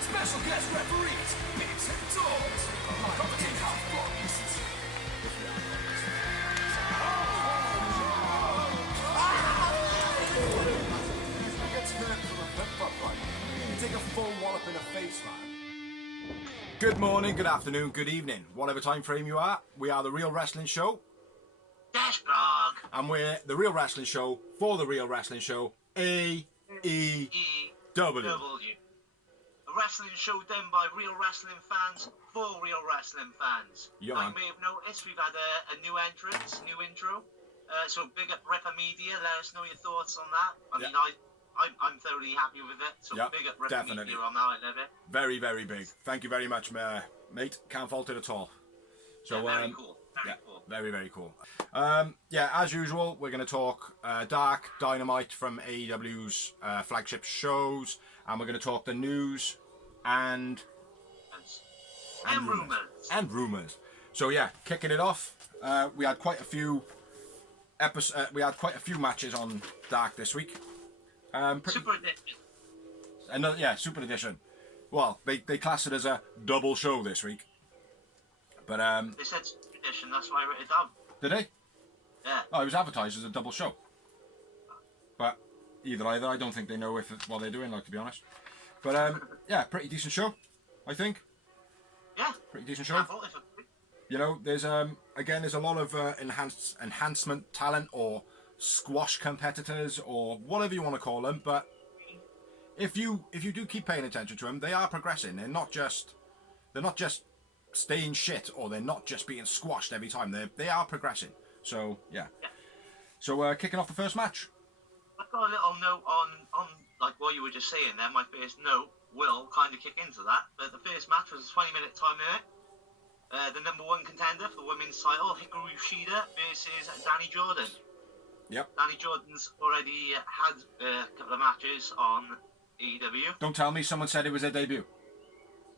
Special guest referees, bigs and talls. Commentate half boxes. He gets hurt from a flip-flop fight. You take a full wallop in the face, man. Good morning, good afternoon, good evening. Whatever time frame you are, we are The Real Wrestling Show. Dash blog. And we're The Real Wrestling Show for The Real Wrestling Show. AEW. A wrestling show done by real wrestling fans for real wrestling fans. Yeah, you may have noticed we've had a new entrance, new intro. So big up Ripper Media. Let us know your thoughts on that. I mean, I'm thoroughly happy with it. So big up Ripper Media on that. I love it. Very, very big. Thank you very much, mate. Can't fault it at all. So very cool. Very cool. Very, very cool. As usual, we're going to talk Dark, Dynamite from AEW's flagship shows, and we're going to talk the news and rumours. So kicking it off, we had quite a few matches on Dark this week. Super Edition. Super Edition. Well, they class it as a double show this week. But they said Super Edition, that's why I wrote it down. Did they? Yeah. Oh, it was advertised as a double show. But either, I don't think they know what they're doing, to be honest. But pretty decent show, I think. Yeah. Pretty decent show. You know, there's a lot of enhancement talent or squash competitors or whatever you want to call them. But if you do keep paying attention to them, they are progressing. They're not just staying shit, or they're not just being squashed every time. They are progressing. So yeah. So kicking off the first match. I've got a little note on like what you were just saying there. My first note will kind of kick into that. But the first match was a 20-minute time limit. The number one contender for the women's title, Hikaru Shida versus Danny Jordan. Yep. Danny Jordan's already had a couple of matches on AEW. Don't tell me someone said it was their debut.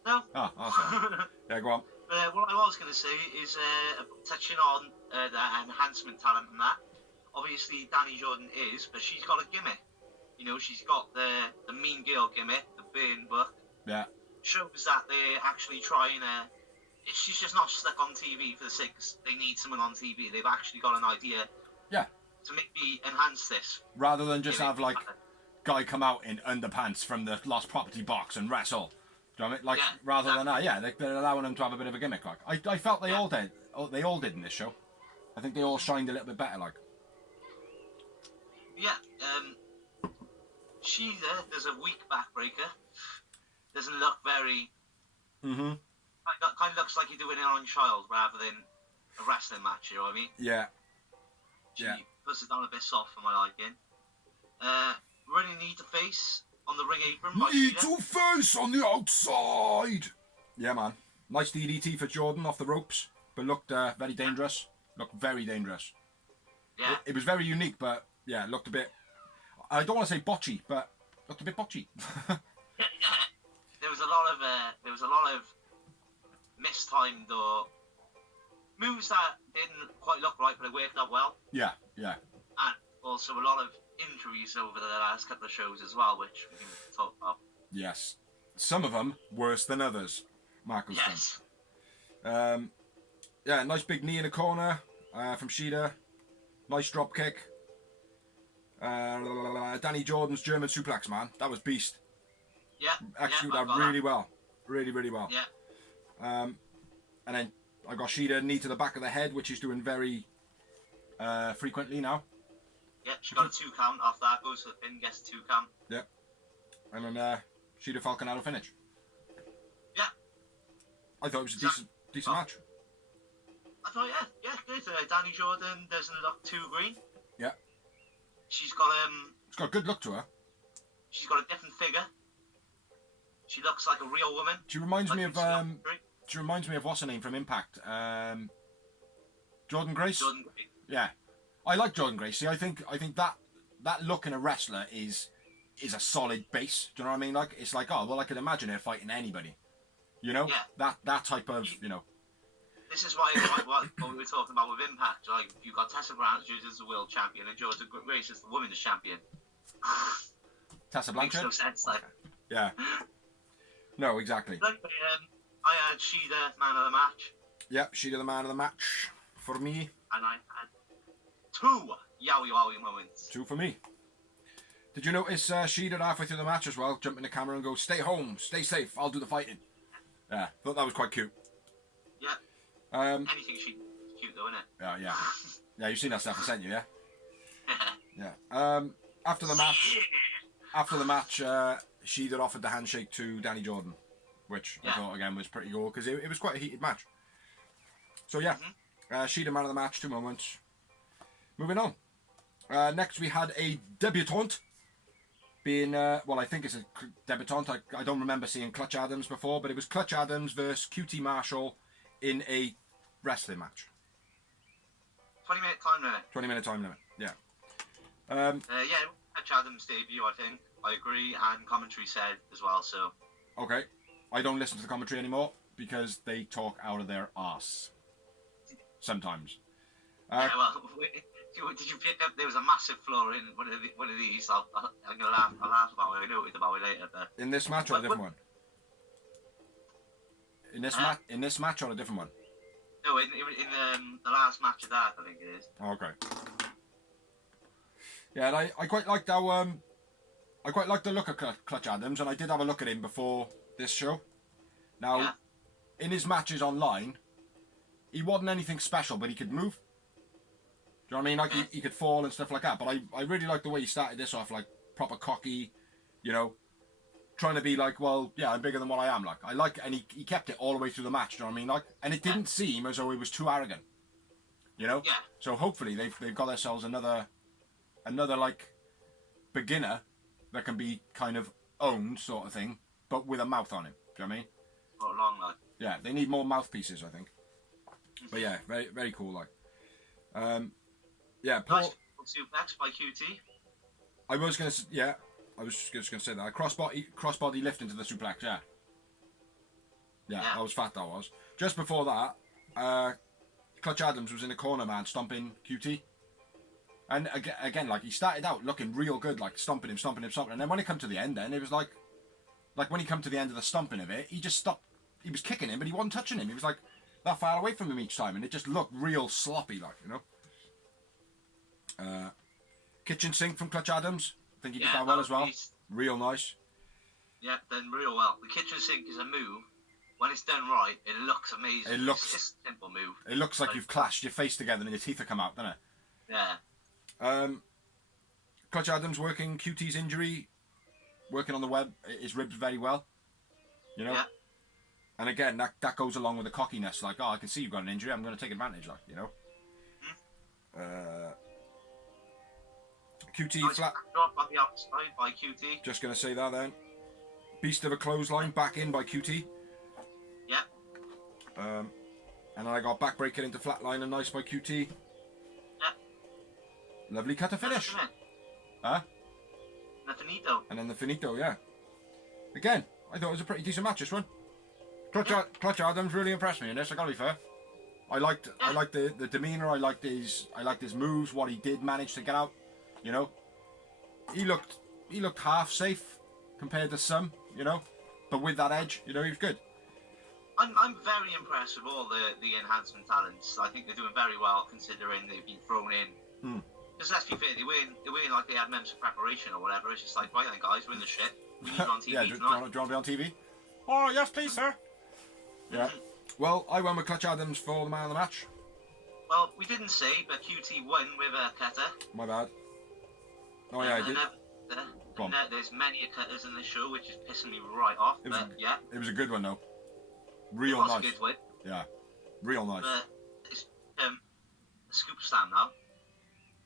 No. Oh, awesome. Yeah, go on. What I was going to say is touching on the enhancement talent and that. Obviously, Danny Jordan is, but she's got a gimmick. You know, she's got the mean girl gimmick, the burn book. Yeah. Shows that they're actually trying to... She's just not stuck on TV for the sake they need someone on TV. They've actually got an idea. Yeah. To maybe enhance this. Rather than just have, guy come out in underpants from the Lost Property box and wrestle. Do you know what I mean? Rather than that, they're allowing them to have a bit of a gimmick. I felt they all did. They all did in this show. I think they all shined a little bit better. Yeah. Shida, there's a weak backbreaker. Doesn't look very. Mm-hmm. Kind of looks like you're doing it on child rather than a wrestling match. You know what I mean? Yeah. She puts it down a bit soft for my liking. Running knee to face on the ring apron. Knee to face on the outside. Yeah, man. Nice DDT for Jordan off the ropes, but looked very dangerous. Looked very dangerous. Yeah. It was very unique, but looked a bit. I don't want to say botchy, but looked a bit botchy. There was a lot of mistimed or moves that didn't quite look right, but it worked out well. Yeah. And also a lot of injuries over the last couple of shows as well, which we can talk about. Yes. Some of them worse than others, Marcus. Yes. Nice big knee in the corner from Shida. Nice drop kick. Danny Jordan's German suplex, man. That was beast. Yeah. Executed that really well. Really, really well. Yeah. And then I got Shida knee to the back of the head, which he's doing very frequently now. Yeah, she got a 2 count after that, goes to the pin, gets a 2 count. Yep. And then Shida Falcon out finish. Yeah. I thought it was a decent match. I thought, good. Danny Jordan doesn't look too green. Yeah. She's got She's got a good look to her. She's got a different figure. She looks like a real woman. She reminds me of what's her name from Impact. Jordan Grace. Jordan Grace. Yeah. I like Jordan Grace. See, I think that look in a wrestler is a solid base. Do you know what I mean? I could imagine her fighting anybody. You know? Yeah. That type of, This is why what we were talking about with Impact. Like, you've got Tessa Blanchard as the world champion and Georgia Grace as the women's champion. Tessa Makes Blanchard? no sense, like. Yeah. No, exactly. Like, I had Shida man of the match. Yep, she did the man of the match for me. And I had 2 Yowie Wowie moments. 2 for me. Did you notice she did halfway through the match as well, jump in the camera and go, "Stay home, stay safe, I'll do the fighting." Yeah, thought that was quite cute. Yeah. Anything she cute though, isn't it? Yeah. Yeah, you've seen that stuff I sent you, yeah? Yeah. After the match, she did offered the handshake to Danny Jordan, which I thought again was pretty cool because it was quite a heated match. So yeah, she the man of the match, 2 moments. Moving on. Next we had a debutante. Being, well, I think it's a debutante. I don't remember seeing Clutch Adams before, but it was Clutch Adams versus QT Marshall in a wrestling match. 20-minute time limit. 20-minute time limit, yeah. Clutch Adams' debut, I think. I agree, and commentary said as well, so. Okay. I don't listen to the commentary anymore because they talk out of their arse. Sometimes. Yeah, well, did you pick up? There was a massive flaw in one of these. I'm gonna laugh. I'll laugh about it. I know about it later. But in this match or a different one? In this match or a different one? No, in the last match of that, I think it is. Okay. Yeah, and I quite liked how I quite liked the look of Clutch Adams, and I did have a look at him before this show. Now, in his matches online, he wasn't anything special, but he could move. Do you know what I mean? Like, he could fall and stuff like that. But I really like the way he started this off, like, proper cocky, you know, trying to be like, well, yeah, I'm bigger than what I am. Like, I like, and he kept it all the way through the match, do you know what I mean? Like, and it didn't seem as though he was too arrogant, you know? Yeah. So hopefully they've got themselves another, like, beginner that can be kind of owned, sort of thing, but with a mouth on him, do you know what I mean? Not long, like. Yeah, they need more mouthpieces, I think. But yeah, very, very cool, like. Yeah, Paul. Nice suplex by QT. I was just gonna say that. Crossbody lift into the suplex, yeah. That was fat, that was. Just before that, Clutch Adams was in the corner, man, stomping QT. And again, like, he started out looking real good, like, stomping him. And then when it come to the end, then, it was like when he come to the end of the stomping of it, he just stopped. He was kicking him, but he wasn't touching him. He was, like, that far away from him each time, and it just looked real sloppy, like, you know. Kitchen sink from Clutch Adams. I think he did that well as well. Real nice. Yeah, done real well. The kitchen sink is a move. When it's done right, it looks amazing. It's just a simple move. It looks like you've clashed your face together and your teeth have come out, doesn't it? Yeah. Clutch Adams working QT's injury, working on the web, his ribs very well. You know? Yeah. And again, that goes along with the cockiness, like, oh, I can see you've got an injury, I'm going to take advantage, like, you know? QT nice flat. Drop on the outside by QT. Just going to say that then. Beast of a clothesline, back in by QT. Yeah. And then I got backbreaker into flatline and nice by QT. Yeah. Lovely cut to finish. Huh? The finito. And then the finito, yeah. Again, I thought it was a pretty decent match, this one. Clutch Adams really impressed me in this, I gotta be fair. I liked the demeanour, I liked his moves, what he did manage to get out. You know, he looked half safe compared to some, you know, but with that edge, you know, he was good. I'm very impressed with all the enhancement talents. I think they're doing very well considering they've been thrown in. Because let's be fair, they weren't like they had months of preparation or whatever. It's just like, right then, guys, we're in the shit. We need you on TV yeah, do you want to be on TV? Oh, yes, please, sir. Yeah. Well, I went with Clutch Adams for the man of the match. Well, we didn't say, but QT won with a cutter. My bad. Oh yeah, I did. There's many cutters in the show, which is pissing me right off. It was a good one though. Real nice. It was a good one. Yeah, real nice. But it's a scoop stand now.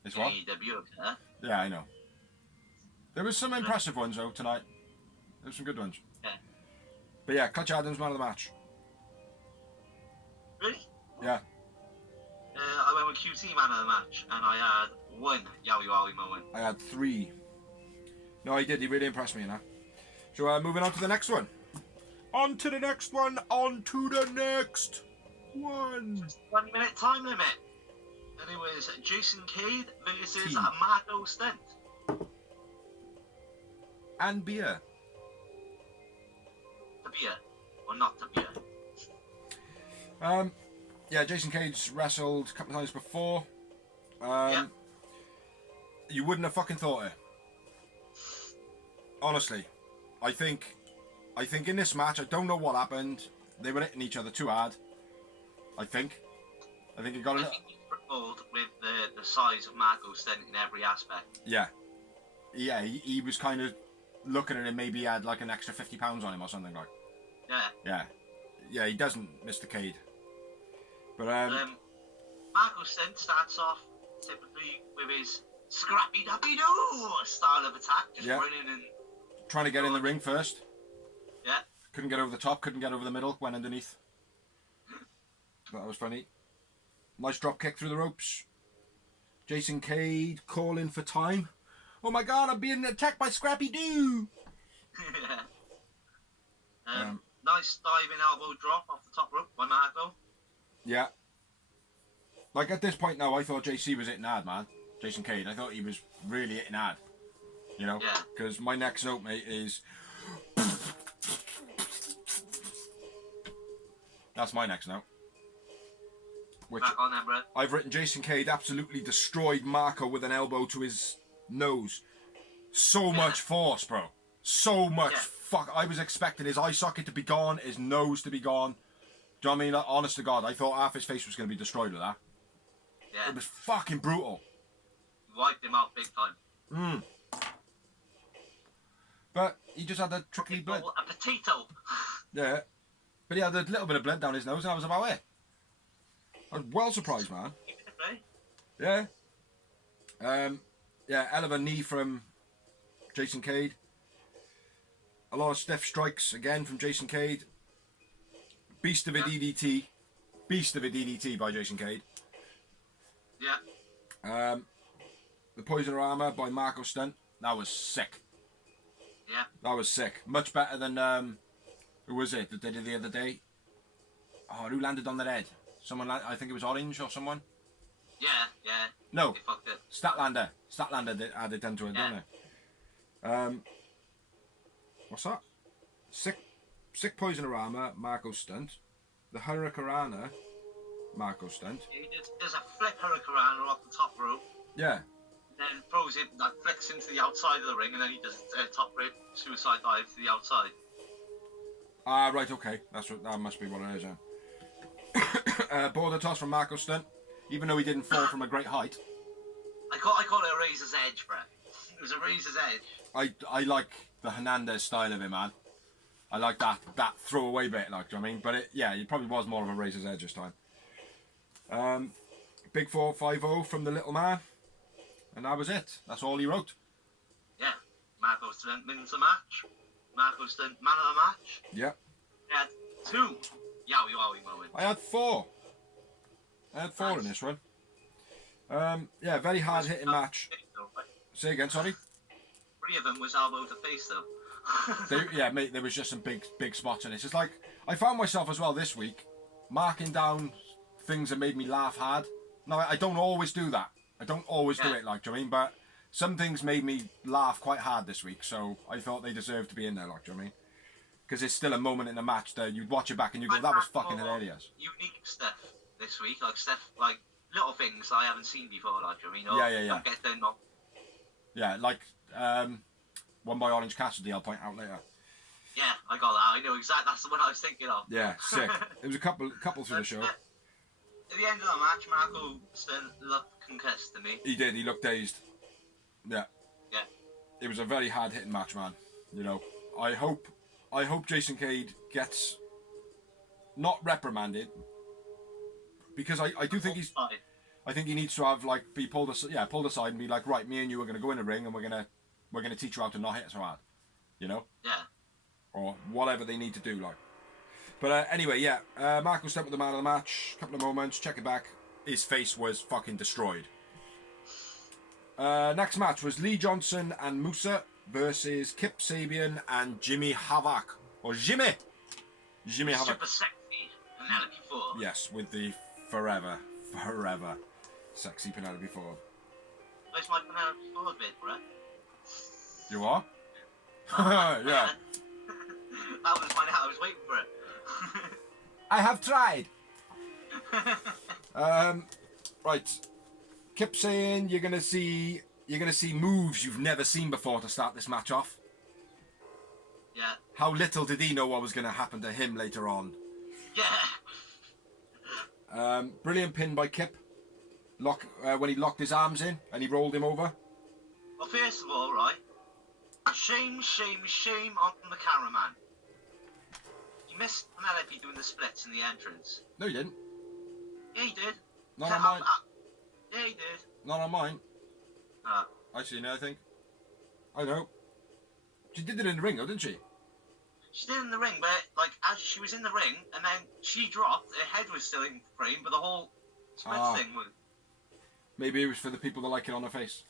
It's what? AEW cutter. Yeah, I know. There was some impressive ones though tonight. There were some good ones. Yeah. But yeah, Clutch Adams man of the match. Really? Yeah. I went with QT man of the match, and I had one Yowie Wowie moment. I had 3. No, he did. He really impressed me in that. So moving on to the next one. On to the next one. On to the next. One. 20-minute time limit. And it was Jason Cade versus T. Marco Stunt. And beer. Tabia. Or not Tabia. Yeah, Jason Cade's wrestled a couple of times before. Yeah. You wouldn't have fucking thought it. Honestly. I think in this match, I don't know what happened. They were hitting each other too hard. I think it got a little... Crippled with the size of Marco Stunt in every aspect. Yeah. Yeah, he was kind of looking at him, maybe he had like an extra 50 pounds on him or something like. Yeah. Yeah, he doesn't, Mr. Cade. But, Marco Stunt starts off typically with his scrappy-dappy-doo style of attack, just running and... trying to get in the ring first. Yeah. Couldn't get over the top, couldn't get over the middle, went underneath. That was funny. Nice drop kick through the ropes. Jason Cade calling for time. Oh my god, I'm being attacked by Scrappy Doo! Nice diving elbow drop off the top rope by Marco. Yeah. Like at this point now, I thought JC was hitting hard, man. Jason Cade. I thought he was really hitting hard. You know? Yeah. Because my next note, mate, is... That's my next note. Which Back on then, bro. I've written Jason Cade absolutely destroyed Marco with an elbow to his nose. So much force, bro. So much. Fuck. I was expecting his eye socket to be gone, his nose to be gone. Do you know what I mean? Like, honest to God, I thought half his face was going to be destroyed with that. Yeah. It was fucking brutal. Wiped him out big time. But he just had a trickly blood. A potato. Yeah. But he had a little bit of blood down his nose and that was about it. I was well surprised, man. Yeah. Yeah, hell of a knee from Jason Cade. A lot of stiff strikes again from Jason Cade. Beast of a DDT. Beast of a DDT by Jason Cade. Yeah. The Poison Armor by Marco Stunt. That was sick. Yeah. That was sick. Much better than who was it that they did the other day? Oh, who landed on their head? Someone, I think it was Orange or someone. Yeah. No. They fucked it. Statlander. Statlander had it done to it, didn't they? What's that? Sick Poison Armor, Marco Stunt. The Hurricanrana, Marco Stunt. There's a flip Hurricanrana off the top rope. Yeah. Then throws it, like flicks into the outside of the ring, and then he does a top rope suicide dive to the outside. Ah, right, okay. That must be what it is then. Border toss from Marco Stunt. Even though he didn't fall from a great height. I call it a razor's edge, Brett. It was a razor's edge. I like the Hernandez style of it, man. I like that throwaway bit, like, do you know what I mean? But it probably was more of a razor's edge this time. Big 450 from the little man. And that was it. That's all he wrote. Yeah. Marco Stunt wins the match. Marco Stunt man of the match. Yeah. He had 2 yowie wowie moments. I had 4. Nice. In this one. Yeah, very hard hitting match. Say again, sorry? 3 of them was elbow to face though. Yeah, mate, there was just some big spots in it. It's like, I found myself as well this week marking down things that made me laugh hard. No, I don't always do that. I don't always do it, like, do you know what I mean? But some things made me laugh quite hard this week, so I thought they deserved to be in there, like, do you know what I mean? Because it's still a moment in the match that you'd watch it back and you go, that was fucking hilarious. Unique stuff this week, like little things I haven't seen before, like, do you know what I mean? Yeah. Don't get them not. Yeah, like, one by Orange Cassidy, I'll point out later. Yeah, I got that. I know exactly. That's the one I was thinking of. Yeah, sick. It was a couple through the show. At the end of the match, Marco Stunt looked concussed to me. He did. He looked dazed. Yeah. Yeah. It was a very hard hitting match, man. You know, I hope Jason Cade gets not reprimanded because I do think he's. I think he needs to have like be pulled aside and be like, right, me and you are going to go in the ring and we're gonna teach you how to not hit so hard, you know. Yeah. Or whatever they need to do, like. But anyway, yeah, Marco Stunt with the man of the match. Couple of moments, check it back. His face was fucking destroyed. Next match was Lee Johnson and Musa versus Kip Sabian and Jimmy Havoc. Or Jimmy Havoc. Super sexy Penelope Ford. Ford. Yes, with the forever sexy Penelope Ford. Where's my Penelope Ford bit, bro? You are? Oh, Yeah. That was my. I was waiting for it. I have tried. Right. Kip saying you're gonna see moves you've never seen before to start this match off. Yeah. How little did he know what was gonna happen to him later on. Yeah. Brilliant pin by Kip. When he locked his arms in and he rolled him over. Well, first of all, right. Shame on the cameraman. He missed Penelope doing the splits in the entrance. No, he didn't. Yeah, he did. Not on mine. Yeah, he did. Not on mine. I seen it, I think. I know. She did it in the ring, though, didn't she? She did in the ring, but like as she was in the ring, and then she dropped. Her head was still in frame, but the whole split thing was. Maybe it was for the people that like it on her face.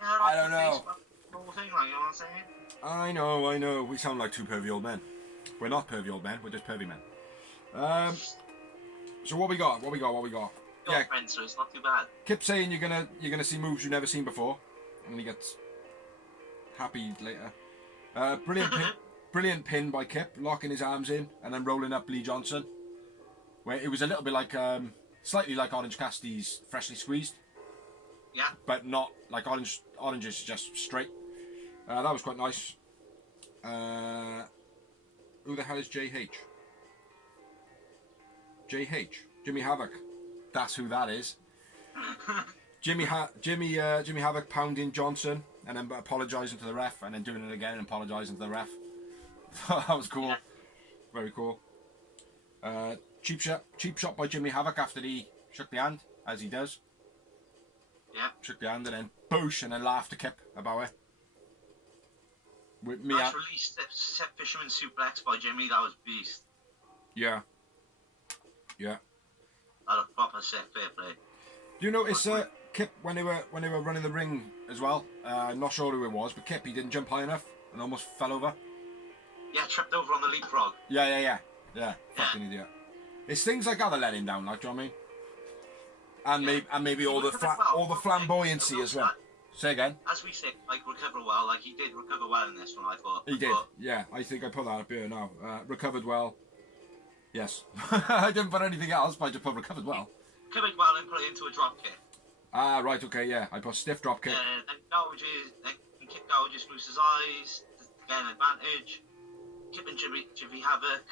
Yeah, I don't know. The whole thing, like, you know what I'm saying? I know. We sound like two pervy old men. We're not pervy old men. We're just pervy men. So what we got? Yeah, friend, so it's not too bad. Kip saying you're gonna see moves you've never seen before, and he gets happy later. Brilliant pin by Kip, locking his arms in and then rolling up Lee Johnson. Where it was a little bit like slightly like Orange Cassidy's Freshly Squeezed. Yeah. But not like Orange is just straight. That was quite nice. Who the hell is JH? Jimmy Havoc. That's who that is. Jimmy Havoc pounding Johnson and then apologising to the ref and then doing it again and apologising to the ref. That was cool. Very cool. Cheap shot by Jimmy Havoc after he shook the hand, as he does. Yeah. Shook the hand and then boosh and then laughed to Kip about it. With me nice release set fisherman suplex by Jimmy. That was beast. Yeah. That was proper set fair play. Do you notice Kip when they were running the ring as well? I'm not sure who it was, but Kip, he didn't jump high enough and almost fell over. Yeah, tripped over on the leapfrog. Yeah. Fucking idiot. It's things like that that let him down, like, do you know what I mean? And maybe all the flamboyancy as well. Say again. As we said, like, recover well. Like, he did recover well in this one, I thought. He did. Yeah, I think I put that up here now. Recovered well. Yes. I didn't put anything else, but I just put recovered well. Recovered well and put it into a drop kick. Ah, right, okay, yeah. I put stiff drop kick. Then Kip gouges Moose's eyes to get an advantage. Kip and Jimmy Havoc.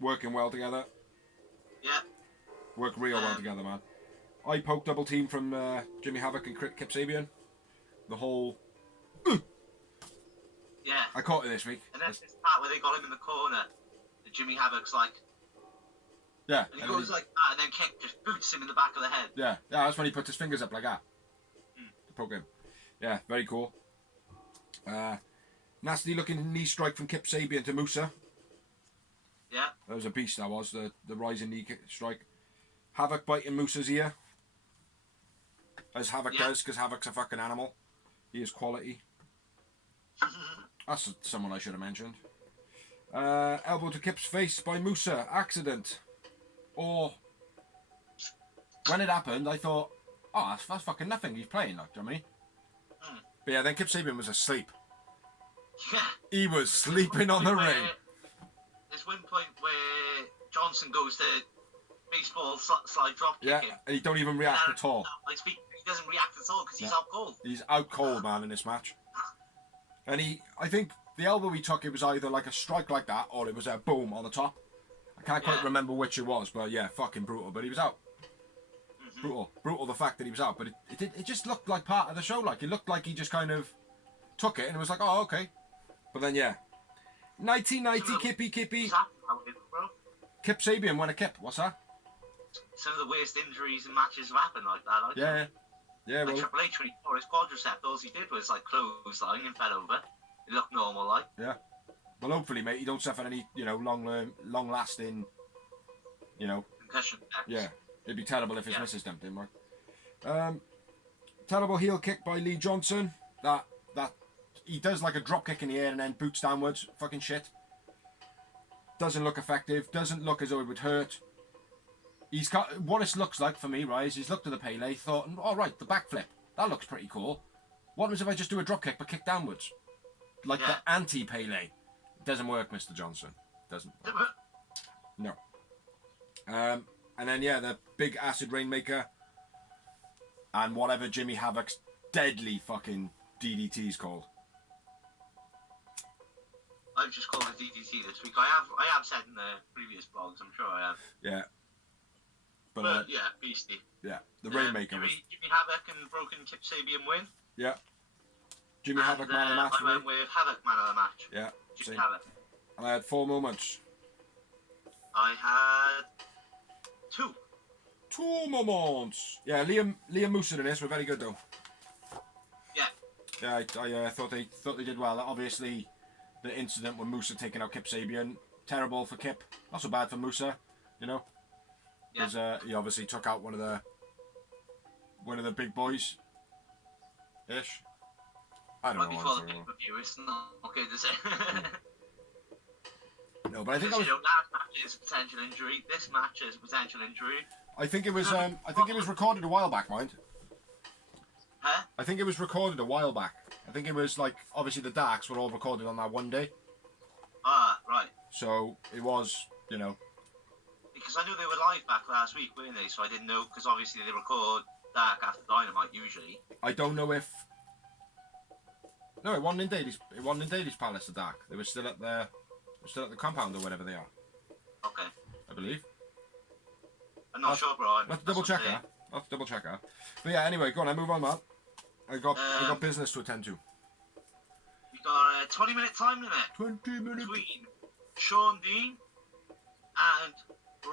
Working well together. Yeah. Work real well together, man. I poke double team from Jimmy Havoc and Kip Sabian. The whole. Yeah. I caught it this week. And then this part where they got him in the corner, and Jimmy Havoc's like. Yeah. And he goes like that, and then Kip just boots him in the back of the head. Yeah, that's when he puts his fingers up like that. To poke him. Yeah, very cool. Nasty looking knee strike from Kip Sabian to Musa. Yeah. That was a beast, that was, the rising knee strike. Havoc biting Musa's ear. As Havoc does, because Havoc's a fucking animal. He is quality. That's someone I should have mentioned. Elbow to Kip's face by Musa. Accident. Or when it happened, I thought, oh, that's fucking nothing. He's playing, like, do you know what I mean? But yeah, then Kip Sabian was asleep. Yeah. He was sleeping on the ring. There's one point where Johnson goes to baseball slide drop kick him. And he don't even react at all. He doesn't react at all because he's out cold. He's out cold, man, in this match. And I think the elbow he took, it was either like a strike like that or it was a boom on the top. I can't quite remember which it was, but yeah, fucking brutal. But he was out. Brutal the fact that he was out. But it just looked like part of the show. Like, it looked like he just kind of took it and it was like, oh, okay. But then, yeah. 1990, Kippy. Kip Sabian won a Kip. What's that? Some of the worst injuries and matches have happened like that. Yeah, like Triple H, when he tore his quadricep, all he did was like clothesline and fell over. It looked normal, like. Yeah. Well, hopefully, mate, you don't suffer any, long-lasting, concussion. Yeah. It'd be terrible if his missus dumped him, right? Terrible heel kick by Lee Johnson. That he does like a drop kick in the air and then boots downwards. Fucking shit. Doesn't look effective. Doesn't look as though it would hurt. He's got what it looks like for me, right? Is he's looked at the Pele, thought, all right, the backflip, that looks pretty cool. What happens if I just do a drop kick but kick downwards, like the anti-Pele? It doesn't work, Mr. Johnson. Doesn't work. No. And then the big acid rainmaker, and whatever Jimmy Havoc's deadly fucking DDT's called. I've just called it DDT this week. I have said in the previous blogs, I'm sure I have. Yeah. But yeah, beastie. Yeah, the Rainmaker was... Jimmy Havoc and Broken Kip Sabian win. Yeah. Jimmy Havoc man of the match. I went with Havoc man of the match. Yeah. Jimmy Havoc. And I had 4 moments. I had 2. 2 moments. Yeah, Liam Musa in this were very good though. Yeah. Yeah, I thought they did well. Obviously, the incident with Musa taking out Kip Sabian, terrible for Kip. Not so bad for Musa, you know. Because he obviously took out one of the big boys. Ish. I don't know. Before the pay-per-view, it's not okay to say. No, but I think last match is a potential injury. This match is a potential injury. I think it was. I think it was recorded a while back, mind. Huh? I think it was recorded a while back. I think it was like obviously the Darks were all recorded on that one day. Ah, right. So it was, you know. Because I knew they were live back last week, weren't they? So I didn't know, because obviously they record Dark after Dynamite usually. I don't know if... No, it wasn't in Daly's Palace, the Dark. They were still at the compound or whatever they are. Okay. I believe. I'm not sure, bro. Let's double check that. But yeah, anyway, go on, I move on, man. I got business to attend to. You got a 20-minute time limit. 20 minutes. Between Sean Dean and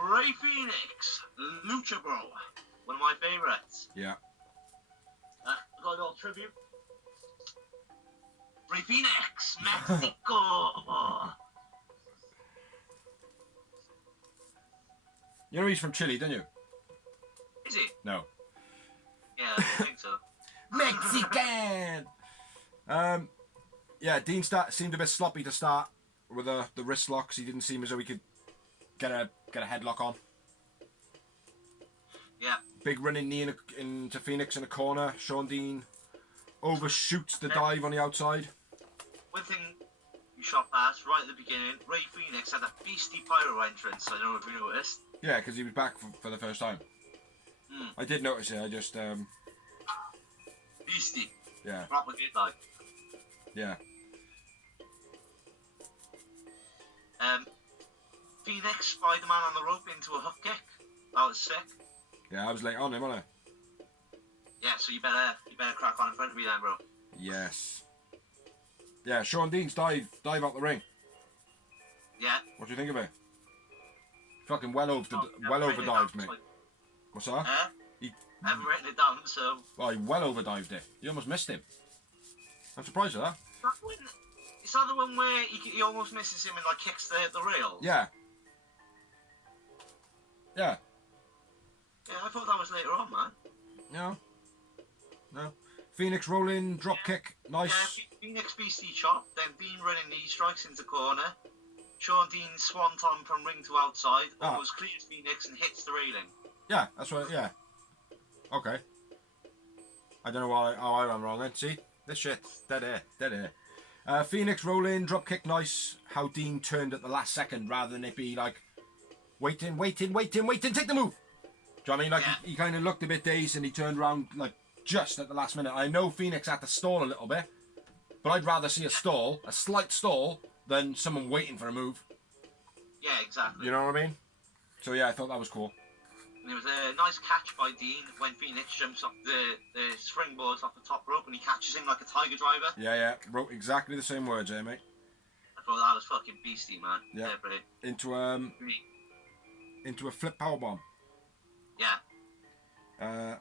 Ray Phoenix, Lucha Bro, one of my favourites. Yeah. Got a little tribute. Ray Phoenix, Mexico. You know he's from Chile, don't you? Is he? No. Yeah, I think so. Mexican. Yeah, Dean seemed a bit sloppy to start with the wrist locks. He didn't seem as though he could get a headlock on. Yeah. Big running knee into Phoenix in a corner. Sean Dean overshoots the dive on the outside. One thing you shot past right at the beginning, Ray Phoenix had a beastie pyro entrance. I don't know if you noticed. Yeah, because he was back for the first time. I did notice it. I just beastie. Yeah. Proper good like. Yeah. Phoenix Spider-Man on the rope into a hook kick. That was sick. Yeah, I was late on him, wasn't I? Yeah, so you better crack on in front of me then, bro. Yes. Yeah, Sean Dean's dive out the ring. Yeah. What do you think of it? Fucking well overdived, mate. What's that? I haven't written it down, so... Well, he well overdived it. You almost missed him. I'm surprised at that. Is that the one where he almost misses him and like kicks the rail? Yeah. Yeah. Yeah, I thought that was later on, man. No. Phoenix rolling, drop kick, nice. Yeah, Phoenix beastie chop, then Dean running knee strikes into corner. Sean Dean swanton from ring to outside, almost clears Phoenix and hits the railing. Yeah, that's right, yeah. Okay. I don't know how I went wrong then. See? This shit. Dead air. Phoenix rolling, drop kick, nice. How Dean turned at the last second rather than it be like, waiting, take the move. Do you know what I mean? Like, he kind of looked a bit dazed and he turned around like just at the last minute. I know Phoenix had to stall a little bit, but I'd rather see a slight stall, than someone waiting for a move. Yeah, exactly. You know what I mean? So yeah, I thought that was cool. And it was a nice catch by Dean when Phoenix jumps off the springboards off the top rope and he catches him like a tiger driver. Yeah. Wrote exactly the same words, eh, mate? I thought that was fucking beastie, man. Yeah. Into a flip powerbomb. Yeah.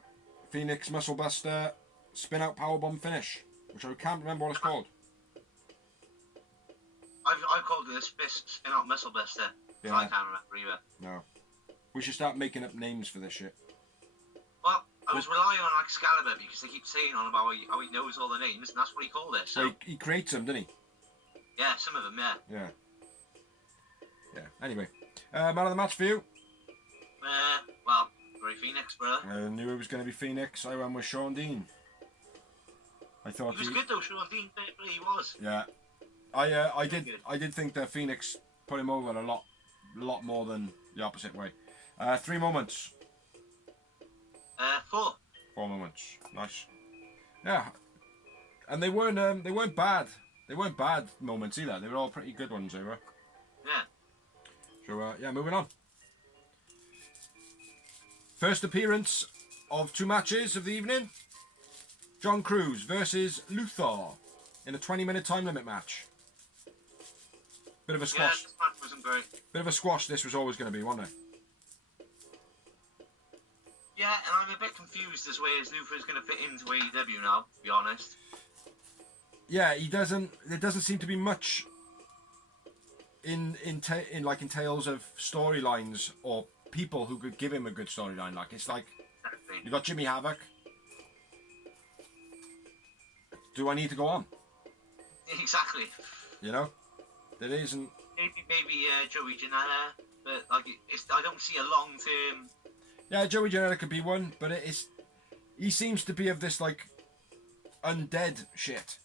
Phoenix muscle buster, spin out powerbomb finish, which I can't remember what it's called. I've called it a spin out muscle buster. Yeah. So I can't remember either. No. We should start making up names for this shit. Well, I was relying on Excalibur because they keep saying on about how he knows all the names, and that's what he called it. So well, he creates them, didn't he? Yeah, some of them, yeah. Yeah. Yeah. Anyway, man of the match for you. Well, Ray Phoenix, brother. I knew it was going to be Phoenix. I went with Sean Dean. I thought He was good though, Sean Dean. He was. Yeah. I did think that Phoenix put him over a lot more than the opposite way. 3 moments. 4. 4 moments. Nice. Yeah. And they weren't bad. They weren't bad moments either. They were all pretty good ones, they were. Yeah. So yeah, moving on. First appearance of 2 matches of the evening. John Cruz versus Luthor in a 20-minute time limit match. Bit of a squash. Yeah, this match wasn't great. Bit of a squash this was always going to be, wasn't it? Yeah, and I'm a bit confused as way as Luther's going to fit into AEW now, to be honest. Yeah, he doesn't. There doesn't seem to be much in tales of storylines or people who could give him a good storyline. Like it's like you got Jimmy Havoc. Do I need to go on? Exactly. You know, there isn't. Maybe Joey Janela, but like I don't see a long term. Yeah, Joey Janela could be one, but he seems to be of this like undead shit.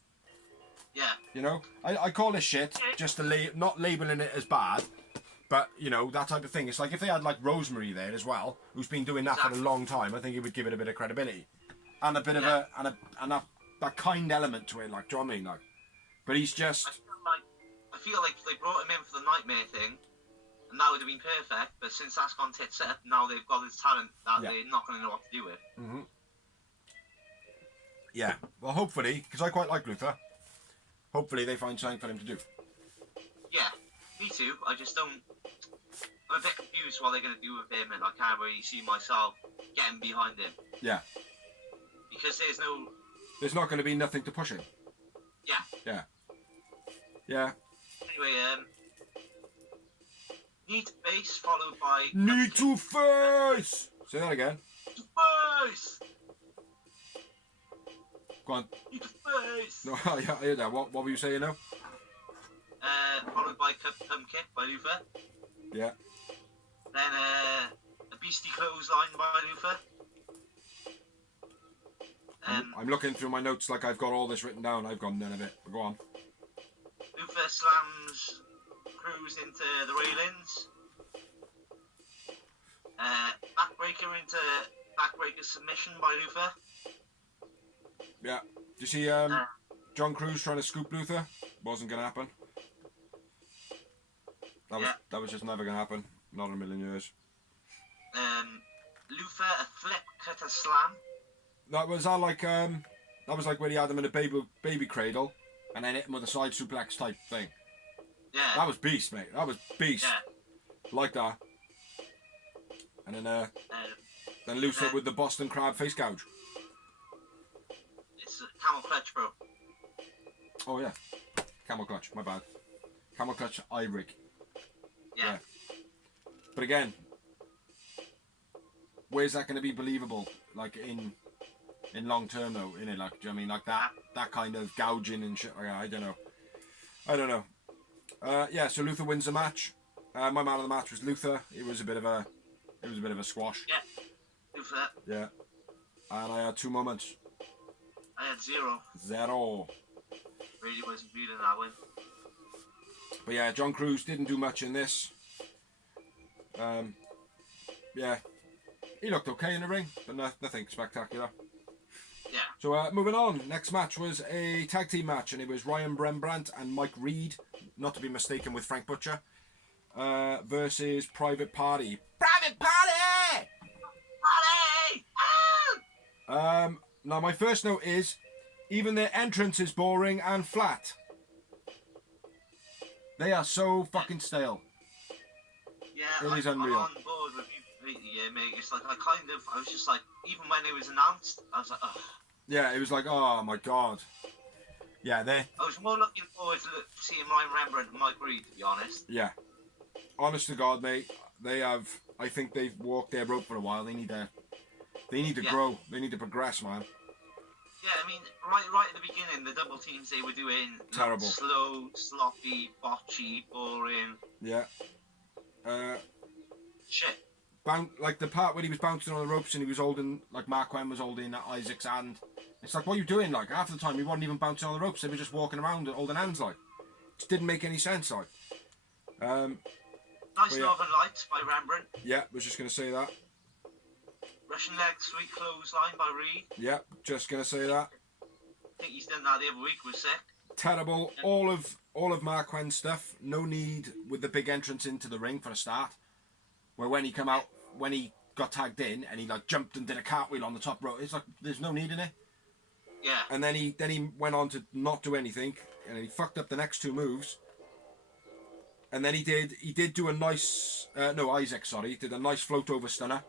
Yeah. You know, I call this shit just not labeling it as bad, but you know that type of thing. It's like if they had like Rosemary there as well, who's been doing that for a long time. I think it would give it a bit of credibility, and a bit of that kind element to it. Like, do you know what I mean? Like, but he's just. I feel like they brought him in for the Nightmare thing, and that would have been perfect. But since that's gone tits up, now they've got his talent that they're not going to know what to do with. Mm-hmm. Yeah. Well, hopefully, because I quite like Luther. Hopefully they find something for him to do. Yeah, me too. I just don't. I'm a bit confused what they're going to do with him, and I can't really see myself getting behind him. Yeah. Because there's not going to be nothing to push him. Yeah. Yeah. Yeah. Anyway, Need to Face followed by... Need to Face! Say that again. Need to Face! Go on. Need to Face! No, I heard that. What were you saying now? Followed by Thumb Kick by Luther. Yeah. Then a Beastie Clothesline by Luther. I'm looking through my notes like I've got all this written down. I've got none of it. But go on. Luther slams Cruz into the railings. Backbreaker submission by Luther. Yeah. Do you see John Cruz trying to scoop Luther? Wasn't going to happen. That was just never going to happen. Not in a million years. Luther a flip cutter slam. That was like when he had him in a baby cradle and then hit him with a side suplex type thing. Yeah. That was beast, mate. That was beast. Yeah. Like that. And then Luther with the Boston Crab face gouge. It's a camel clutch, bro. Oh yeah. Camel clutch, my bad. Camel clutch eye rig. Yeah. But again, where's that going to be believable? Like in long term though, in it, like, do you know what I mean? Like that kind of gouging and shit. I don't know. Yeah, so Luther wins the match. My man of the match was Luther. It was a bit of a squash. Yeah. Luther. Yeah. And I had 2 moments. I had 0. 0. Really wasn't feeling that win. But yeah, John Cruz didn't do much in this. Yeah. He looked okay in the ring, but nothing spectacular. Yeah. So moving on, next match was a tag team match, and it was Ryan Rembrandt and Mike Reed, not to be mistaken with Frank Butcher, versus Private Party. Private Party! Party! Now my first note is, even their entrance is boring and flat. They are so fucking stale. Yeah, it is unreal. I'm on board with you completely, yeah, mate. It's like I was just like, even when it was announced, I was like, ugh. Yeah, it was like, oh my god. Yeah, I was more looking forward to seeing Ryan Rembrandt and Mike Reed, to be honest. Yeah. Honest to God, mate, I think they've walked their rope for a while. They need to grow. They need to progress, man. Yeah, I mean, right at the beginning, the double teams they were doing, terrible, slow, sloppy, botchy, boring. Yeah. Shit. Like the part where he was bouncing on the ropes and he was holding, like Mark Quinn was holding Isaac's hand. It's like, what are you doing? Like, half the time he wasn't even bouncing on the ropes, they were just walking around holding hands, like. It just didn't make any sense, like. Nice Northern Lights by Rembrandt. Yeah, was just going to say that. Russian leg sweet clothesline by Reed. Yeah, just going to say that. I think he's done that the other week, was sick. Terrible. All of Mark Quinn's stuff. No need with the big entrance into the ring for a start. Where when he come out, when he got tagged in and he like jumped and did a cartwheel on the top rope, it's like there's no need in it. Yeah. And then he went on to not do anything, and he fucked up the next two moves. And then he did do a nice Isaac did a nice float over stunner.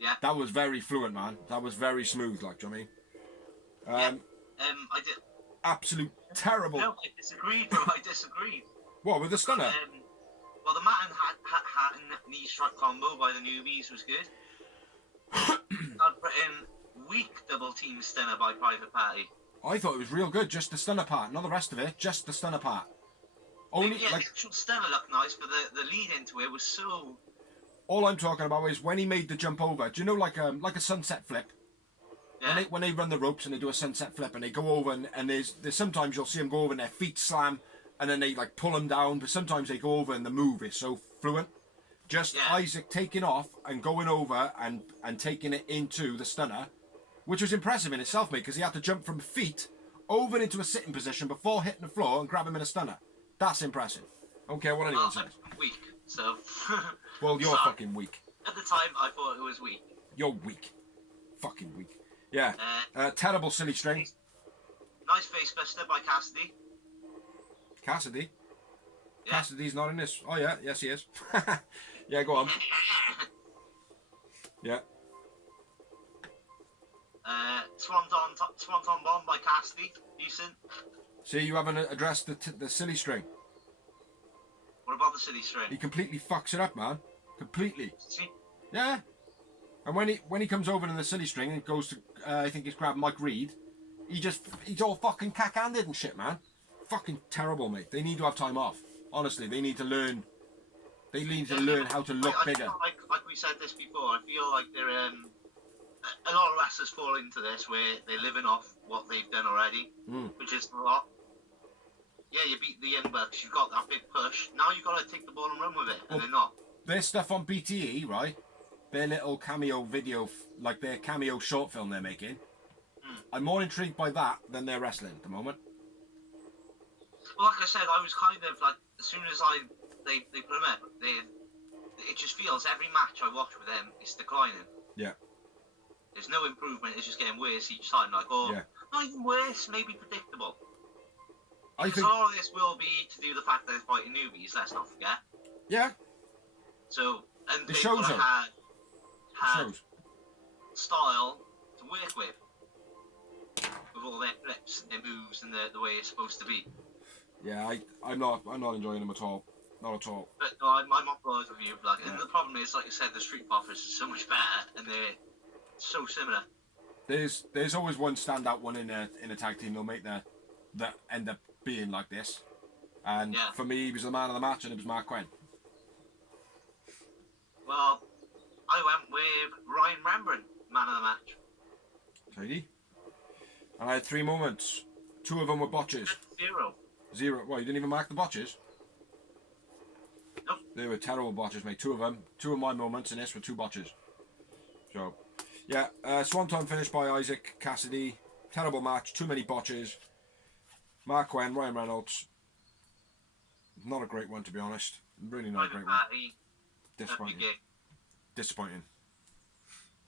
Yeah. That was very fluent, man. That was very smooth, like, do you know what I mean? I did. Absolute terrible. No, I disagreed, bro. I disagreed. What, with the stunner? Well, the Matt and knee strike combo by the newbies was good. I'd put in weak double team stunner by Private Party. I thought it was real good, just the stunner part, not the rest of it, just the stunner part. Only, yeah, like, the actual stunner looked nice, but the lead into it was so... All I'm talking about is when he made the jump over. Do you know like a sunset flip? Yeah. When they run the ropes and they do a sunset flip and they go over and there's sometimes you'll see them go over and their feet slam and then they like pull them down, but sometimes they go over and the move is so fluent. Just Isaac taking off and going over and taking it into the stunner, which was impressive in itself, mate, because he had to jump from feet over into a sitting position before hitting the floor and grab him in a stunner. That's impressive. I don't care what anyone says. Weak, so... Well, you're fucking weak. At the time, I thought it was weak. You're weak. Fucking weak. Yeah. Terrible silly string. Nice face buster by Cassidy. Cassidy? Yeah. Cassidy's not in this. Oh, yeah. Yes, he is. Yeah, go on. Yeah. Swanton Bomb by Cassidy. Decent. See, you haven't addressed the silly string. What about the silly string? He completely fucks it up, man. Completely. See? Yeah. And when he comes over in the silly string and goes to, I think he's grabbed Mike Reed, he's all fucking cack-handed and shit, man. Fucking terrible, mate. They need to have time off. Honestly, they need to learn. They need to learn how to look bigger. Like we said this before, I feel like they're a lot of wrestlers fall into this where they're living off what they've done already, which is a lot. Yeah, you beat the Young Bucks, you've got that big push. Now you've got to take the ball and run with it, and they're not. Their stuff on BTE, right? Their little cameo video, like their cameo short film they're making. I'm more intrigued by that than their wrestling at the moment. Well, like I said, I was kind of like, as soon as they put them up, it just feels every match I watch with them is declining. Yeah. There's no improvement, it's just getting worse each time. Like, not even worse, maybe predictable. I because think a lot of this will be to do with the fact that they're fighting newbies, let's not forget. Yeah. So, and the they've shows got to have style to work with all their flips and their moves and the way it's supposed to be. Yeah, I'm not enjoying them at all. Not at all. But no, I'm on board with you. Like, and the problem is, like I said, the Street Profits is so much better, and they're so similar. There's always one standout one in a tag team they'll make that end up being like this. And for me, he was the man of the match, and it was Mark Quinn. Well, I went with Ryan Rembrandt, man of the match. Tidy. And I had 3 moments. 2 of them were botches. 0. Well, you didn't even mark the botches? Nope. They were terrible botches, mate. 2 of them. 2 of my moments in this were 2 botches. So, yeah. Swanton finished by Isaac Cassidy. Terrible match. Too many botches. Mark Quinn, Ryan Reynolds. Not a great one, to be honest. Really not a great one. Disappointing. Disappointing.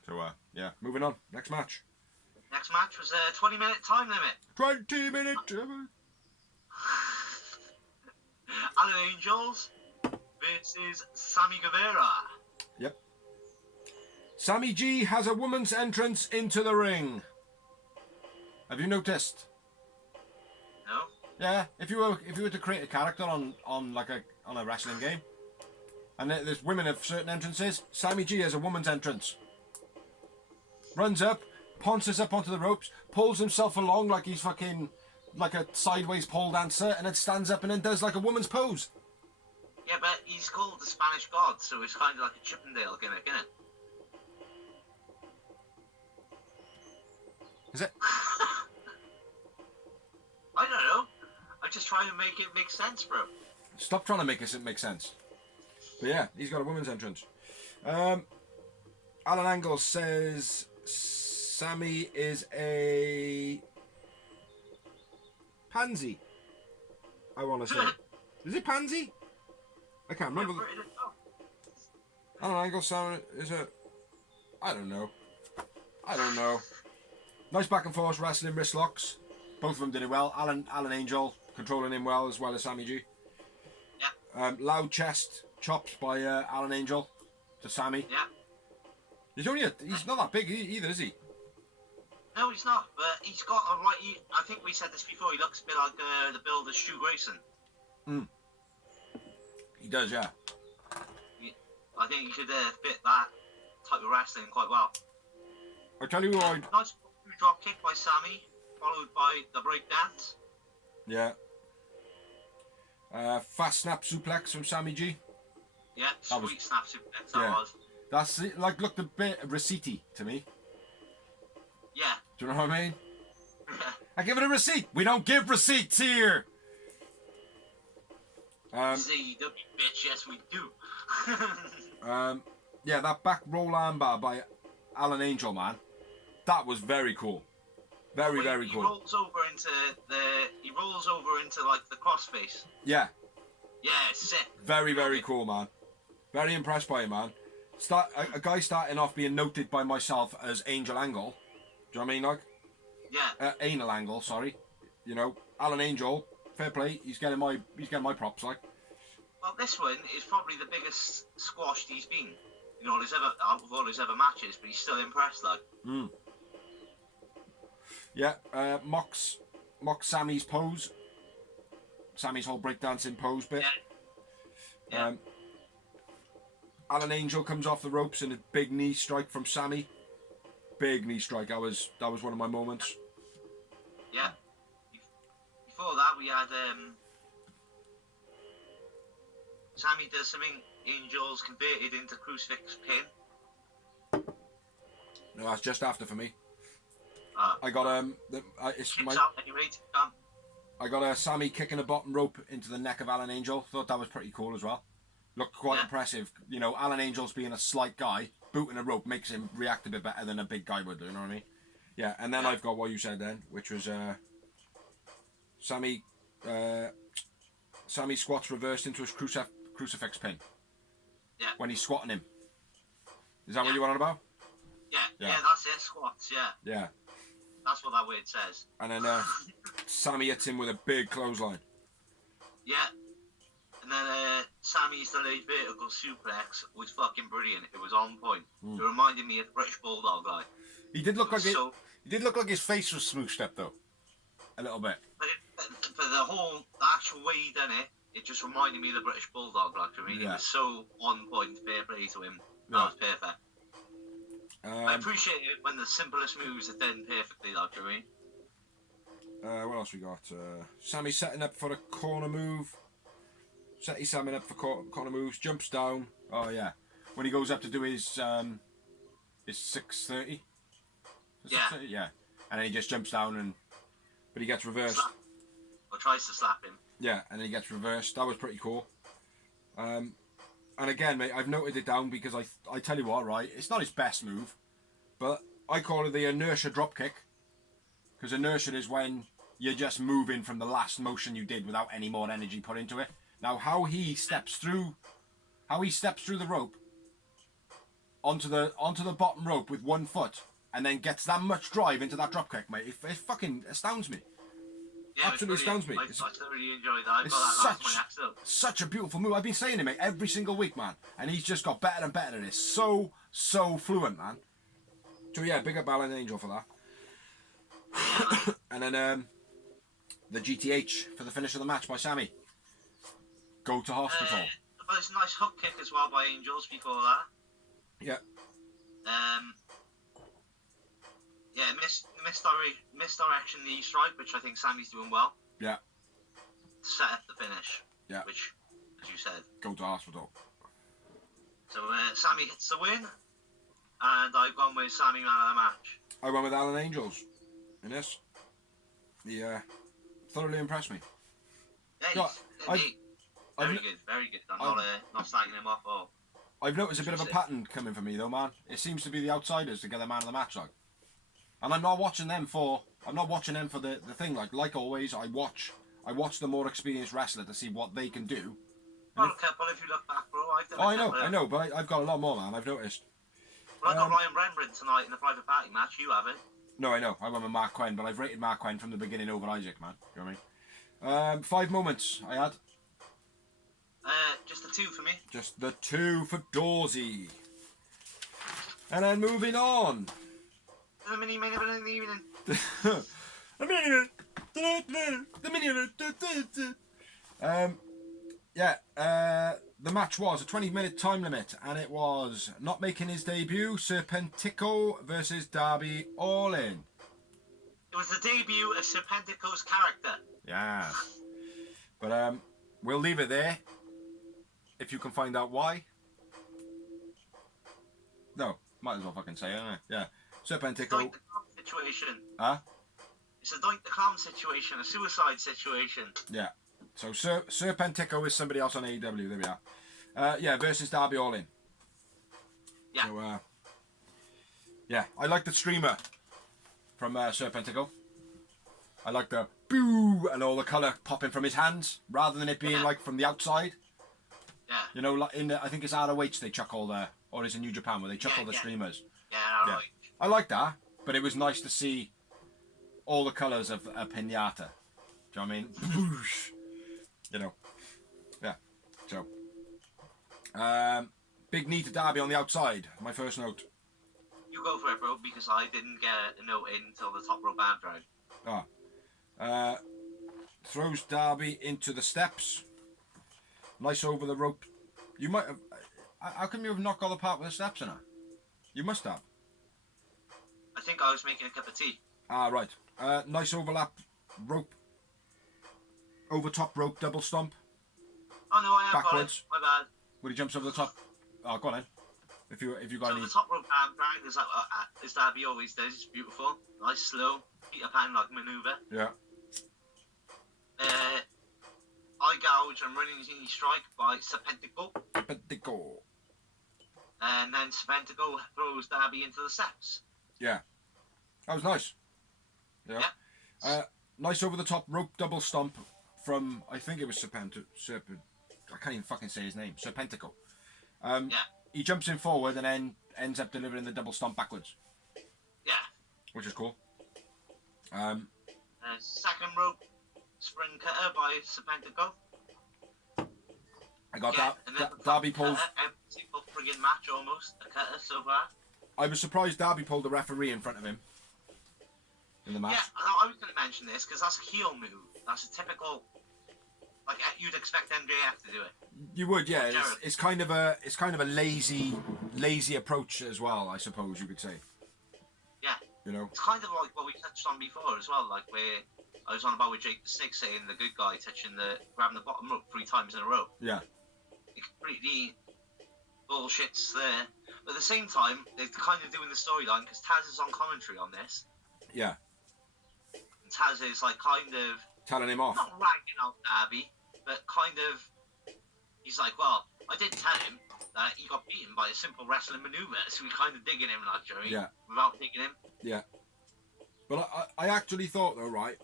So, yeah. Moving on. Next match. Next match was a 20-minute time limit. 20-minute. Alan Angels versus Sammy Guevara. Yep. Sammy G has a woman's entrance into the ring. Have you noticed? No. Yeah. If you were to create a character on a wrestling game, and there's women of certain entrances, Sammy G has a woman's entrance. Runs up, pounces up onto the ropes, pulls himself along like he's fucking like a sideways pole dancer, and then stands up and then does like a woman's pose. Yeah, but he's called the Spanish God, so it's kind of like a Chippendale gimmick, isn't it? Is it? I don't know. I'm just trying to make it make sense, bro. Stop trying to make it make sense. But yeah, he's got a women's entrance. Alan Angle says Sammy is a pansy. I want to say. Is it pansy? I can't remember. Alan Angle Sammy is a... I don't know. Nice back and forth wrestling, wrist locks. Both of them did it well. Alan Angel controlling him well as Sammy G. Yeah. Loud chest chops by Alan Angel to Sammy. Yeah. He's not that big either, is he? No, he's not. But he's got a right. I think we said this before. He looks a bit like the builder Stu Grayson. He does, yeah. I think he could fit that type of wrestling quite well. I tell you who I... Nice drop kick by Sammy, followed by the breakdance. Yeah. Fast snap suplex from Sammy G. Yeah, sweet snap suplex that was. That's it, like looked a bit receipty to me. Yeah. Do you know what I mean? I give it a receipt. We don't give receipts here. CW bitch, yes we do. Yeah, that back roll armbar by Alan Angel, man. That was very cool. Very cool. He rolls over into like the crossface. Yeah. Yeah, sick. Very cool, man. Very impressed by him, man. A guy starting off being noted by myself as Angel Angle. Do you know what I mean, like? Yeah. Anal Angle, sorry. You know, Alan Angel, fair play. He's getting my props, like. Well, this one is probably the biggest squashed he's been in all his other matches, but he's still impressed, like. Yeah, mocks Sammy's pose. Sammy's whole breakdancing pose bit. Yeah. Alan Angel comes off the ropes and a big knee strike from Sammy. Big knee strike. That was one of my moments. Yeah. Before that, we had Sammy does something. Angel's converted into crucifix pin. No, that's just after for me. I got I got a Sammy kicking a bottom rope into the neck of Alan Angel. Thought that was pretty cool as well. Looked quite impressive. You know, Alan Angel's being a slight guy, booting a rope makes him react a bit better than a big guy would do, you know what I mean? Yeah, and then I've got what you said then, which was Sammy squats reversed into his crucifix pin. Yeah. When he's squatting him. Is that what you wanted about? Yeah, that's it, squats, yeah. Yeah. That's what that word says. And then Sammy hits him with a big clothesline. Yeah. And then Sammy's delayed vertical suplex was fucking brilliant. It was on point. It reminded me of the British Bulldog guy. He did look like his face was smooshed up though. A little bit. But the actual way he done it, it just reminded me of the British Bulldog. Like, I mean, it was so on point. Fair play to him. That was perfect. I appreciate it when the simplest moves are done perfectly. Like, I mean. What else we got? Sammy setting up for a corner move. He's setting up for corner moves. Jumps down. Oh yeah. When he goes up to do his 630. Yeah. And then he just jumps down but he gets reversed. Or tries to slap him. Yeah, and then he gets reversed. That was pretty cool. And again, mate, I've noted it down because I tell you what, right? It's not his best move, but I call it the inertia dropkick. Because inertia is when you're just moving from the last motion you did without any more energy put into it. Now, how he steps through the rope onto the bottom rope with one foot, and then gets that much drive into that dropkick, mate, it fucking astounds me. Yeah, absolutely astounds me. I thoroughly enjoyed that. I got that such a beautiful move. I've been saying it, mate, every single week, man, and he's just got better and better at it. So fluent, man. So yeah, big up Alan Angel for that. And then the GTH for the finish of the match by Sammy. Go to hospital. There's a nice hook kick as well by Angels before that. Yeah. Yeah, misdirection knee strike, which I think Sammy's doing well. Yeah. To set up the finish. Yeah. Which you said. Go to hospital. So Sammy hits the win, and I've gone with Sammy man of the match. I went with Alan Angels in this. He thoroughly impressed me. Yeah, Yeah, very good, very good. I'm not slagging him off at all. I've noticed a bit of a pattern coming for me though, man. It seems to be the outsiders to get the man of the match, like. And I'm not watching them for the thing, like always. I watch the more experienced wrestler to see what they can do. Well, a couple if you look back, bro. I've done I know, but I've got a lot more, man. I've noticed. Well, I got Ryan Rembrandt tonight in the private party match. You haven't. No, I know. I went with Mark Quinn, but I've rated Mark Quinn from the beginning over Isaac, man. You know what I mean? 5 moments I had. Just the 2 for me. Just the 2 for Dorsey. And then moving on. The mini main event of the evening. The match was a 20-minute time limit, and it was not making his debut, Serpentico versus Darby Allin. It was the debut of Serpentico's character. Yeah. But we'll leave it there. If you can find out why. No, might as well fucking say it, innit? Yeah. Serpentico. Doink the clown situation. Huh? It's a doink the clown situation, a suicide situation. Yeah. So Serpentico is somebody else on AEW. There we are. Versus Darby Allin. Yeah. So I like the streamer from Serpentico. I like the boo and all the colour popping from his hands rather than it being like from the outside. Yeah. You know, like I think it's ROH they chuck all the, or is it New Japan where they chuck all the streamers. Yeah, right. I like that, but it was nice to see all the colours of a pinata. Do you know what I mean? You know. Yeah. So. Big knee to Darby on the outside. My first note. You go for it, bro, because I didn't get a note in until the top rope arm drag. Throws Darby into the steps. Nice over the rope. You might have. How come you have not got the part with the steps in it? You must have. I think I was making a cup of tea. Ah, right. Nice overlap rope. Over top rope double stomp. Oh no, I have backwards. got it. My bad. When he jumps over the top. Oh, go on then. If you got so any. The top rope arm drag is like as Darby always does. It's beautiful, nice, slow, Peter Pan like maneuver. Yeah. Eye gouge and running knee strike by Serpentico. Serpentico. And then Serpentico throws Darby into the steps. Yeah. That was nice. Yeah. Nice over the top rope double stomp from, I think it was I can't even fucking say his name. Serpentico. He jumps in forward and then ends up delivering the double stomp backwards. Yeah. Which is cool. Second rope spring cutter by Serpentico. I got that. And then Darby pulls. Every single friggin' match almost, a cutter so far. I was surprised Darby pulled the referee in front of him in the match. Yeah, I was going to mention this because that's a heel move. That's a typical, like you'd expect MJF to do it. You would, yeah. It's kind of a lazy approach as well, I suppose you could say. Yeah. You know. It's kind of like what we touched on before as well, like where I was on about with Jake the Snake saying the good guy grabbing the bottom rope 3 times in a row. Yeah. It completely bullshits there. But at the same time, they're kind of doing the storyline because Taz is on commentary on this. Yeah. And Taz is like kind of telling him off. Not ragging out Darby, but kind of he's like, well, I did tell him that he got beaten by a simple wrestling maneuver, so we kind of digging him like Joey. Yeah. Without digging him. Yeah. But I actually thought though, right?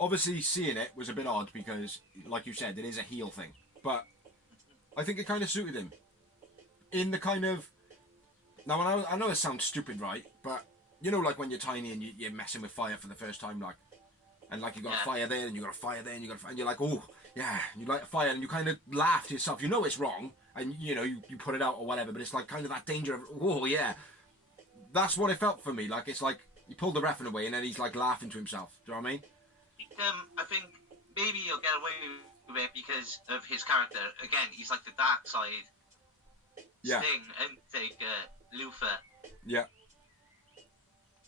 Obviously seeing it was a bit odd because, like you said, it is a heel thing. But I think it kind of suited him. In the kind of... Now, I know it sounds stupid, right? But, you know, like when you're tiny and you're messing with fire for the first time, like... And, like, you got a fire there, and you got a fire there, and you got a fire... And you're like, oh, yeah, you light a fire, and you kind of laugh to yourself. You know it's wrong, and, you know, you put it out or whatever, but it's, like, kind of that danger of, oh, yeah. That's what it felt for me. Like, it's like, you pulled the ref away, and then he's, like, laughing to himself. Do you know what I mean? I think maybe he'll get away with it because of his character. Again, he's like the dark side. Yeah. Sting and take Lufa. Yeah.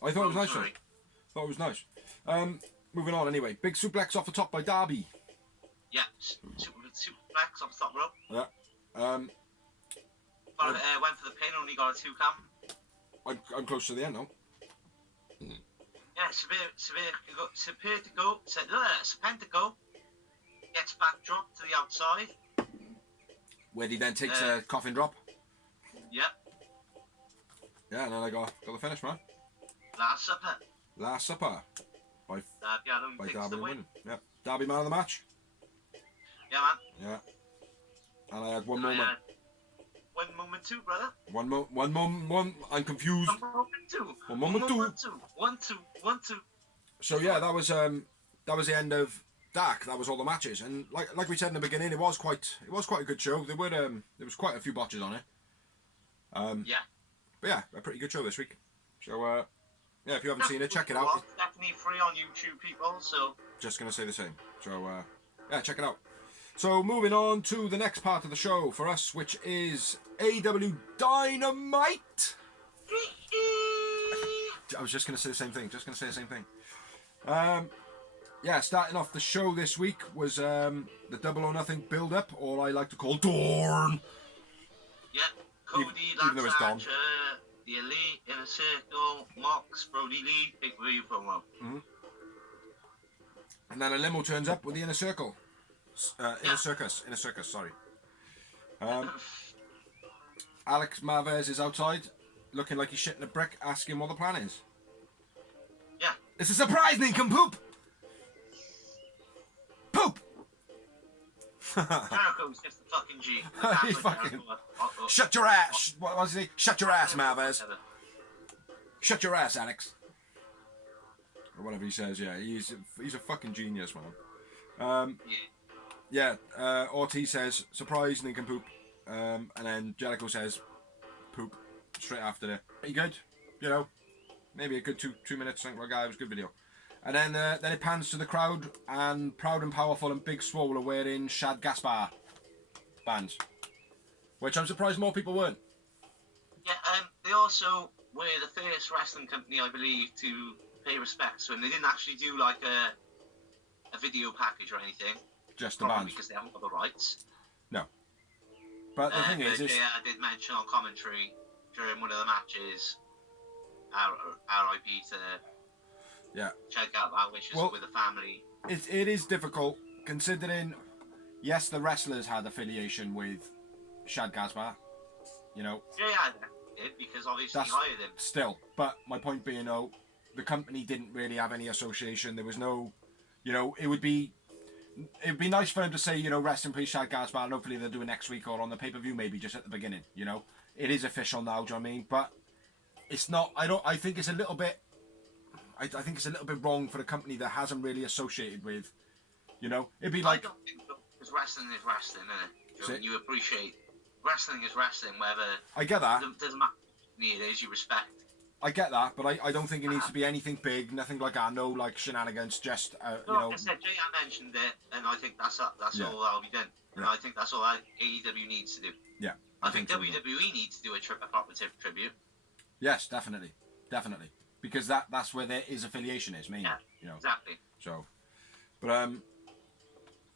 I thought it was nice. Thought it was nice. Moving on anyway. Big suplex off the top by Darby. Yeah. suplex off the top rope. Yeah. Went for the pin, only got a 2 count. I'm close to the end now. Yeah, Serpentico gets backdrop to the outside. Where he then takes a coffin drop. Yep. Yeah, and then I got the finish, man. Last Supper. Last Supper. By Darby Allin takes Darby the win. winning. Yep. Darby man of the match. Yeah, man. Yeah. And I had one moment. One moment too, brother. One moment. I'm confused. One moment two. One moment two. One two. So yeah, that was the end of Dark. That was all the matches, and like we said in the beginning, it was quite a good show. There was quite a few botches on it. Yeah. But yeah, a pretty good show this week. So yeah, if you haven't seen it, check it out. It's definitely free on YouTube, people. So just gonna say the same. So yeah, check it out. So moving on to the next part of the show for us, which is AEW Dynamite. I was just gonna say the same thing. Yeah, starting off the show this week was the Double or Nothing build-up, or I like to call Dawn. Yeah, Cody, even though it's Dawn. Lance Archer, the Elite, Inner Circle, Mox, Brody Lee, pay-per-view promo. Mm-hmm. And then a limo turns up with the Inner Circle. Inner Circus, sorry. Alex Marvez is outside, looking like he's shitting a brick, asking what the plan is. Yeah. It's a surprise, nincompoop! Poop! Jericho's just a fucking G. He's fucking... Shut your ass! What was he? Shut your ass, Marvez. Shut your ass, Alex. Or whatever he says, yeah. He's a fucking genius, man. Yeah, Ortiz says, surprise, nincompoop. And then Jericho says, poop, straight after it. Pretty good, you know. Maybe a good two minutes, something like that. It was a good video. And then it pans to the crowd, and Proud and Powerful and Big Swole are wearing Shad Gaspar bands. Which I'm surprised more people weren't. Yeah, they also were the first wrestling company, I believe, to pay respects to him. They didn't actually do like a video package or anything. Just the bands. Because they haven't got the rights. No. But the thing is... I did mention on commentary during one of the matches, RIP to check out our wishes with the family. It is difficult, considering, yes, the wrestlers had affiliation with Shad Gaspar, you know. Yeah, they did, because obviously he hired him. Still, but my point being, the company didn't really have any association. There was no, it would be nice for him to say, rest in peace, Shad Gaspar, and hopefully they'll do it next week or on the pay-per-view, maybe just at the beginning, It is official now, do you know what I mean? But it's not, I think it's a little bit, I think it's a little bit wrong for a company that hasn't really associated with, it'd be like... I don't think so, because wrestling is wrestling, isn't it? You appreciate, wrestling is wrestling, whether... I get that. It doesn't matter what it is, you respect. I get that, but I don't think it needs to be anything big, nothing like that, no like shenanigans, just, Like I said, Jay mentioned it, and I think that's all that'll be done. And I think that's all AEW needs to do. Yeah. I think WWE needs to do a proper tribute. Yes, definitely. Because that's where their affiliation is, mainly. Yeah, exactly. So, but,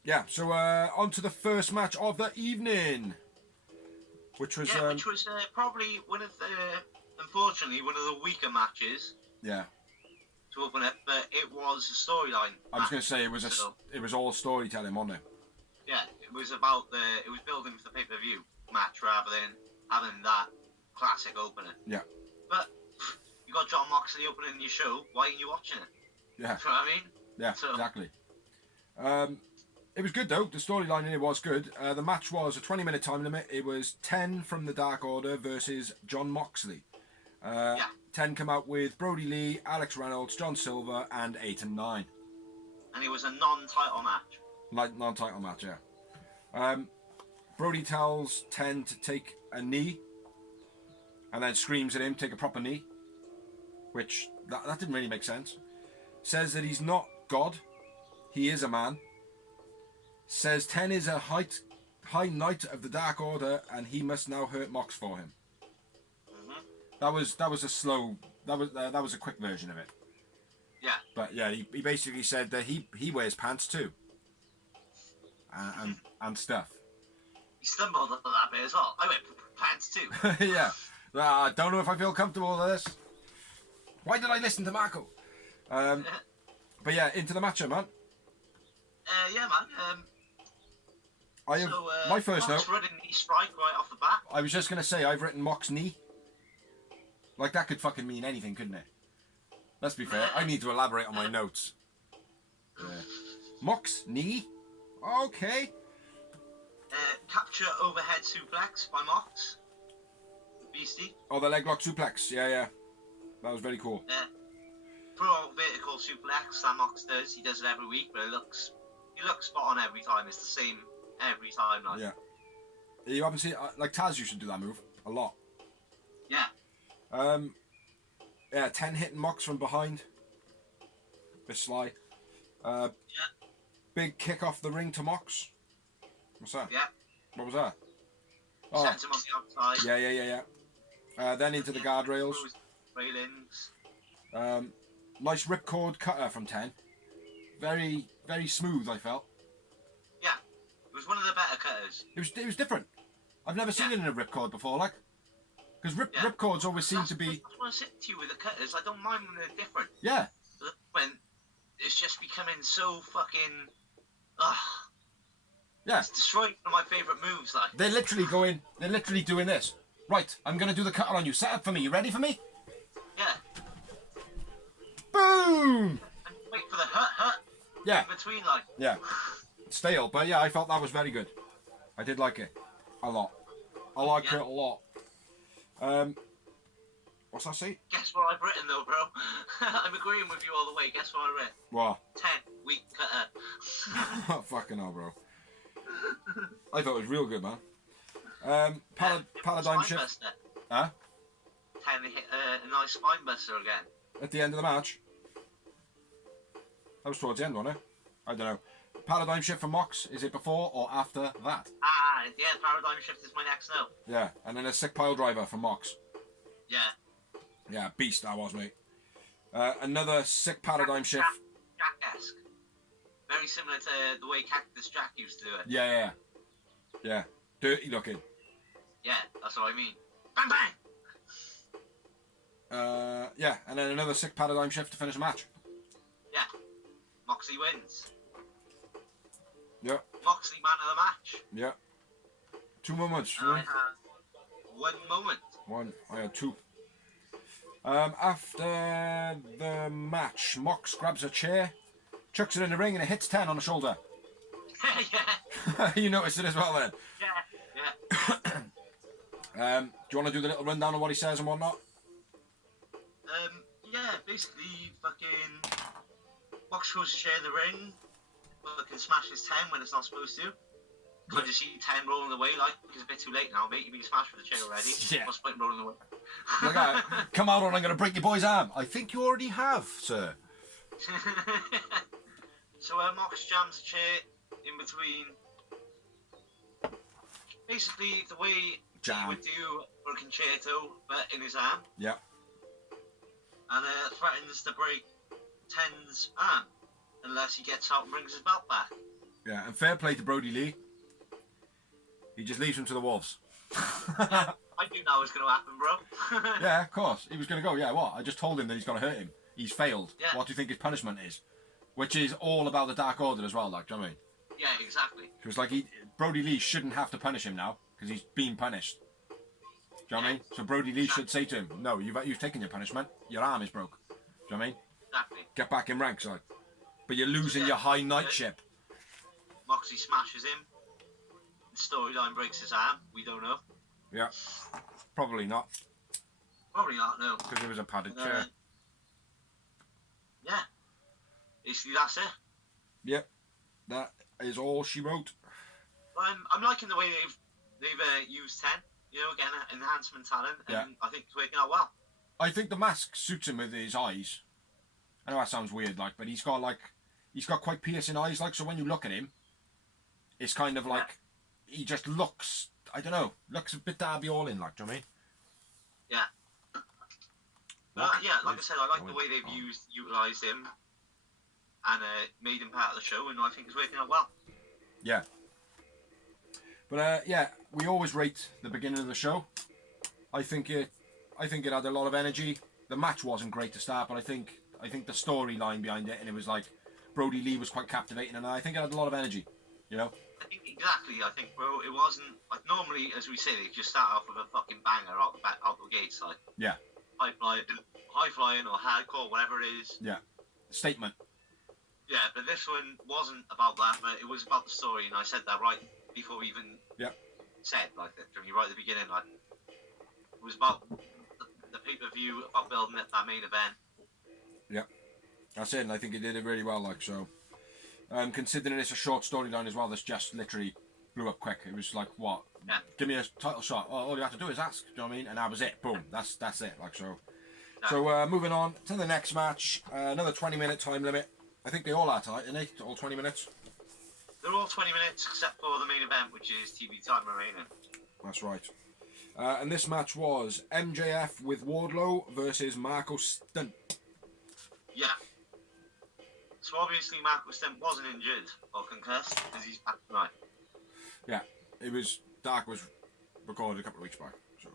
yeah, so on to the first match of the evening. Which was... which was probably unfortunately, one of the weaker matches. Yeah. To open it, but it was a storyline. I was going to say it was all storytelling, wasn't it? Yeah, it was building for the pay-per-view match rather than having that classic opener. Yeah. But you got John Moxley opening your show. Why aren't you watching it? Yeah. You know what I mean? Yeah, exactly. It was good though. The storyline in it was good. The match was a 20-minute time limit. It was 10 from the Dark Order versus John Moxley. 10 come out with Brody Lee, Alex Reynolds, John Silver, and 8 and 9. And it was a non-title match. Non-title match, yeah. Brody tells 10 to take a knee, and then screams at him, take a proper knee. Which, that didn't really make sense. Says that he's not God, he is a man. Says 10 is a high knight of the Dark Order, and he must now hurt Mox for him. That was a quick version of it. Yeah. But yeah, he basically said that he wears pants too. And stuff. stumbled on that bit as well. I went pants too. Yeah. I don't know if I feel comfortable with this. Why did I listen to Marco? But yeah, into the matchup, man. Yeah, man. My first Mox note. running knee strike right off the bat. I was just gonna say I've written Mox knee. Like that could fucking mean anything, couldn't it? Let's be fair. I need to elaborate on my notes. Yeah. Mox knee. Okay. Capture overhead suplex by Mox. Beastie. Oh, the leg lock suplex. Yeah. That was very cool. Pro vertical suplex that Mox does. He does it every week, but he looks spot on every time. It's the same every time. Like. Yeah. You haven't seen like Taz used to do that move a lot. Yeah. Yeah, 10 hitting Mox from behind. Bit sly. Yeah. Big kick off the ring to Mox. What's that? Yeah. What was that? Sends him on the outside. Yeah. Then into the guardrails. Railings. Nice ripcord cutter from 10. Very, very smooth, I felt. Yeah. It was one of the better cutters. It was different. I've never seen it in a ripcord before, like. Because ripcords always seem to be... I want to sit to you with the cutters. I don't mind when they're different. Yeah. But when it's just becoming so fucking... Yeah. It's destroying one of my favourite moves, like. They're literally doing this. Right, I'm going to do the cutter on you. Set up for me. You ready for me? Yeah. Boom! And wait for the hut. Yeah. In between, like. Yeah. Stale, but yeah, I felt that was very good. I did like it. A lot. I like it a lot. What's that say? Guess what I've written though, bro? I'm agreeing with you all the way. Guess what I read? What? 10 week cutter. Fucking hell, bro. I thought it was real good, man. Paradigm shift. Buster. Huh? 10 hit a nice spine buster again. At the end of the match. That was towards the end, wasn't it? I don't know. Paradigm shift for Mox. Is it before or after that? Yeah, paradigm shift is my next note. Yeah, and then a sick pile driver for Mox. Yeah. Yeah, beast that was, mate. Another sick paradigm shift. Jack-esque. Very similar to the way Cactus Jack used to do it. Yeah. Dirty looking. Yeah, that's what I mean. Bang bang! Yeah, and then another sick paradigm shift to finish the match. Yeah. Moxley wins. Yeah. Moxley man of the match. Yeah. 2 moments. And I had 1 moment. I had 2. After the match, Mox grabs a chair, chucks it in the ring, and it hits 10 on the shoulder. Yeah. You noticed it as well then? Yeah. Do you want to do the little rundown of what he says and whatnot? Yeah, basically, fucking Mox goes to share the ring, but can smash his 10 when it's not supposed to. Can't just see 10 rolling away, like, it's a bit too late now, mate. You've been smashed with the chair already. Yeah. What's the point in rolling away? Like, come out or I'm going to break your boy's arm. I think you already have, sir. So Mox jams a chair in between. Basically, the way he would do for a concerto, but in his arm. Yeah. And threatens to break 10's arm unless he gets out and brings his belt back. Yeah, and fair play to Brody Lee. He just leaves him to the Wolves. I knew that was going to happen, bro. Yeah, of course. He was going to go, yeah, what? I just told him that he's going to hurt him. He's failed. Yeah. What do you think his punishment is? Which is all about the Dark Order as well, like, do you know what I mean? Yeah, exactly. Because, like, Brody Lee shouldn't have to punish him now, because he's been punished. Do you know what I mean? So Brody Lee should say to him, no, you've taken your punishment. Your arm is broke. Do you know what I mean? Exactly. Get back in ranks, like. But you're losing your high knightship. Moxley smashes him. The storyline breaks his arm. We don't know. Yeah. Probably not. Probably not, no. Because it was a padded chair. Yeah. Basically, that's it. Yep. That is all she wrote. I'm liking the way they've used 10. You know, again, enhancement talent. And I think it's working out well. I think the mask suits him with his eyes. I know that sounds weird, like, but he's got quite piercing eyes, like, so when you look at him, it's kind of like, he just looks, I don't know, looks a bit Darby Allin, like, do you know what I mean? Yeah. But yeah, like I said, I like the way they've utilised him and made him part of the show, and I think it's working out well. Yeah. But yeah, we always rate the beginning of the show. I think it had a lot of energy. The match wasn't great to start, but I think the storyline behind it, and it was like Brody Lee was quite captivating, and I think it had a lot of energy. You know. I think exactly. I think, bro, it wasn't like normally, as we say, they just start off with a fucking banger out the gates, like Yeah. high flying or hardcore, whatever it is. Yeah. Statement. Yeah, but this one wasn't about that, but it was about the story, and I said that right before we even said, like, literally right at the beginning, like, it was about the pay-per-view, about building it, that main event. Yeah, that's it, and I think it did it really well, like, so. Considering it's a short storyline as well, this just literally blew up quick. It was like, what? Yeah. Give me a title shot. Oh, all you have to do is ask, do you know what I mean? And that was it. Boom. That's it, like, so. So, moving on to the next match, another 20-minute time limit. I think they all are tonight, didn't they? All 20 minutes? They're all 20 minutes, except for the main event, which is TV time remaining. That's right. And this match was MJF with Wardlow versus Marco Stunt. Yeah. So obviously Marco Stunt wasn't injured or concussed, because he's back tonight. Yeah, it was... Dark was recorded a couple of weeks back, so...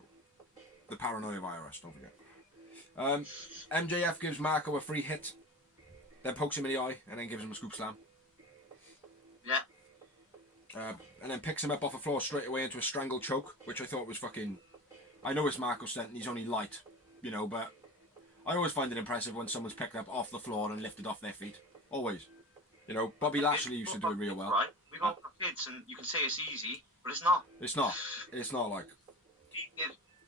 The paranoia virus, don't forget. MJF gives Marco a free hit, then pokes him in the eye, and then gives him a scoop slam. Yeah. And then picks him up off the floor straight away into a strangle choke, which I thought was fucking... I know it's Marco Stunt and he's only light, you know, but I always find it impressive when someone's picked up off the floor and lifted off their feet. Always. You know, Bobby Lashley used to do it real well. Right? We got kids and you can say it's easy, but it's not. It's not. It's not like...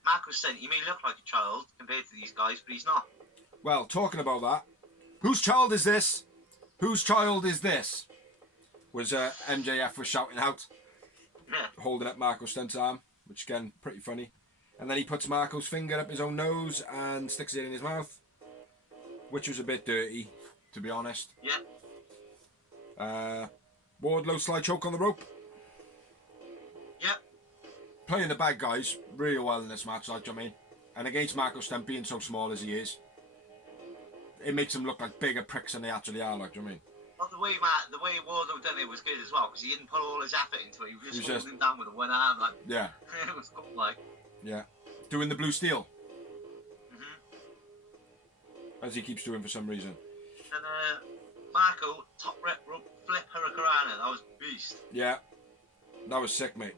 Marco Stunt, he may look like a child compared to these guys, but he's not. Well, talking about that, whose child is this? Whose child is this? Was MJF was shouting out, holding up Marco Stunt's arm, which again, pretty funny. And then he puts Marco's finger up his own nose and sticks it in his mouth, which was a bit dirty, to be honest. Yeah. Wardlow slide choke on the rope. Yep. Playing the bad guys really well in this match, like, I mean. And against Marco Stunt being so small as he is, it makes them look like bigger pricks than they actually are, like, I mean. Well, the way Wardlow done it was good as well, because he didn't put all his effort into it. He was just holding him down with one arm, like. Yeah. It was cool, like. Yeah. Doing the blue steel. Mhm. As he keeps doing for some reason. And Marco, top rope flip hurricanrana. That was beast. Yeah. That was sick, mate.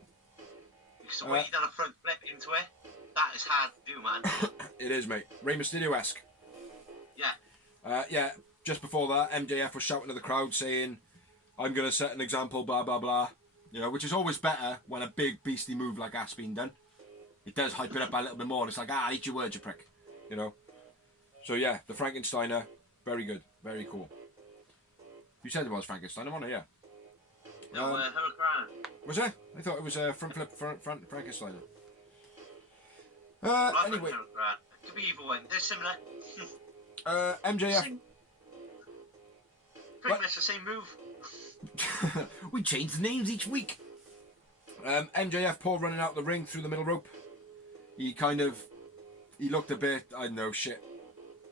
So when he done a front flip into it, that is hard to do, man. It is, mate. Rey Mysterio-esque. Yeah. Yeah. Just before that, MJF was shouting to the crowd saying, I'm going to set an example, blah, blah, blah. You know, which is always better when a big beastly move like that's been done. It does hype it up a little bit more, and it's like, eat your words, you prick. You know? So yeah, the Frankensteiner, very good. Very cool. You said it was Frankensteiner, wasn't it? Yeah. No, hurricane. Was it? I thought it was front flip front Frankensteiner. Anyway. Could be either one. They're similar. MJF. Pretty much the same move. We change the names each week. MJF Paul running out the ring through the middle rope. He looked a bit, I don't know, shit.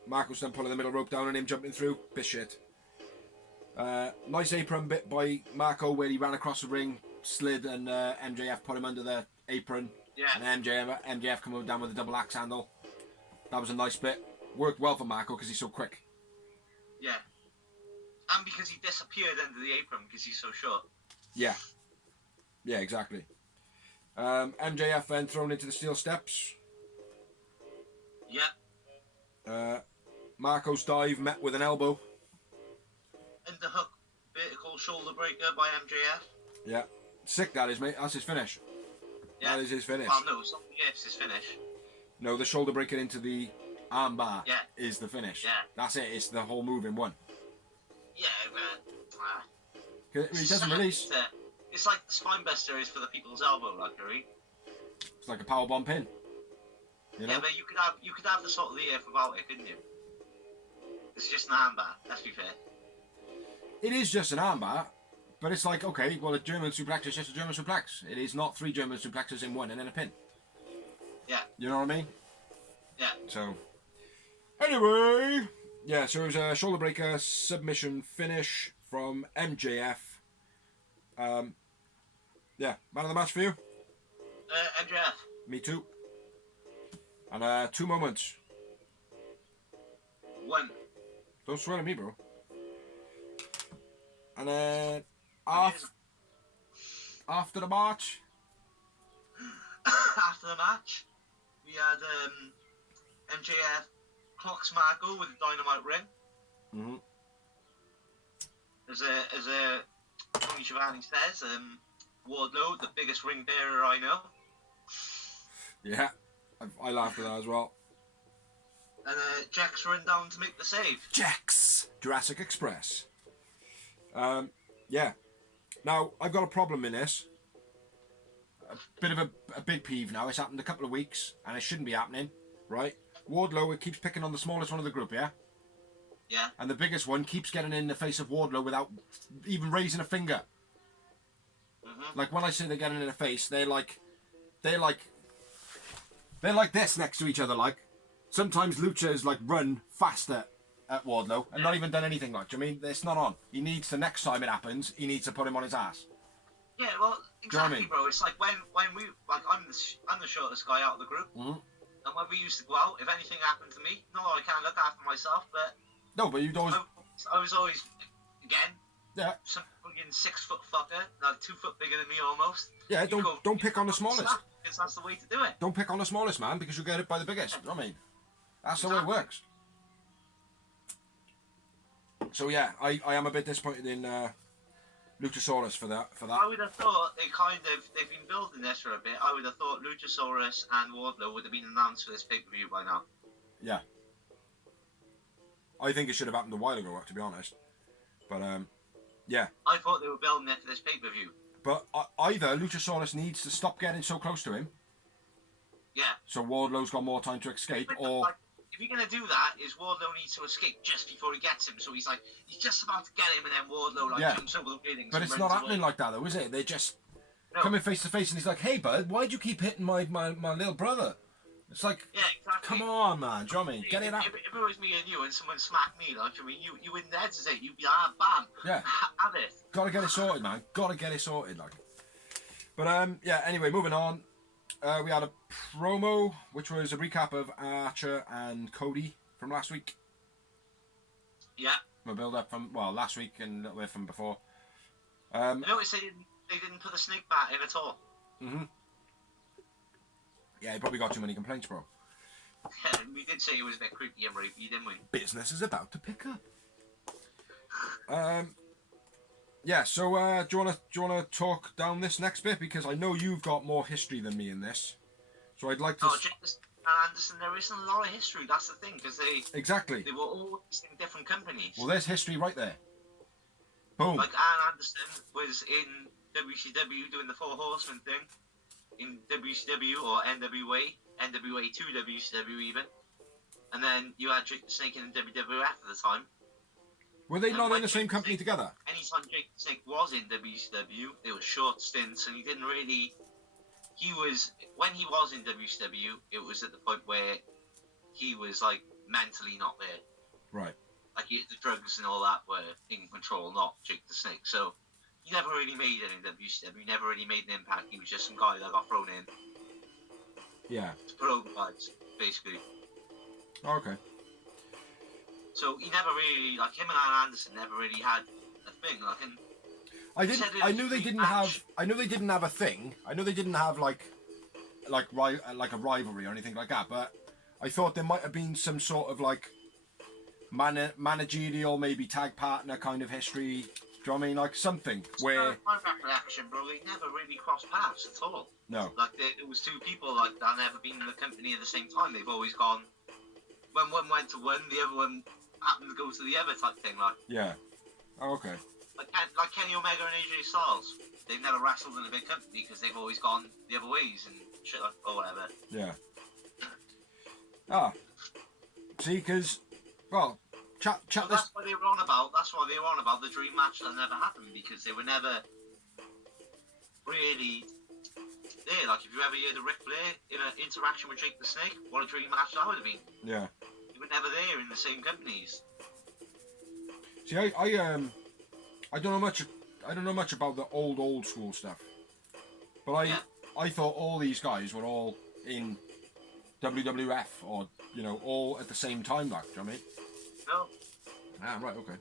Marco's done pulling the middle rope down and him jumping through. Bit shit. Nice apron bit by Marco where he ran across the ring, slid, and MJF put him under the apron. Yeah. And MJF come down with a double axe handle. That was a nice bit. Worked well for Marco because he's so quick. Yeah. And because he disappeared under the apron because he's so short. Yeah. Yeah, exactly. MJF then thrown into the steel steps. Yeah. Marco's dive met with an elbow. Underhook vertical shoulder breaker by MJF. Yeah. Sick that is, mate. That's his finish. Yeah. That is his finish. Oh no, it's not his finish. No, the shoulder breaker into the armbar is the finish. Yeah. That's it. It's the whole move in one. Yeah, man. He doesn't release. It's like the spine buster is for the people's elbow, like, right? It's like a powerbomb pin. You know? Yeah, but you could have the sort of the if without it, couldn't you? It's just an armbar. Let's be fair. It is just an armbar, but it's like, okay, well, a German suplex is just a German suplex. It is not 3 German suplexes in one and then a pin. Yeah. You know what I mean? Yeah. So, anyway, yeah. So it was a shoulder breaker submission finish from MJF. Yeah, Yeah, man of the match for you? MJF. Me too. And 2 moments. 1. Don't swear at me, bro. And then after the match. After the match, we had MJF clocks Marco with a Dynamite ring. Mm-hmm. As Tony Schiavone says, Wardlow, the biggest ring bearer I know. Yeah, I laughed at that as well. And Jack's run down to make the save. Jax! Jurassic Express. Yeah. Now, I've got a problem in this. A bit of a big peeve now. It's happened a couple of weeks, and it shouldn't be happening, right? Wardlow, it keeps picking on the smallest one of the group, yeah? Yeah. And the biggest one keeps getting in the face of Wardlow without even raising a finger. Mm-hmm. Like, when I say they're getting in the face, they're like this next to each other, like. Sometimes Lucha's like run faster at Wardlow and not even done anything like. Do you mean it's not on? He needs the next time it happens, he needs to put him on his ass. Yeah, well, exactly, Do you know what I mean? bro. It's like when we like I'm the shortest guy out of the group, Mm-hmm. and when we used to go out, if anything happened to me, not that I can't look after myself, but No, but you'd always I was always again yeah some fucking 6 foot fucker, like 2 foot bigger than me almost. yeah. You Don't pick on the smallest. Because that's the way to do it. Don't pick on the smallest, man, because you'll get hit by the biggest. You know what I mean? That's the way it works. So yeah, I am a bit disappointed in Luchasaurus for that. I would have thought they've been building this for a bit. I would have thought Luchasaurus and Wardlow would have been announced for this pay-per-view by now. Yeah. I think it should have happened a while ago, to be honest. But yeah. I thought they were building it for this pay-per-view. But either Luchasaurus needs to stop getting so close to him. Yeah. So Wardlow's got more time to escape, But, or like, if you're gonna do that, is Wardlow needs to escape just before he gets him. So he's just about to get him, and then Wardlow jumps over the railings. But and it's runs not away. happening like that, though, is it? They just No. coming face to face, and he's like, "Hey, bud, why'd you keep hitting my little brother?" It's like, Yeah, exactly. come on, man. Do you know what I mean? Get it out. If it was me and you, and someone smacked me, you wouldn't hesitate. You'd be like, bam. Yeah. Have it. Gotta get it sorted, man. Gotta get it sorted, like. But yeah. Anyway, moving on. We had a promo, which was a recap of Archer and Cody from last week. Yeah. A build up from last week and a little bit from before. I noticed they didn't put the snake bat in at all. Mhm. Yeah, he probably got too many complaints, bro. We did say it was a bit creepy and rapey, didn't we? Business is about to pick up. Yeah. So do you wanna talk down this next bit, because I know you've got more history than me in this. So I'd like to. Oh, James and Anderson, there isn't a lot of history. That's the thing, because Exactly. they were always in different companies. Well, there's history right there. Boom. Like Arn Anderson was in WCW doing the Four Horsemen thing in WCW or NWA, NWA to WCW even, and then you had Jake the Snake in WWF at the time. Were they And not when in the same Jake the company Snake- together? Anytime Jake the Snake was in WCW, it was short stints, and he didn't really. When he was in WCW, it was at the point where he was mentally not there. Right. The drugs and all that were in control, not Jake the Snake. So he never really made it in WCW. He never really made an impact. He was just some guy that got thrown in Yeah. to put over vibes, basically. Okay. So he never really, him and Arn Anderson never really had a thing. I knew they didn't have. I knew they didn't have a thing. I knew they didn't have like a rivalry or anything like that. But I thought there might have been some sort of managerial, maybe tag partner kind of history. Do you know what I mean? Like something where. My recollection, bro, they never really crossed paths at all. No. There was 2 people that never been in the company at the same time. They've always gone. When one went to one, the other one happened to go to the other type thing. Yeah. Oh, okay. Like Kenny Omega and AJ Styles. They've never wrestled in a big company because they've always gone the other ways and shit or whatever. Yeah. See, because chat So this. that's what they were on about. That's why they were on about the dream match that never happened, because they were never really there. If you ever heard of Ric Flair in an interaction with Jake the Snake, what a dream match that would have been. Yeah. They were never there in the same companies. See, I don't know much. I don't know much about the old school stuff. But I thought all these guys were all in WWF or, you know, all at the same time, like, do you know what I mean? No. Ah, right, okay.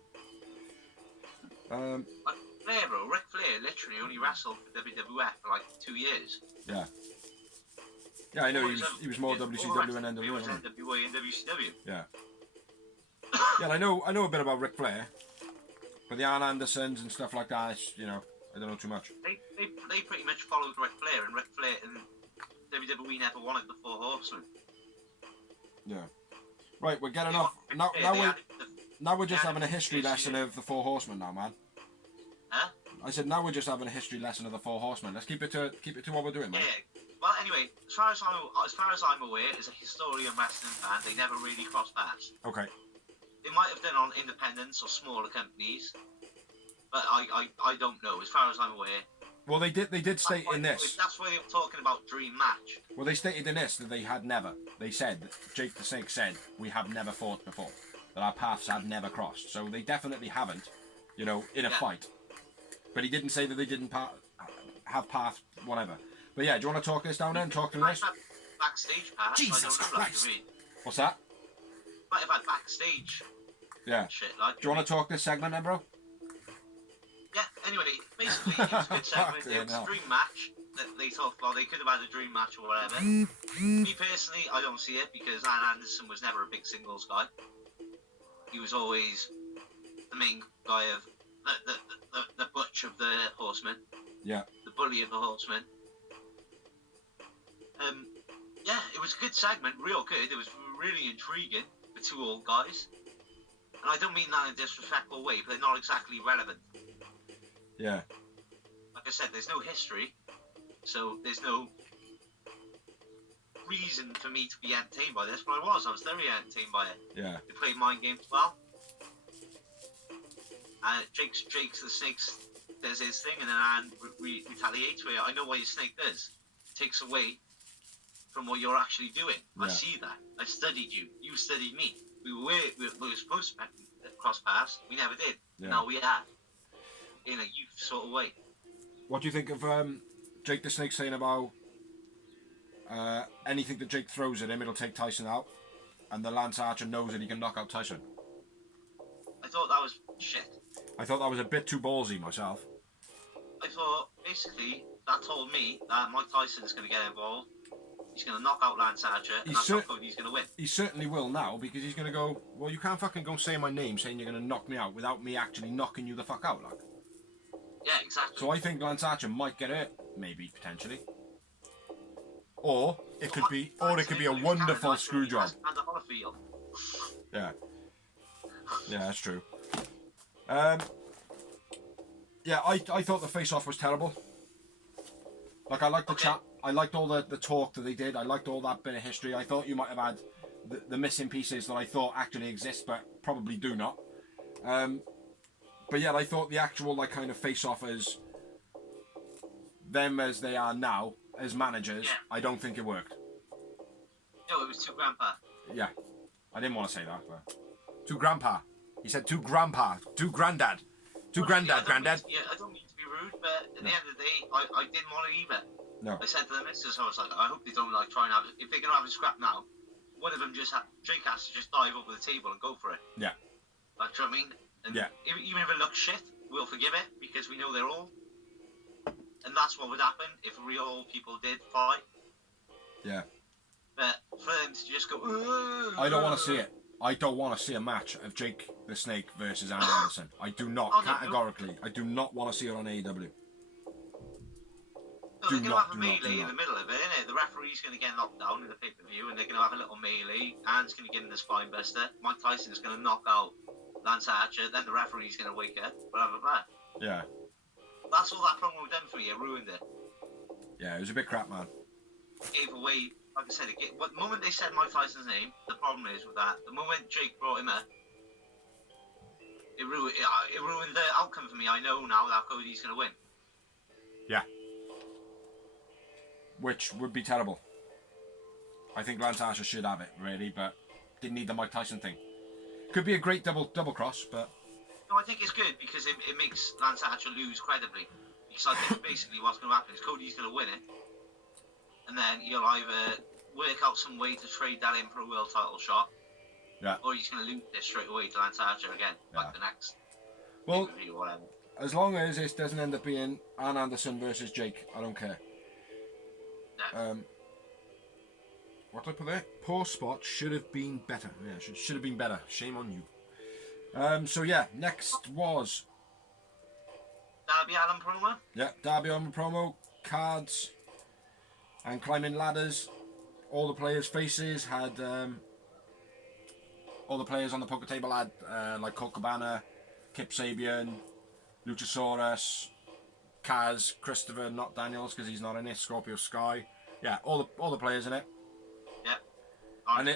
Like Flair, bro. Ric Flair literally only wrestled for WWF for like 2 years. Yeah. Yeah, I know, he was more WCW and NWA. He was NWA and WCW. Yeah. Yeah, I know a bit about Ric Flair. But the Arn Andersons and stuff like that, you know, I don't know too much. They pretty much followed Ric Flair, and Ric Flair and WWE never wanted the Four Horsemen. Yeah. Right, we're getting off. Now we're just having a history lesson of the Four Horsemen now, man. Huh? I said now we're just having a history lesson of the Four Horsemen. Let's keep it to what we're doing, man. Yeah. Well, anyway, as far as I'm aware, as a historian wrestling fan, they never really crossed paths. Okay. They might have done on independents or smaller companies, but I don't know. As far as I'm aware. Well, they did state in this. That's why they were talking about dream match. Well, they stated in this that they had never. They said, Jake the Snake said, we have never fought before. That our paths had never crossed. So they definitely haven't, you know, in a fight. But he didn't say that they didn't have path, whatever. But yeah, do you want to talk this down then? Talk through this? Backstage path. Jesus Christ. What's that? Might have had backstage. Yeah. Shit, like. Do you want to talk this segment then, bro? Yeah, anyway, basically, it was a good segment. It was a dream match that they thought, well, they could have had a dream match or whatever. Me personally, I don't see it because Arn Anderson was never a big singles guy. He was always the main guy of the butch of the Horsemen. Yeah. The bully of the Horsemen. Yeah, it was a good segment, real good. It was really intriguing for two old guys. And I don't mean that in a disrespectful way, but they're not exactly relevant. Yeah. Like I said, there's no history, so there's no reason for me to be entertained by this, but I was very entertained by it. Yeah. They played mind games well. Jake's the Snake does his thing, and then Anne retaliates with it. I know what your Snake does. It takes away from what you're actually doing. Yeah. I see that. I studied you. You studied me. We were supposed to cross paths. We never did. Yeah. Now we are. In a youth sort of way. What do you think of Jake the Snake saying about anything that Jake throws at him, it'll take Tyson out, and the Lance Archer knows that he can knock out Tyson? I thought that was shit. I thought that was a bit too ballsy myself. I thought, basically, that told me that Mike Tyson's going to get involved. He's going to knock out Lance Archer, and that's how Cody's going to win. He certainly will now, because he's going to go, well, you can't fucking go say my name saying you're going to knock me out without me actually knocking you the fuck out, like. Yeah, exactly. So I think Lance Archer might get hurt, maybe, potentially. Or it could be a wonderful screw job. Yeah. Yeah, that's true. Yeah, I thought the face-off was terrible. Like, I liked the chat. I liked all the talk that they did. I liked all that bit of history. I thought you might have had the missing pieces that I thought actually exist, but probably do not. But yeah, I thought the actual, like, kind of face-off as them as they are now, as managers, yeah. I don't think it worked. No, it was too grandpa. Yeah. I didn't want to say that, but... Too grandpa. He said too grandpa. Too granddad. Too granddad. I don't mean to be rude, but at the end of the day, I didn't want it either. No. I said to the missus, I was like, I hope they don't, like, try and have... If they're going to have a scrap now, one of them Jake has to just dive over the table and go for it. Yeah. Like, do you know what I mean? And yeah. Even if it looks shit, we'll forgive it because we know they're all. And that's what would happen if real old people did fight. Yeah. But for them to just go... I don't want to see it. I don't want to see a match of Jake the Snake versus Arn Anderson. I do not, categorically. No. I do not want to see it on AEW. No, they're going to have a melee in the middle of it, innit? The referee's going to get knocked down in the pay-per-view, and they're going to have a little melee. Arn's going to get in the spine buster. Mike Tyson's going to knock out Lance Archer, then the referee's going to wake up, blah, blah, blah. Yeah. That's all that promo done for you, ruined it. Yeah, it was a bit crap, man. Gave away, like I said, the moment they said Mike Tyson's name, the problem is with that, the moment Jake brought him up, it ruined the outcome for me. I know now that Cody's going to win. Yeah. Which would be terrible. I think Lance Archer should have it, really, but didn't need the Mike Tyson thing. Could be a great double cross, but... No, I think it's good because it makes Lance Archer lose credibly. Because I think basically what's going to happen is Cody's going to win it, and then he'll either work out some way to trade that in for a world title shot, Yeah. or he's going to lose it straight away to Lance Archer again, like the next pay-per-view or whatever. As long as it doesn't end up being Arn Anderson versus Jake, I don't care. Yeah. What did I put there? Poor spot should have been better. Yeah, should have been better. Shame on you. So yeah, next was Darby Allin promo. Yeah, Darby on promo, cards, and climbing ladders. All the players' faces had. All the players on the poker table had like Colt Cabana, Kip Sabian, Luchasaurus, Kaz, Christopher, not Daniels because he's not in it. Scorpio Sky. Yeah, all the players in it. Yeah. And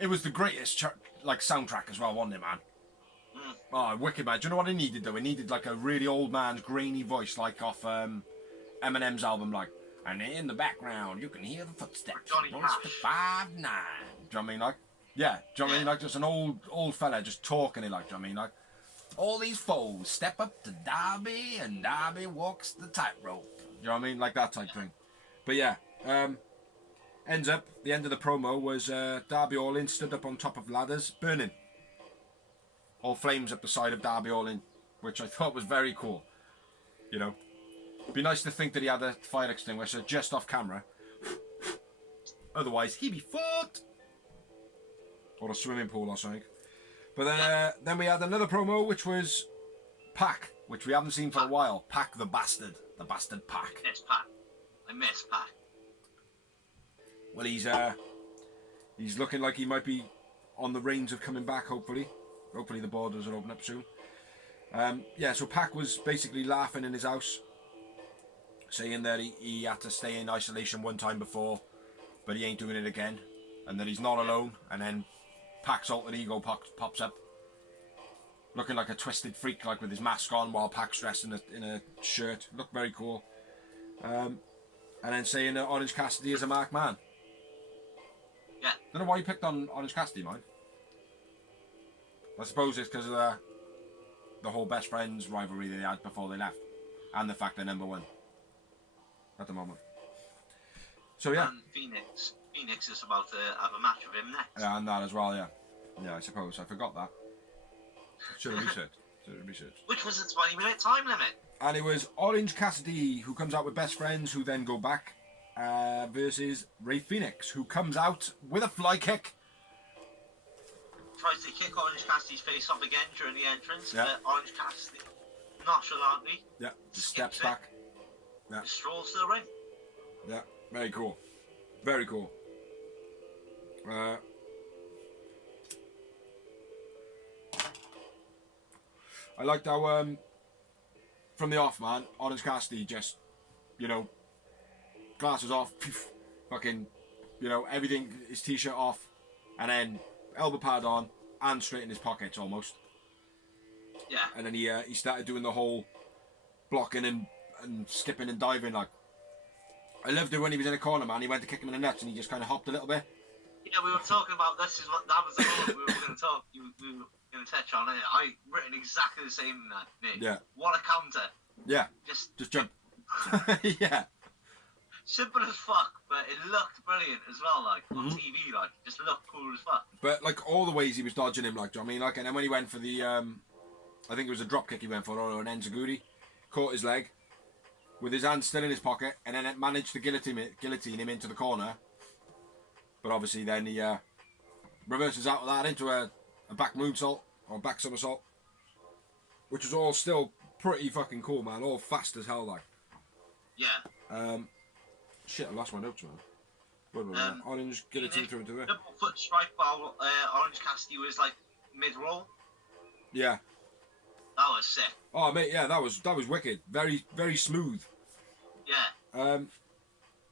it was the greatest like soundtrack as well, wasn't it, man? Oh, wicked, man. Do you know what it needed, though? It needed, like, a really old man's grainy voice, like off Eminem's album, like, and in the background, you can hear the footsteps. Johnny Cash. 5'9". Do you know what I mean? Like, yeah. Do you know what I mean? Like, just an old fella just talking it, like, do you know what I mean? Like, all these foes step up to Darby, and Darby walks the tightrope. Do you know what I mean? Like that type thing. But, yeah. Ends up, the end of the promo was Darby Allin stood up on top of ladders, burning. All flames up the side of Darby Allin, which I thought was very cool. You know, it'd be nice to think that he had a fire extinguisher just off camera. Otherwise, he'd be fucked. Or a swimming pool or something. But then we had another promo, which was Pac, which we haven't seen for a while. Pac the bastard Pac. Yes, Pac. I miss Pac. Well, he's looking like he might be on the reins of coming back. Hopefully the borders will open up soon. Yeah, so Pac was basically laughing in his house, saying that he had to stay in isolation one time before, but he ain't doing it again, and that he's not alone. And then Pac's alter ego pops up, looking like a twisted freak, like with his mask on, while Pac's dressed in a shirt. Looked very cool. And then saying that Orange Cassidy is a marked man. Yeah. Don't know why you picked on Orange Cassidy, mind. I suppose it's because of the whole best friends rivalry they had before they left, and the fact they're number one at the moment. So yeah. And Phoenix is about to have a match with him next. Yeah, and that as well. Yeah. Yeah, I suppose I forgot that. Should have researched. Which was a 20-minute time limit. And it was Orange Cassidy who comes out with best friends who then go back versus Rey Fenix, who comes out with a fly kick. Tries to kick Orange Cassidy's face off again during the entrance. Yeah. Orange Cassidy nonchalantly. Yeah, just steps back. Yeah. Just strolls to the ring. Yeah, very cool. Very cool. I liked how, from the off, man, Orange Cassidy just, you know, glasses off, fucking, you know, everything, his t-shirt off, and then elbow pad on, and straight in his pockets almost. Yeah. And then he started doing the whole blocking and skipping and diving. Like, I loved it when he was in a corner, man. He went to kick him in the nuts and he just kind of hopped a little bit. Yeah, we were talking about this. That was the moment we were going to talk. We were going to touch on it. I written exactly the same in that. Nick. Yeah. What a counter. Yeah. Just jump. Yeah. Simple as fuck, but it looked brilliant as well. Like on TV, like just looked cool as fuck. But like all the ways he was dodging him, like, do you know what I mean? Like, and then when he went for the, I think it was a drop kick he went for, or an enziguri, caught his leg with his hand still in his pocket, and then it managed to guillotine him into the corner. But obviously then he reverses out of that into a back moonsault or back somersault, which was all still pretty fucking cool, man. All fast as hell, like. Yeah. Shit, I lost my notes, man. Orange guillotine through into it. Double foot strike while Orange Cassidy was like mid-roll. Yeah. That was sick. Oh mate, yeah, that was wicked. Very, very smooth. Yeah.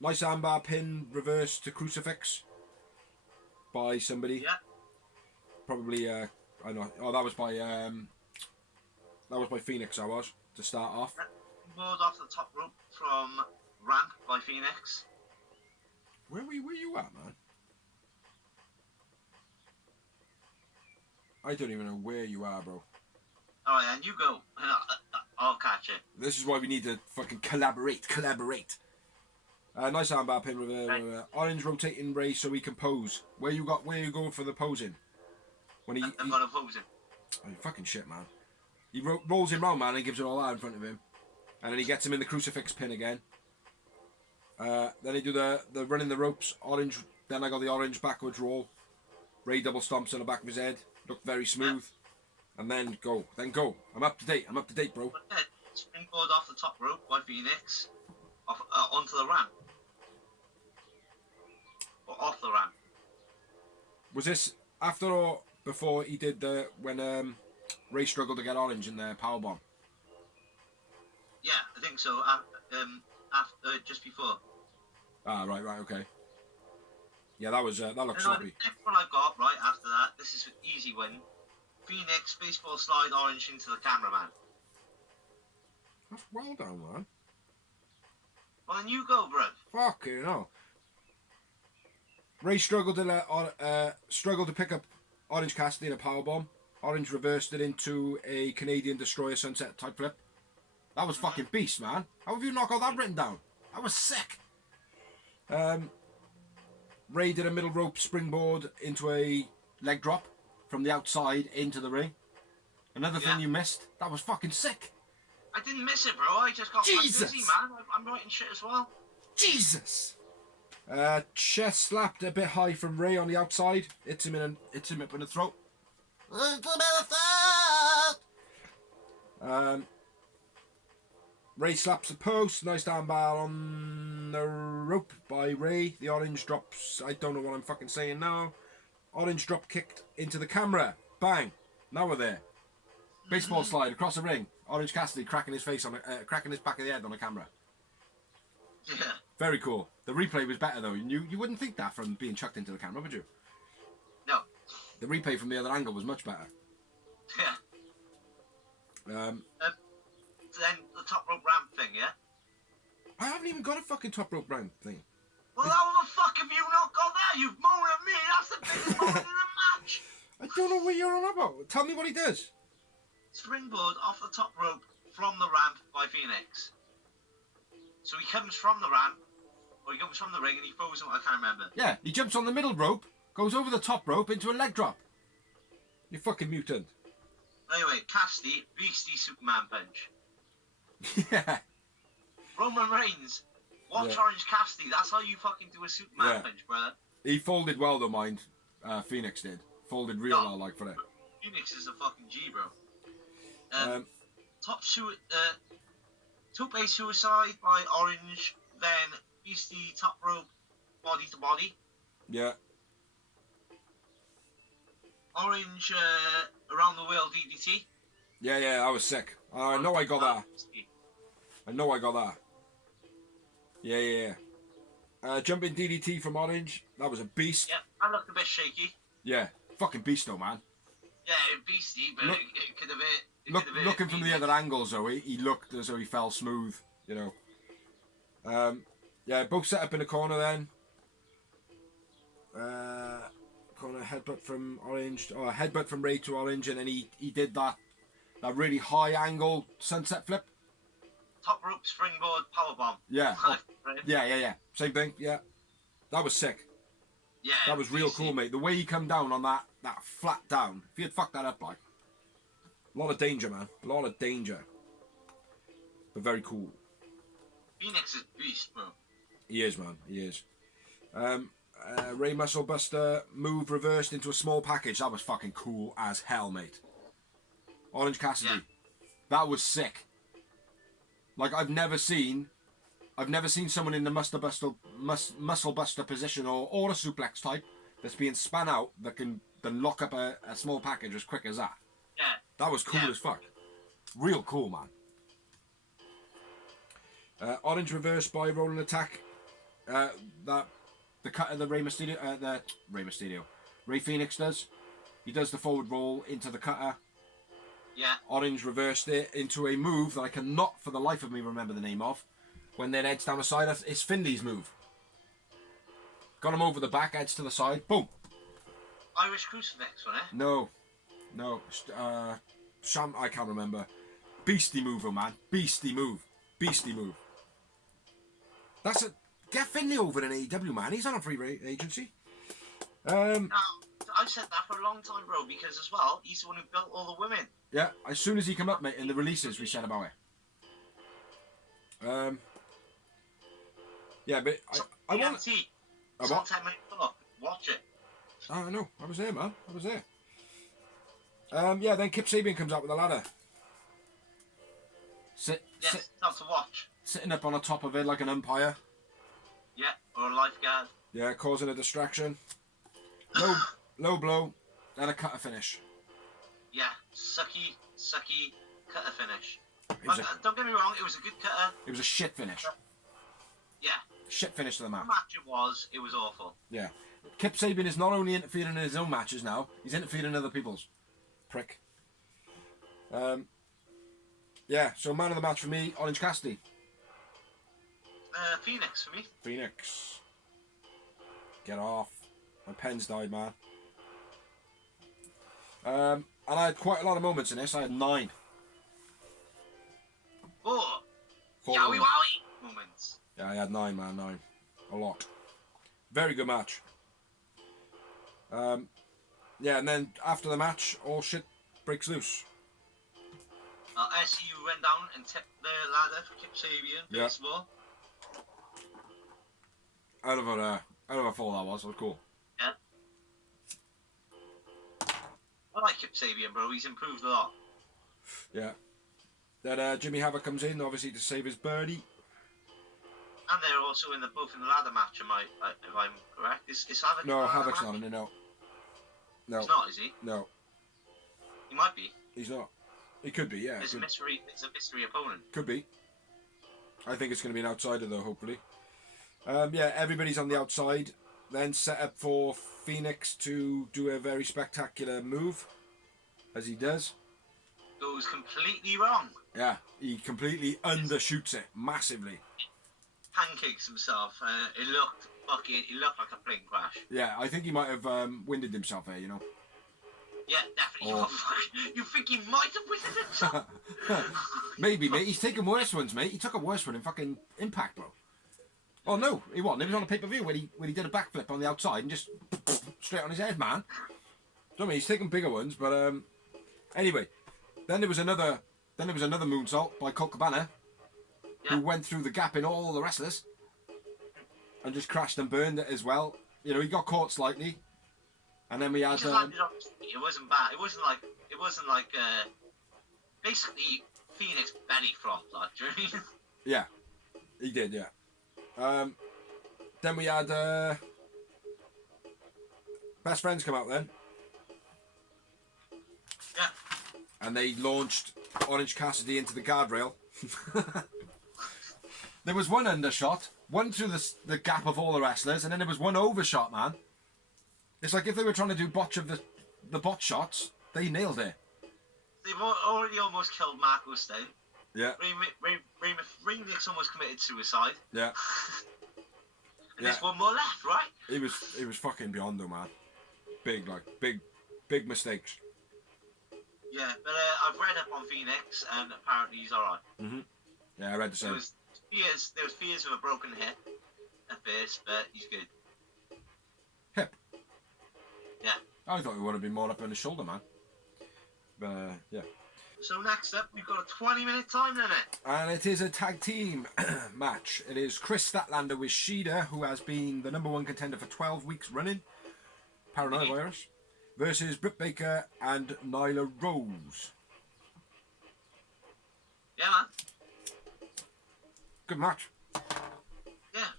Nice armbar pin reverse to crucifix by somebody. Yeah. Probably I don't know. Oh, that was by Phoenix. I was to start off. Board off the top rope from Ramp by Phoenix. Where you at, man? I don't even know where you are, bro. Alright, and you go. I'll catch it. This is why we need to fucking collaborate. Nice armbar pin with a Orange rotating Ray so he can pose. Where you going for the posing? When I'm gonna pose him. Oh, fucking shit, man. He rolls him round, man, and gives it all out in front of him. And then he gets him in the crucifix pin again. Then he do the running the ropes, Orange. Then I got the Orange backwards roll. Ray double stomps on the back of his head. Looked very smooth. Yeah. And then go. I'm up to date, bro. Springboard off the top rope by Phoenix. Onto the ramp. Or off the ramp. Was this after or before he did when Ray struggled to get Orange in the powerbomb? Yeah, I think so. After, just before. Ah, right, okay. Yeah, that looks sloppy. The next one I got right after that. This is an easy win. Phoenix baseball slide Orange into the cameraman. That's well done, man. Well, then you go, bruv. Fucking hell. Ray struggled to pick up Orange Cassidy in a powerbomb. Orange reversed it into a Canadian Destroyer Sunset type flip. That was fucking beast, man. How have you not got that written down? That was sick. Ray did a middle rope springboard into a leg drop from the outside into the ring. Another thing you missed. That was fucking sick. I didn't miss it, bro. I just got busy, man. I'm writing shit as well. Jesus. Chest slapped a bit high from Ray on the outside. Hits him up in the throat. Ray slaps the post. Nice armbar on the rope by Ray. The Orange drops. I don't know what I'm fucking saying now. Orange drop kicked into the camera. Bang. Now we're there. Baseball slide across the ring. Orange Cassidy cracking his face on cracking his back of the head on the camera. Yeah. Very cool. The replay was better though. You wouldn't think that from being chucked into the camera, would you? No. The replay from the other angle was much better. Yeah. Then the top rope ramp thing, yeah? I haven't even got a fucking top rope ramp thing. Well, how the fuck have you not got that? You've moaned at me. That's the biggest moment in the match. I don't know what you're on about. Tell me what he does. Springboard off the top rope from the ramp by Phoenix. So he comes from the ramp, or he comes from the ring and he throws him, I can't remember. Yeah, he jumps on the middle rope, goes over the top rope into a leg drop. You fucking mutant. Anyway, Cassidy, beastie Superman punch. Yeah. Roman Reigns, watch Orange Cassidy. That's how you fucking do a Superman punch, brother. He folded well though, mind. Phoenix did. Folded real well, like for it. Phoenix is a fucking G, bro. Tope suicide by Orange, then beastie top rope, body to body. Yeah. Orange around the wheel DDT. Yeah, I was sick. I know I got that. Yeah. Jumping DDT from Orange. That was a beast. Yeah, I looked a bit shaky. Yeah, fucking beast though, man. Yeah, beastie, but it could have been... Looking from the other angles though, he looked as though he fell smooth, you know. Yeah, both set up in the corner then. Corner headbutt from Orange, or headbutt from Ray to Orange, and then he did that really high angle sunset flip. Top rope springboard powerbomb. Yeah. Yeah. Same thing. Yeah. That was sick. Yeah. That was real cool, mate. The way he come down on that flat down. If he had fucked that up, like, a lot of danger, man. A lot of danger. But very cool. Phoenix is beast, bro. He is, man. He is. Ray Muscle Buster move reversed into a small package. That was fucking cool as hell, mate. Orange Cassidy. Yeah. That was sick. Like, I've never seen someone in the muscle buster position or a suplex type that's being spun out that can then lock up a small package as quick as that. Yeah. That was cool as fuck. Real cool, man. Orange reverse by rolling attack. The cut of the Ray Phoenix does. He does the forward roll into the cutter. Yeah. Orange reversed it into a move that I cannot for the life of me remember the name of. When then edge down the side, it's Finley's move. Got him over the back, edge to the side, boom. Irish crucifix, wasn't it? No. I can't remember. Beastie move, oh man. Beastie move. Beastie move. Get Finlay over in AEW, man. He's on a free agency. Now, I've said that for a long time, bro, because as well, he's the one who built all the women. Yeah, as soon as he come up, mate, in the releases we said about it. Yeah, but I want... It's on 10 minutes up. Watch it. I know. I was there, man. I was there. Yeah, then Kip Sabian comes out with a ladder. Not to watch. Sitting up on the top of it like an umpire. Yeah, or a lifeguard. Yeah, causing a distraction. Low blow, then a cutter finish. Yeah, sucky cutter finish. Don't get me wrong, it was a good cutter. It was a shit finish. Yeah. Shit finish to the match. The match it was awful. Yeah. Kip Sabian is not only interfering in his own matches now, he's interfering in other people's. Prick. Yeah, so man of the match for me, Orange Cassidy. Phoenix for me. Phoenix. Get off. My pen's died, man. And I had quite a lot of moments in this. I had 9. 4 4 Yowie wowie moments. Yeah, I had 9, man. 9. A lot. Very good match. Yeah, and then after the match, all shit breaks loose. SU went down and tipped the ladder for Kip Sabian, first of all. Out of a fall that was cool. Yeah. I like Kip Sabian, bro. He's improved a lot. Yeah. Then Jimmy Havoc comes in, obviously, to save his birdie. And they're also both in the ladder match, if I'm correct. Is Havoc? No, Havoc's not in it, no. No. He's not, is he? No. He might be. He's not. He could be, yeah. It's a mystery opponent. Could be. I think it's going to be an outsider, though, hopefully. Yeah, everybody's on the outside. Then set up for Phoenix to do a very spectacular move, as he does. Goes completely wrong. Yeah, he completely undershoots it massively. Pancakes himself. It looked like a plane crash. Yeah, I think he might have winded himself there, you know. Yeah, definitely. Oh. You think he might have winded himself? Maybe, mate. He's taken worse ones, mate. He took a worse one in fucking Impact, bro. Oh no, he wasn't. It was on a pay-per-view when he did a backflip on the outside and just straight on his head, man. I mean, he's taken bigger ones, but anyway, then there was another moonsault by Colt Cabana, who went through the gap in all the wrestlers and just crashed and burned it as well. You know, he got caught slightly, and then we had. It wasn't bad. It wasn't like basically Phoenix belly flop, like, do you know what I mean? Yeah, he did. Yeah. Then we had Best Friends come out then. Yeah. And they launched Orange Cassidy into the guardrail. There was one undershot, one through the gap of all the wrestlers, and then there was one overshot, man. It's like if they were trying to do botch of the bot shots, they nailed it. They've already almost killed Mark Stein. Yeah. Remix almost committed suicide. Yeah. And there's one more left, right? It was fucking beyond though, man. Big mistakes. Yeah, but I've read up on Phoenix, and apparently he's alright. Yeah, I read the same. There was fears of a broken hip at first, but he's good. Hip? Yeah. I thought he would have been more up on his shoulder, man. But yeah. So next up, we've got a 20-minute time limit. And it is a tag team match. It is Chris Statlander with Shida, who has been the #1 contender for 12 weeks running, Paranoia Virus, versus Britt Baker and Nyla Rose. Yeah, man. Good match. Yeah.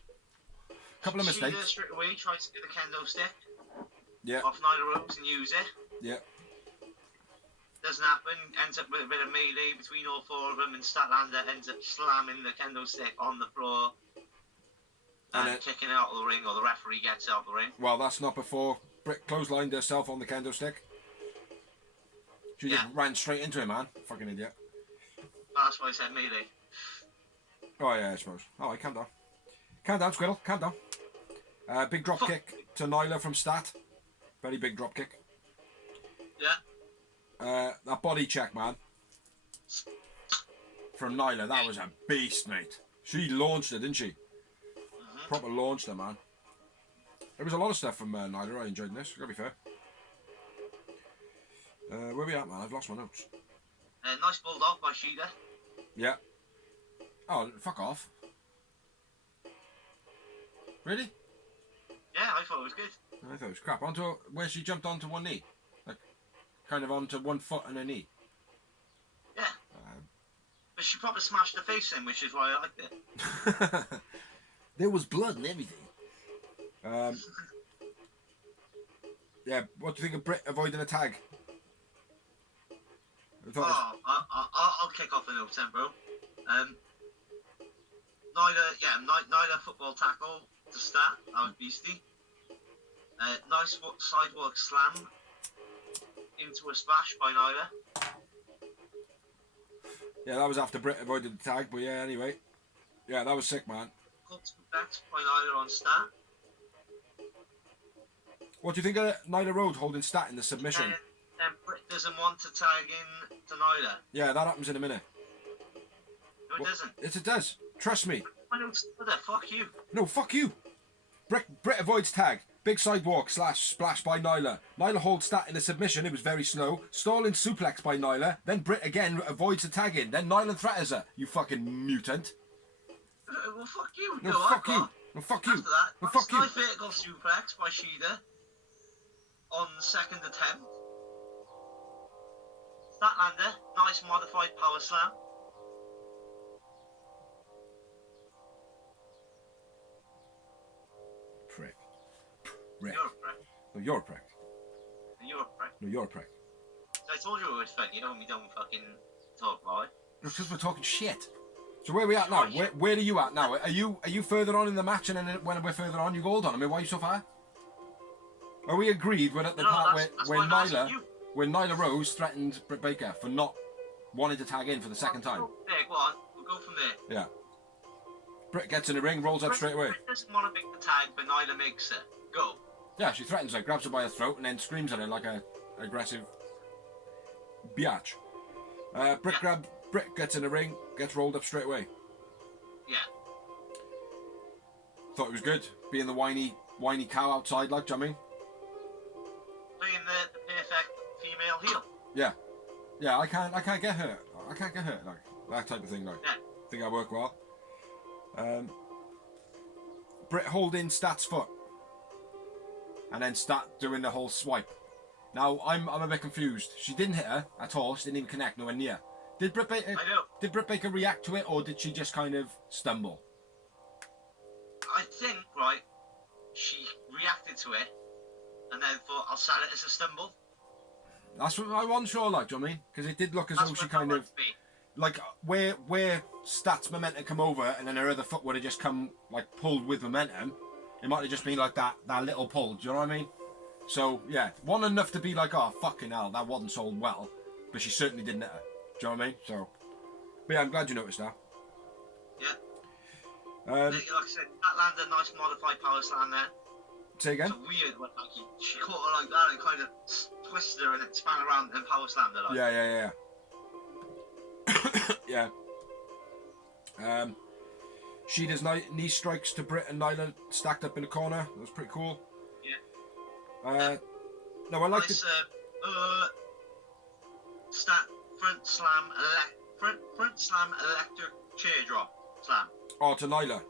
Couple of mistakes. Shida straight away tries to get the kendo stick off Nyla Rose and use it. Yeah. Doesn't happen, ends up with a bit of melee between all 4 of them, and Statlander ends up slamming the kendo stick on the floor and kicking it out of the ring, or the referee gets out of the ring. Well, that's not before Britt clotheslined herself on the kendo stick. She just ran straight into him, man. Fucking idiot. That's why I said melee. Oh, yeah, I suppose. Alright, calm down. Calm down, Squiddle. Calm down. Big drop kick to Nyla from Stat. Very big drop kick. Yeah. That body check, man. from Nyla. That was a beast, mate. She launched her, didn't she? Mm-hmm. Proper launched her, man. There was a lot of stuff from Nyla. I enjoyed this. Gotta be fair. Where we at, man? I've lost my notes. Nice bulldog by Shida. Yeah. Oh, fuck off. Really? Yeah, I thought it was good. I thought it was crap. Onto where she jumped onto one knee. Like, kind of onto one foot and a knee. Yeah. But she probably smashed her face in, which is why I liked it. There was blood and everything. Yeah, what do you think of Britt avoiding a tag? I'll kick off the notes then, bro. Nyla football tackle to start. That was beastie. Nice sidewalk slam into a splash by Nyla. Yeah, that was after Britt avoided the tag, but yeah, anyway. Yeah, that was sick, man. Good back by Nyla on start. What do you think of Nyla Rose holding stat in the submission? Then Britt doesn't want to tag in to Nyla. Yeah, that happens in a minute. No, it doesn't. Yes, it does. Trust me. I don't know that. Fuck you. No, fuck you. Britt avoids tag. Big sidewalk / splash by Nyla. Nyla holds stat in the submission. It was very slow. Stalling suplex by Nyla. Then Britt again avoids the tag in. Then Nyla threatens her. You fucking mutant. Well, fuck you. No, fuck you. No, fuck you. After that, No, fuck you. nice vertical suplex by Shida on second attempt. Statlander, nice modified power slam. Prick. You're a prick. No, you're a prick. You're a prick. No, you're a prick. I told you it was funny, when we don't fucking talk about it. Because we're talking shit. So where are we at now? Where are you at now? Are you further on in the match, and then when we're further on, you go, hold on, I mean, why are you so far? Are we agreed we're at the part where Nyla Rose threatened Britt Baker for not wanting to tag in for the second time? Yeah, go on. We'll go from there. Yeah. Britt gets in the ring, rolls up straight away. Britt doesn't want to make the tag, but Nyla makes it. Go. Yeah, she threatens her, grabs her by the throat, and then screams at her like a aggressive biatch. Britt gets in the ring, gets rolled up straight away. Yeah. Thought it was good, being the whiny cow outside, like, do you know what I mean? Playing the perfect female heel. Yeah. Yeah, I can't get hurt. I can't get hurt, like, that type of thing, like. Yeah. I think I work well. Britt holding Stat's foot. And then Stat doing the whole swipe. Now, I'm a bit confused. She didn't hit her at all. She didn't even connect nowhere near. Did Britt Baker react to it, or did she just kind of stumble? I think, right, she reacted to it, and then thought, I'll sell it as a stumble. That's what I wasn't sure, like, do you know what I mean? Because it did look as though she kind of, like, where Stat's momentum come over, and then her other foot would have just come, like, pulled with momentum. It might have just been like that little pull, do you know what I mean? So, yeah, wasn't enough to be like, oh, fucking hell, that wasn't sold well. But she certainly didn't hit her. Do you know what I mean? So, but yeah, I'm glad you noticed that. Yeah. Like I said, that landed a nice modified power slam there. Say again? It's weird, like, she caught her like that and kind of twisted her and then span around and power slammed her. Like. Yeah. Yeah. She does knee strikes to Britt and Nyla stacked up in the corner. That was pretty cool. Yeah. No, I like nice, Stat front slam electric chair drop slam. Oh, to Nyla.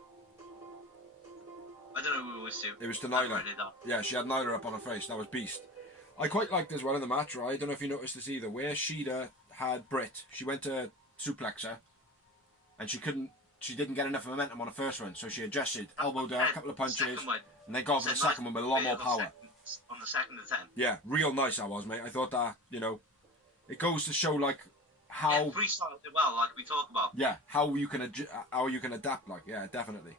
I don't know who it was to. It was to Nyla. Yeah, she had Nyla up on her face. That was beast. I quite liked as well in the match, right? I don't know if you noticed this either. Where Shida had Britt, she went to suplex her, and she didn't get enough momentum on the first one, so she adjusted, elbowed her, a couple of punches, and they got for the second one with a lot more power. On the second attempt. Yeah, real nice that was, mate. I thought that, it goes to show, like, how... Yeah, freestyle it well, like we talked about. Yeah, how you can adapt, like, yeah, definitely.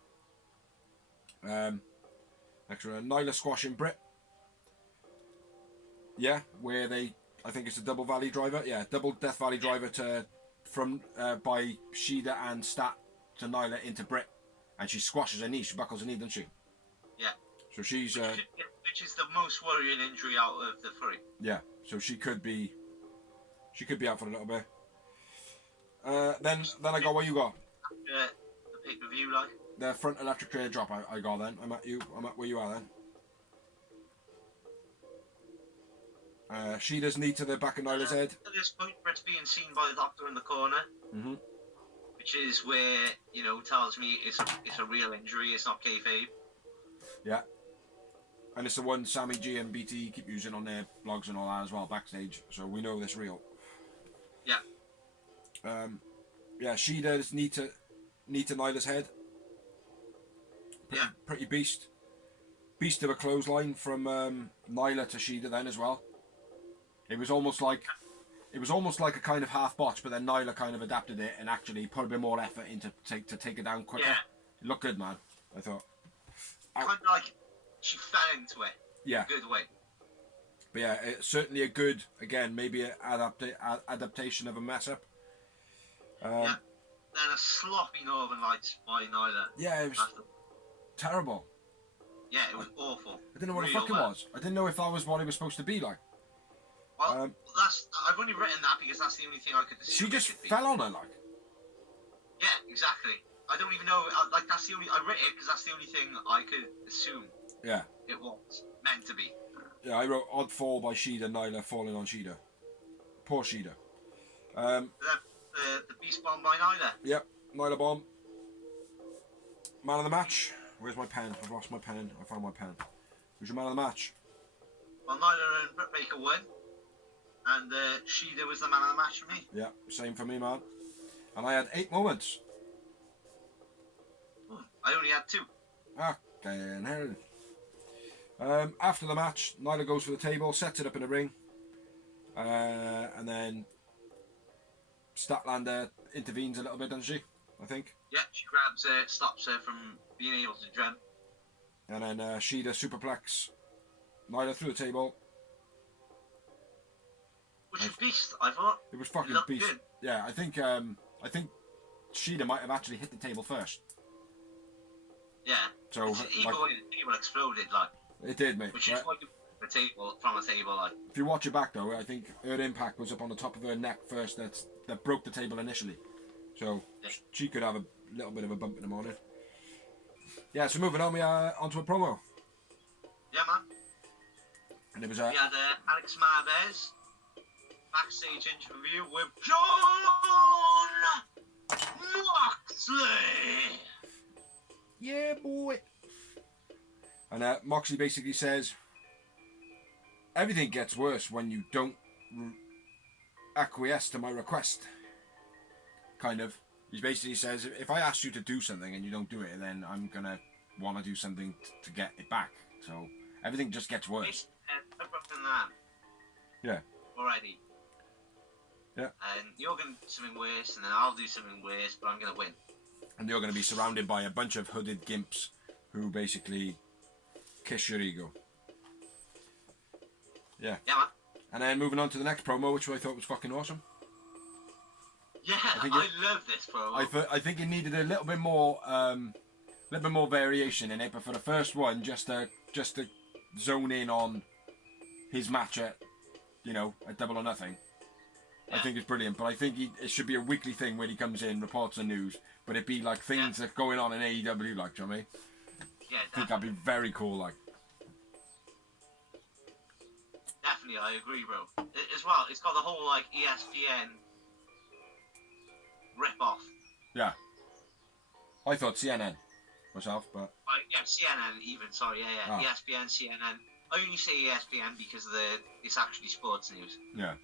Next one, Nyla squashing Britt. Yeah, where I think it's a double valley driver. Yeah, double Death Valley driver by Shida and Stat to Nyla into Britt. And she squashes her knee, she buckles her knee, doesn't she? Yeah. So she's... which is the most worrying injury out of the three. Yeah, so she could be out for a little bit. Then I got what you got. The pay-per-view, like. The front electric chair drop I got then. I'm at where you are then. Sheeta's knee to the back of Nyla's head. At this point, Brett's being seen by the doctor in the corner. Mm-hmm. Which is where, tells me it's a real injury, it's not kayfabe. Yeah. And it's the one Sammy G and BT keep using on their blogs and all that as well, backstage. So we know this real. Yeah. Sheeta's knee to Nyla's head. Pretty beast. Beast of a clothesline from Nyla to Sheeta then as well. It was almost like a kind of half botch, but then Nyla kind of adapted it and actually put a bit more effort into to take it down quicker. Yeah. It looked good, man. I thought. Kind of like she fell into it. Yeah. In a good way. But yeah, it's certainly a good, again, maybe an adaptation of a mess up. Then a sloppy Northern Lights by Nyla. Yeah, it was terrible. Yeah, it was awful. I didn't know what the fuck it was. I didn't know if that was what it was supposed to be like. Well, I've only written that because that's the only thing I could assume. She just fell on her, like. Yeah, exactly. I don't even know. That's the only. I wrote it because that's the only thing I could assume. Yeah. It was meant to be. Yeah, I wrote odd fall by Sheeta, Nyla falling on Sheeta. Poor Sheeta. The beast bomb by Nyla. Yep, Nyla bomb. Man of the match. Where's my pen? I've lost my pen. I found my pen. Who's your man of the match? Well, Nyla and Britt Baker won. And Sheeta was the man of the match for me. Yeah, same for me, man. And I had 8 moments. I only had 2. Fucking hell. After the match, Nyla goes for the table, sets it up in the ring. And then Statlander intervenes a little bit, doesn't she? I think. Yeah, she grabs her, stops her from being able to jump. And then Sheeta superplex Nyla through the table. Which was beast, I thought. It was fucking beast. Good. Yeah, I think Sheeta might have actually hit the table first. Yeah. So even when the table exploded, like. It did, mate. Which is like the table from a table, like. If you watch it back though, I think her impact was up on the top of her neck first. That broke the table initially. So she could have a little bit of a bump in the morning. Yeah. So moving on, we are onto a promo. Yeah, man. And it was we had Alex Marvez backstage interview with John Moxley. Yeah, boy. And Moxley basically says, everything gets worse when you don't acquiesce to my request. Kind of. He basically says, if I ask you to do something and you don't do it, then I'm going to want to do something to get it back. So everything just gets worse. Yeah. Already. Yeah. And you're going to do something worse, and then I'll do something worse, but I'm going to win. And you're going to be surrounded by a bunch of hooded gimps who basically kiss your ego. Yeah. Yeah, man. And then moving on to the next promo, which I thought was fucking awesome. Yeah, I love this promo. I think it needed a little bit more variation in it, but for the first one, just to zone in on his match at Double or Nothing. Yeah. I think it's brilliant, but I think it should be a weekly thing where he comes in, reports the news, but it'd be like things that are going on in AEW, like, do you know what I mean? Yeah, I think that'd be very cool, like. Definitely, I agree, bro. As well, it's got the whole, like, ESPN rip-off. Yeah. I thought CNN myself, but... yeah, CNN even, sorry, yeah. ESPN, CNN. I only say ESPN because it's actually sports news. Yeah.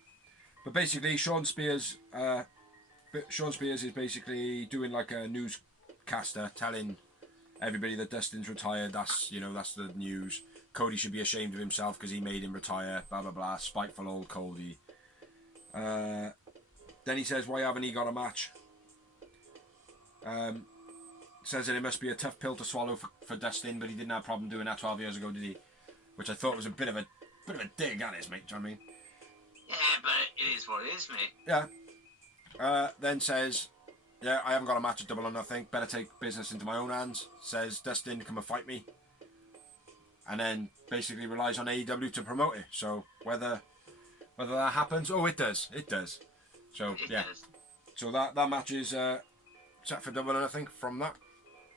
But basically, Sean Spears is basically doing like a newscaster telling everybody that Dustin's retired. That's the news. Cody should be ashamed of himself because he made him retire. Blah blah blah. Spiteful old Cody. Then he says, "Why haven't he got a match?" Says that it must be a tough pill to swallow for Dustin, but he didn't have a problem doing that 12 years ago, did he? Which I thought was a bit of a dig at his mate. Do you know what I mean? Yeah, but it is what it is, mate. Yeah. Then says, yeah, I haven't got a match at Double or Nothing. Better take business into my own hands. Says, Dustin, come and fight me. And then basically relies on AEW to promote it. So whether that happens, it does. So it yeah. does. So that match is set for double, I think, from that.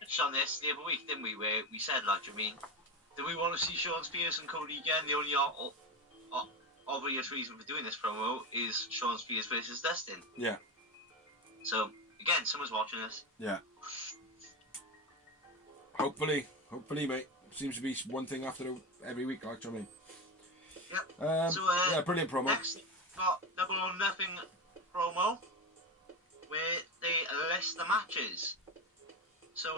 Touched on this the other week, didn't we? Where we said, like, I mean, do we want to see Sean Spears and Cody again? The only obvious reason for doing this promo is Sean Spears versus Dustin. Yeah. So again, someone's watching this. Yeah. Hopefully, mate. Seems to be one thing after every week, like, do you know what I mean? Yep. Yeah, brilliant promo. Next, got Double or Nothing promo, where they list the matches. So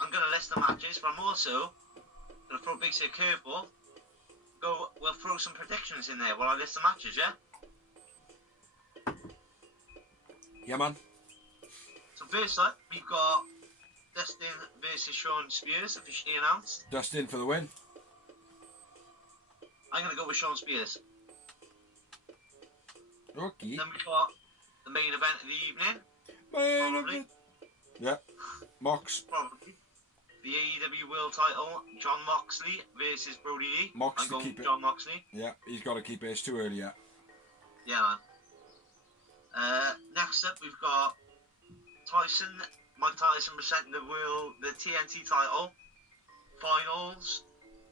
I'm going to list the matches, but I'm also going to throw basically a curveball. We'll throw some predictions in there while I list the matches, yeah? Yeah, man. So first up, we've got Dustin versus Sean Spears, officially announced. Dustin for the win. I'm going to go with Sean Spears. Okay. Then we've got the main event of the evening. Probably. Yeah. Mox. Probably. The AEW World Title, John Moxley versus Brody Lee. Mox I'm to going keep with it. John Moxley. Yeah, he's got to keep it. It's too early yet. Yeah, man. Next up, we've got Mike Tyson presenting the TNT title. Finals.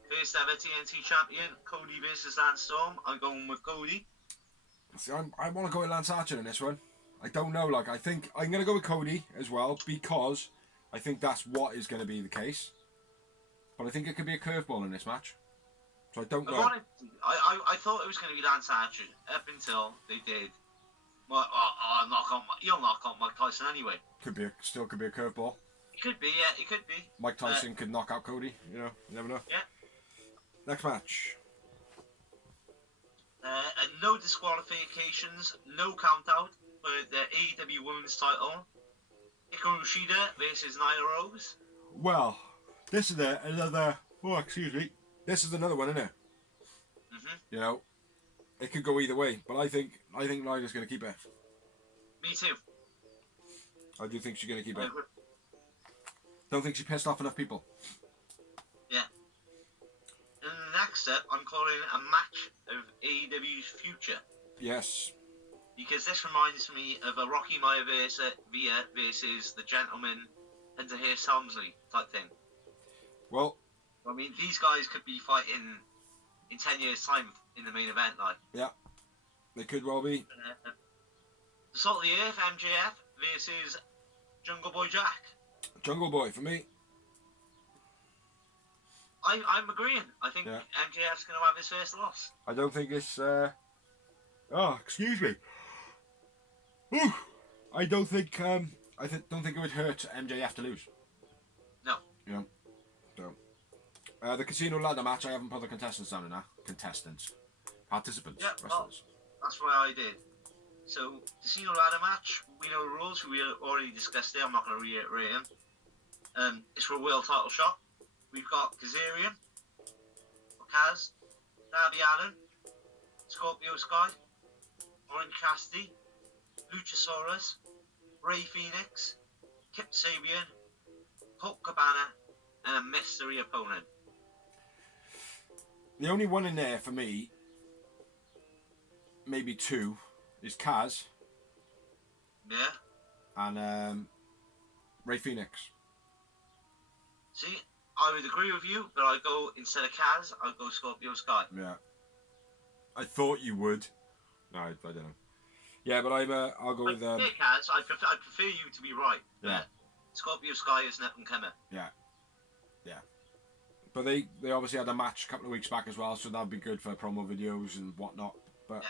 First ever TNT champion, Cody versus Lance Storm. I'm going with Cody. See, I want to go with Lance Archer in this one. I don't know. Like, I think I'm going to go with Cody as well because I think that's what is going to be the case. But I think it could be a curveball in this match. So I don't know. I thought it was going to be Lance Archer up until they did. Well, you'll knock on Mike Tyson anyway. Still could be a curveball. It could be, yeah, it could be. Mike Tyson could knock out Cody. You know, you never know. Yeah. Next match. And no disqualifications, no count out for the AEW Women's title. Hikaru Shida versus Nyla Rose. Well, this is another. Oh, excuse me. This is another one, isn't it? Mhm. You know, it could go either way, but I think Nyla's going to keep it. Me too. I do think she's going to keep it. Don't think she pissed off enough people. Yeah. And next up, I'm calling a match of AEW's future. Yes. Because this reminds me of a Rocky Maivia versus the Gentleman Hunter Hearst Helmsley type thing. Well, I mean, these guys could be fighting in 10 years' time in the main event, like. Yeah. They could well be. The Salt of the Earth, MJF versus Jungle Boy Jack. Jungle Boy for me. I'm agreeing. I think MJF's going to have his first loss. I don't think it's. Oh, excuse me. Whew. I don't think. Don't think it would hurt MJF to lose. No. You know. So. The casino ladder match. I haven't put the contestants down in that. Contestants. Participants. Yeah, well, that's what I did. So, casino ladder match. We know the rules. We already discussed it. I'm not going to reiterate them. It's for a world title shot. We've got Kazarian, Kaz, Darby Allin, Scorpio Sky, Orange Cassidy, Luchasaurus, Rey Fenix, Kip Sabian, Colt Cabana, and a mystery opponent. The only one in there for me, maybe two, is Kaz. Yeah. And Rey Fenix. See, I would agree with you, but I'd go, instead of Kaz, I'd go Scorpio Sky. Yeah. I thought you would. No, I don't know. Yeah, but I'll go with... Kaz, I prefer you to be right. Yeah. Scorpio Sky is an up-and-comer. Yeah. Yeah. But they obviously had a match a couple of weeks back as well, so that'd be good for promo videos and whatnot. But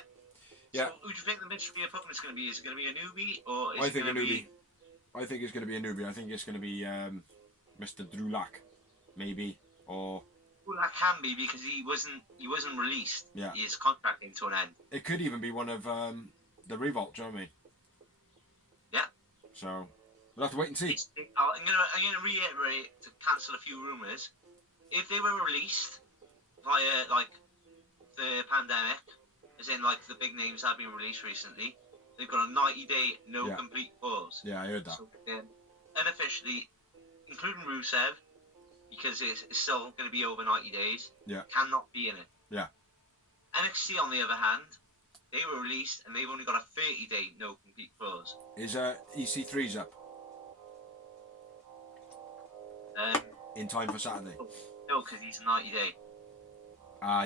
yeah. So who do you think the mystery opponent is going to be? Is it going to be a newbie, or is I it think going a to newbie. be... I think it's going to be a newbie. I think it's going to be Mr. Drulak, maybe, or... Well, that can be, because he wasn't released. Yeah. His contract came to an end. It could even be one of the Revolt, do you know what I mean? Yeah. So we'll have to wait and see. I'm gonna reiterate to cancel a few rumours. If they were released via like the pandemic, as in like the big names that have been released recently, they've got a 90-day complete pause. Yeah, I heard that. So unofficially, including Rusev, because it's still going to be over 90 days, yeah, cannot be in it. Yeah. NXT, on the other hand, they were released, and they've only got a 30-day no-compete clause. Is EC3's up in time for Saturday? No, because he's a 90-day.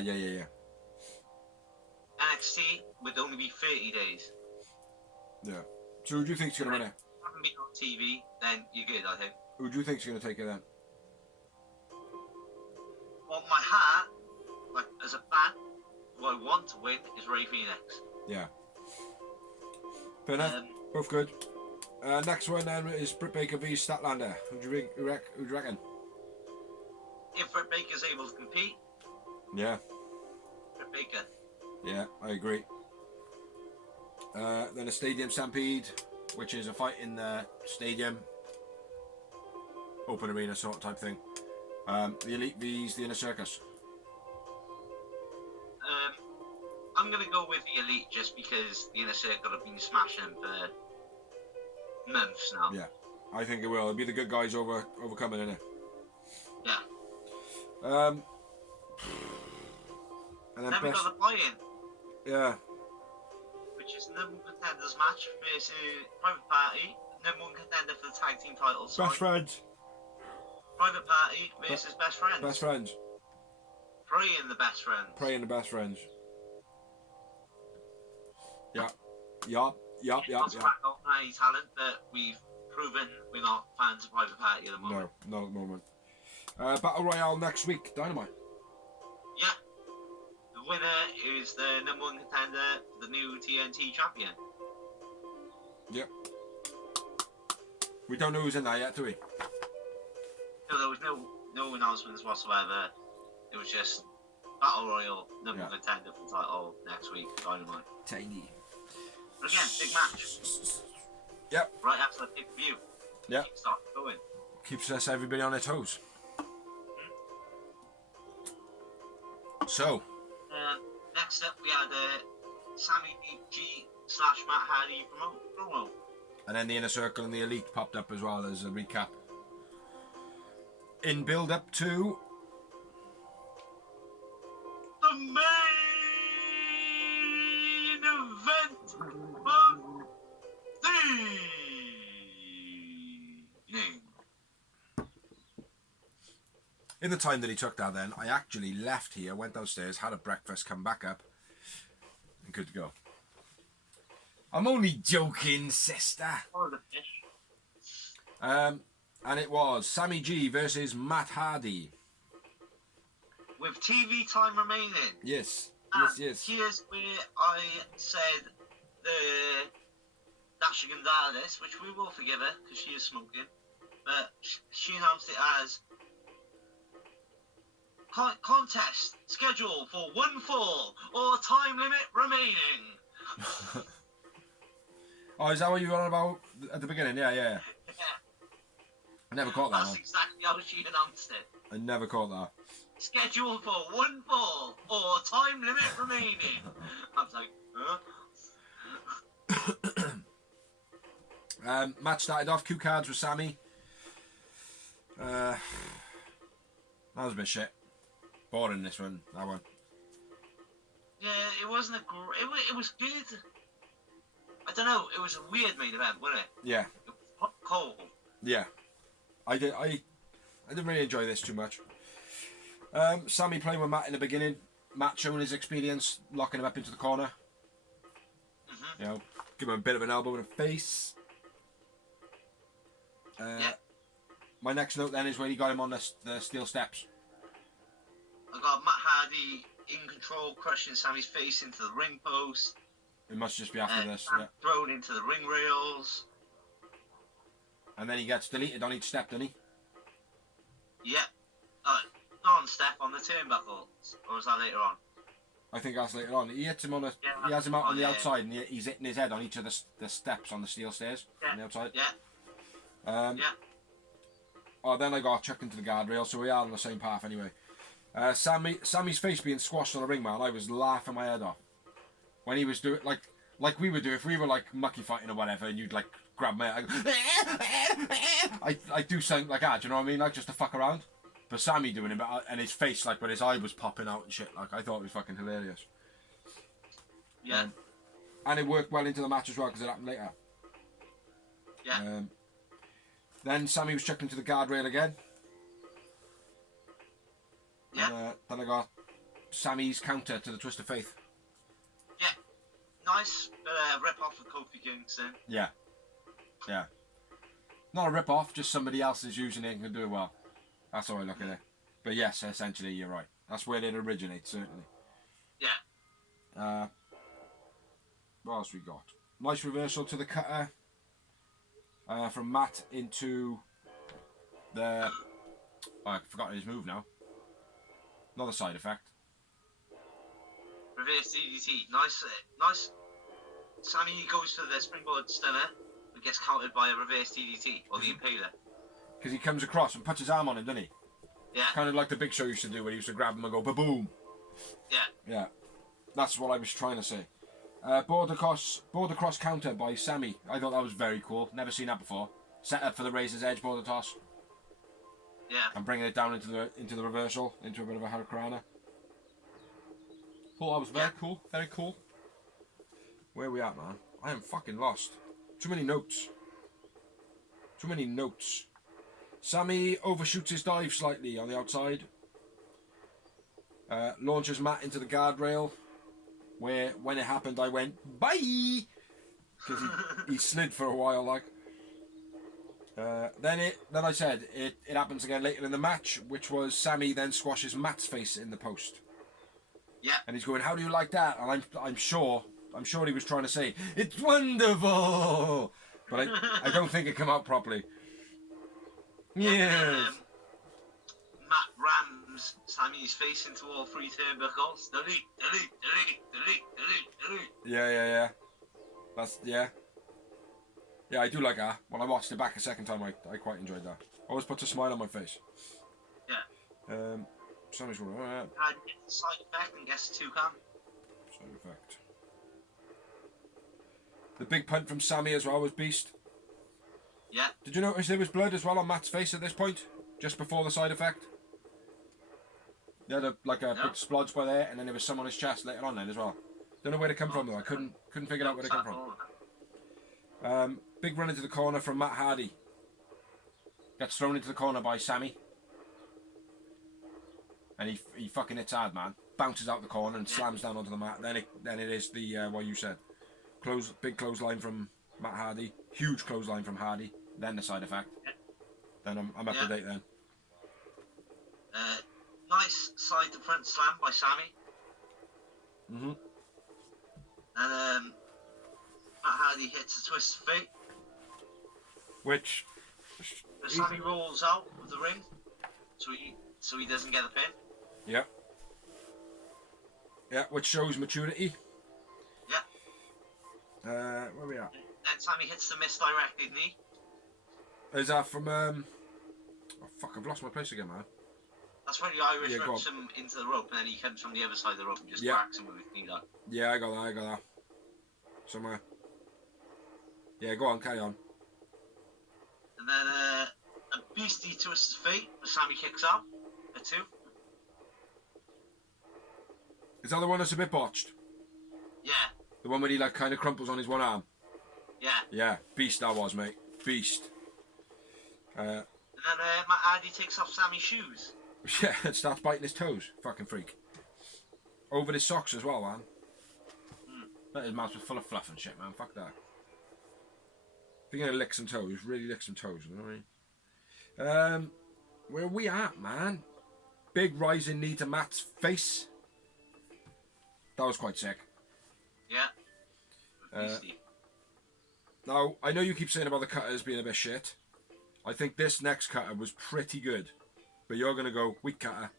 Yeah. NXT would only be 30 days. Yeah. So who do you think's going to win it? If you haven't been on TV, then you're good, I think. Who do you think's going to take it then? Well, my heart, like as a fan, who I want to win is Ray Phoenix. Yeah. Fair enough. Both good. Next one then is Britt Baker v Statlander. Who do you reckon? If Britt Baker's able to compete, Yeah. Britt Baker. Yeah, I agree. Then a Stadium Stampede, which is a fight in the stadium, open arena sort of type thing. The Elite vs the Inner Circus. I'm going to go with the Elite just because the Inner Circle have been smashing them for months now. Yeah, I think it will. It'll be the good guys overcoming, innit? Yeah. And then we got the buy-in. Yeah. Which is number one contenders match versus Private Party, number one contender for the tag team titles. Best friends. Private Party versus Best Friends. Best friends. Praying the Best Friends. Praying the Best Friends. Yeah. Not to back up any talent, but we've proven we're not fans of Private Party at the moment. No, not at the moment. Battle Royale next week, Dynamite. Yeah. The winner is the number one contender for the new TNT champion. Yep. We don't know who's in there yet, do we? No, there was no announcements whatsoever. It was just Battle Royale, number one contender for the title next week, Dynamite. Tiny. But again, big match. Yep. Right after the pay-per-view. Yep. Start going. Keeps us everybody on their toes. So. Next up, we had Sammy G / Matt Hardy promo. And then the Inner Circle and the Elite popped up as well as a recap. In build up to the main event of the evening. In the time that he took that then, I actually left here, went downstairs, had a breakfast, come back up, and good to go. I'm only joking, sister. Oh, the fish. And it was Sammy G versus Matt Hardy. With TV time remaining. Yes. Yes. Here's where I said Dasha Gonzalez, which we will forgive her because she is smoking, but she announced it as contest scheduled for one fall or time limit remaining. Oh, is that what you were on about at the beginning? Yeah. I never caught that. That's exactly how she announced it. I never caught that. Scheduled for one fall or time limit remaining. I was like, huh? Match started off, cue cards with Sammy. That was a bit shit. Boring that one. Yeah, it wasn't a great... It was good. I don't know, it was a weird main event, wasn't it? Yeah. It was cold. Yeah. I didn't really enjoy this too much. Sammy playing with Matt in the beginning. Matt showing his experience, locking him up into the corner. Mm-hmm. You know, give him a bit of an elbow in the face. My next note then is where he got him on the steel steps. I got Matt Hardy in control, crushing Sammy's face into the ring post. It must just be after this. Yeah. Thrown into the ring rails. And then he gets deleted on each step, doesn't he? Yep. Non-step on the turnbuckles. Or was that later on? I think that's later on. He hits him on he has him out on the outside, and he's hitting his head on each of the steps on the steel stairs on the outside. Yeah. Oh, then I got chucked into the guardrail, so we are on the same path anyway. Sammy's face being squashed on the ring, man. I was laughing my head off when he was doing like we would do if we were like mucky fighting or whatever, and you'd like grab my head. I do something like that. Do you know what I mean? Like just to fuck around. But Sammy doing it, and his face like when his eye was popping out and shit. Like I thought it was fucking hilarious. Yeah. And it worked well into the match as well because it happened later. Yeah. Then Sammy was chucked into the guardrail again. Yeah. And, then I got Sammy's counter to the Twist of Faith. Yeah. Nice rip off of Kofi Kingston. Yeah. Yeah. Not a rip off, just somebody else is using it and can do it well. That's how I look at it. But yes, essentially you're right. That's where it originates, certainly. Yeah. What else we got? Nice reversal to the cutter. From Matt into the... Oh, I've forgotten his move now. Another side effect. Reverse DDT. Nice. Sammy goes for the springboard stunner, but gets countered by a reverse DDT, or the impaler. Because he comes across and puts his arm on him, doesn't he? Yeah. Kind of like the Big Show used to do, where he used to grab him and go ba-boom. Yeah. Yeah. That's what I was trying to say. Border cross counter by Sammy. I thought that was very cool. Never seen that before. Set up for the Razor's Edge border toss. Yeah. And bringing it down into the reversal, into a bit of a hurricanrana. Thought that was very cool. Very cool. Where are we at, man? I am fucking lost. Too many notes. Sammy overshoots his dive slightly on the outside. Launches Matt into the guardrail. Where, when it happened, I went, bye! Because he slid for a while, like. Then I said, it happens again later in the match, which was Sammy then squashes Matt's face in the post. Yeah. And he's going, how do you like that? And I'm sure he was trying to say, it's wonderful! But I don't think it came out properly. Yes. Matt rams Sammy's face into all three turnbuckles. Delete. Yeah. Yeah, I do like that. When I watched it back a second time, I quite enjoyed that. Always puts a smile on my face. Yeah. Sammy's going, side effect and gets 2 count. Side effect. The big punt from Sammy as well was beast. Yeah. Did you notice there was blood as well on Matt's face at this point? Just before the side effect? He had a big splodge by there, and then there was some on his chest later on then as well. Don't know where they come from though. I couldn't figure out where they come from. Big run into the corner from Matt Hardy. Gets thrown into the corner by Sammy. And he fucking hits hard, man. Bounces out the corner and slams down onto the mat. Then it is the what you said. Big clothesline from Matt Hardy. Huge clothesline from Hardy. Then the side effect. Then I'm up to date then. Nice side to front slam by Sammy. Mhm. And Matt Hardy hits a twist of fate. Which Sammy rolls out of the ring, so he doesn't get the pin. Yeah. Yeah, which shows maturity. Yeah. Where are we at? Then Sammy hits the misdirected knee. Is that from oh fuck, I've lost my place again, man. That's when the Irish rips him into the rope, and then he comes from the other side of the rope and just cracks him with his knee down. Yeah, I got that. Somewhere. Yeah, go on, carry on. And then a beastie twist of fate, where Sammy kicks out at 2. Is that the one that's a bit botched? Yeah. The one where he like kind of crumples on his one arm? Yeah. Yeah, beast that was, mate. Beast. And then Matt Hardy takes off Sammy's shoes. Yeah, and starts biting his toes. Fucking freak. Over his socks as well, man. That his mouth was full of fluff and shit, man. Fuck that. If you're gonna lick some toes, really lick some toes, you know what I mean? Where are we at, man? Big rising knee to Matt's face. That was quite sick. Yeah. Now, I know you keep saying about the cutters being a bit shit. I think this next cutter was pretty good. But you're going to go, weak cutter.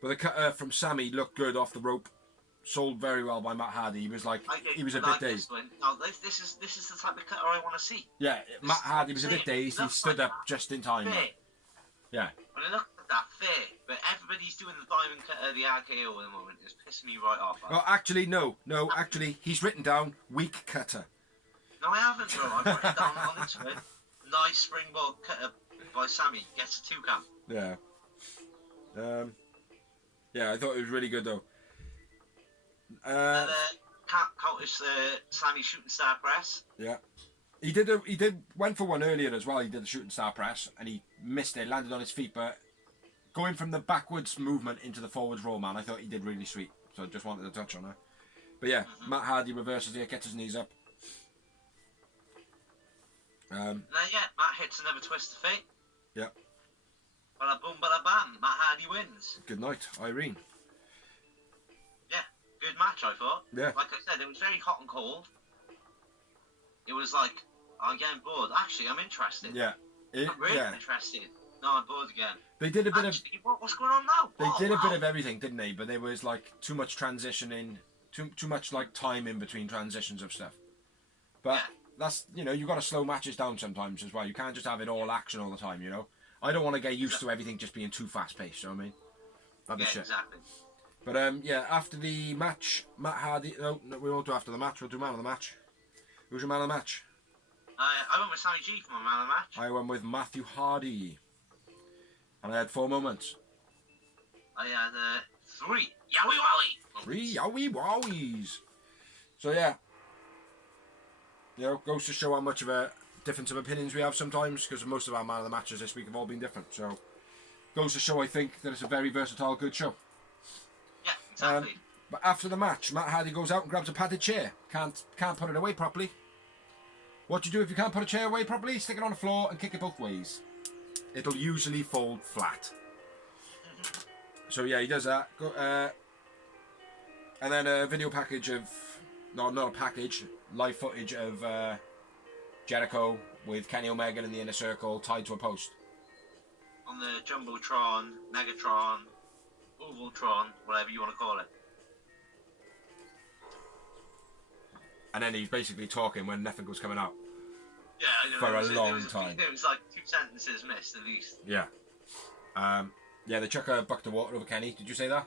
But the cutter from Sammy looked good off the rope. Sold very well by Matt Hardy. He was like, he was a bit dazed. No, this is the type of cutter I want to see. Yeah, Matt Hardy was a bit dazed. He stood up just in time. Yeah. When I looked at that, fair. But everybody's doing the diamond cutter, the RKO at the moment. It's pissing me right off. Well, actually, no. Actually, he's written down weak cutter. No, I haven't, bro. I've written down on this one. Nice springboard cutter by Sammy. Gets a 2 count. Yeah. Yeah, I thought it was really good though. Countess Sammy shooting star press. Yeah. He went for one earlier as well. He did the shooting star press and he missed it, landed on his feet, but going from the backwards movement into the forwards roll, man, I thought he did really sweet. So I just wanted to touch on that. But yeah, Matt Hardy reverses it, gets his knees up. Matt hits another twist of fate. Yeah. Bada boom, bada bam. Matt Hardy wins. Good night, Irene. Yeah, good match, I thought. Yeah. Like I said, it was very hot and cold. It was like, I'm getting bored. Actually, I'm interested. Yeah. I'm really interested. No, I'm bored again. They did a bit of... What's going on now? They did a bit of everything, didn't they? But there was like too much transitioning, too much like time in between transitions of stuff. But that's, you know, you've got to slow matches down sometimes as well. You can't just have it all action all the time, you know? I don't want to get used to everything just being too fast-paced, you know what I mean? That'd be shit. Exactly. But after the match, Matt Hardy... No, we won't do after the match. We'll do man of the match. Who's your man of the match? I went with Sammy G for my man of the match. I went with Matthew Hardy. And I had 4 moments. I had 3. Yowie wowie! 3 yowie wowies. So yeah. You know, goes to show how much of a difference of opinions we have sometimes, because most of our man of the matches this week have all been different. So goes to show, I think, that it's a very versatile, good show. Yeah, exactly. But after the match, Matt Hardy goes out and grabs a padded chair. Can't put it away properly. What do you do if you can't put a chair away properly? Stick it on the floor and kick it both ways. It'll usually fold flat. So yeah, he does that. And then a video package of... No, not a package. Live footage of Jericho with Kenny Omega in the inner circle tied to a post. On the Jumbotron, Megatron, Ovaltron, whatever you want to call it. And then he's basically talking when nothing was coming out. Yeah, I know. For a long time. It was like 2 sentences missed at least. Yeah. Yeah, they chuck a bucket of water over Kenny. Did you say that?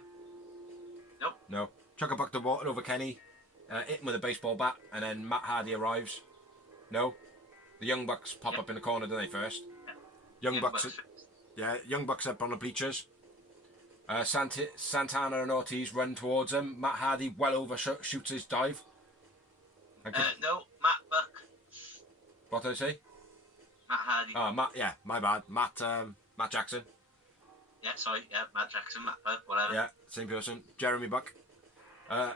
Nope. No. Chuck a bucket of water over Kenny, hit him with a baseball bat, and then Matt Hardy arrives. No. The Young Bucks pop up in the corner, don't they, first? Yeah. Young Bucks up on the bleachers. Santana and Ortiz run towards him. Matt Hardy well overshoots his dive. No, Matt Buck. What did I say? Matt Hardy. Oh, Matt. Yeah, my bad. Matt Jackson. Yeah, sorry. Yeah, Matt Jackson, Matt Buck, whatever. Yeah, same person. Jeremy Buck.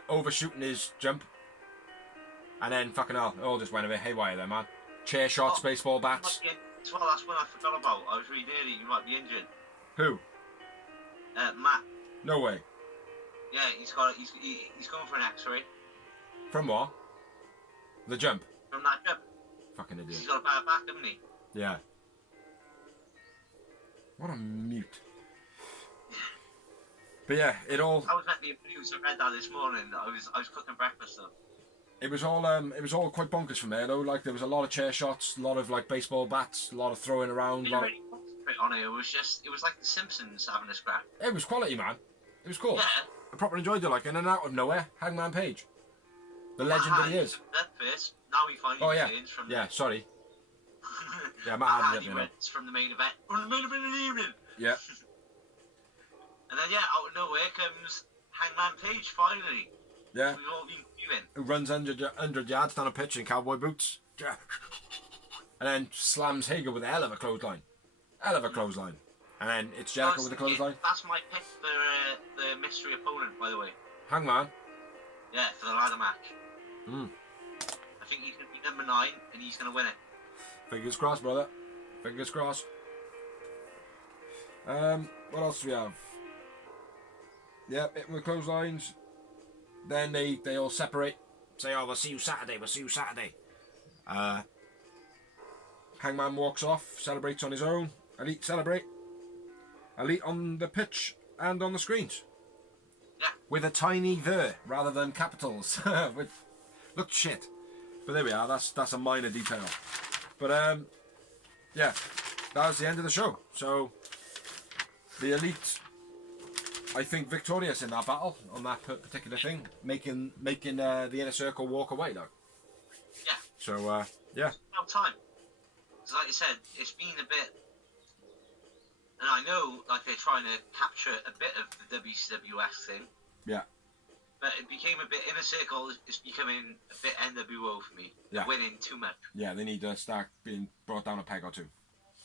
Overshooting his jump. And then fucking hell, it all just went a bit haywire there, man. Chair shots, baseball bats. Well, that's one I forgot about. I was really nearly, you might be injured. Who? Matt. No way. Yeah, he's going for an X-ray. From what? The jump. From that jump. Fucking idiot. He's got a bad back, hasn't he? Yeah. What a mute. But yeah, it all. I was at the news. I read that this morning. I was cooking breakfast though. It was all quite bonkers from there though. Like there was a lot of chair shots, a lot of like baseball bats, a lot of throwing around. Didn't really concentrate on it. It was like the Simpsons having a scrap. It was quality, man. It was cool. Yeah. I proper enjoyed it. Like in and out of nowhere, Hangman Page, the legend that he is. First, now he finally returns from. Yeah, sorry. Yeah, Matt Hardy wins from the main event. From the main event of the evening. Yeah. And then out of nowhere comes Hangman Page finally. Yeah. We've all been viewing. Who runs 100 yards down a pitch in cowboy boots. And then slams Hager with a hell of a clothesline. Hell of a clothesline. And then it's Jericho with a clothesline. That's my pick for the mystery opponent, by the way. Hangman? Yeah, for the ladder match. Mm. I think he's going to be number 9 and he's going to win it. Fingers crossed, brother. Fingers crossed. What else do we have? Yeah, hit with clotheslines. Then they all separate. Say, oh, we'll see you Saturday, we'll see you Saturday. Hangman walks off, celebrates on his own. Elite celebrate. Elite on the pitch and on the screens. Yeah. With a tiny "the" rather than capitals. Looked shit. But there we are, that's a minor detail. But yeah, that was the end of the show. So the Elite, I think, victorious in that battle on that particular thing, making the Inner Circle walk away though. Yeah. So yeah. About time. Because like you said, it's been a bit, and I know like they're trying to capture a bit of the WCWS thing. Yeah. But it became a bit Inner Circle. It's becoming a bit NWO for me. Yeah. They're winning too much. Yeah, they need to start being brought down a peg or two.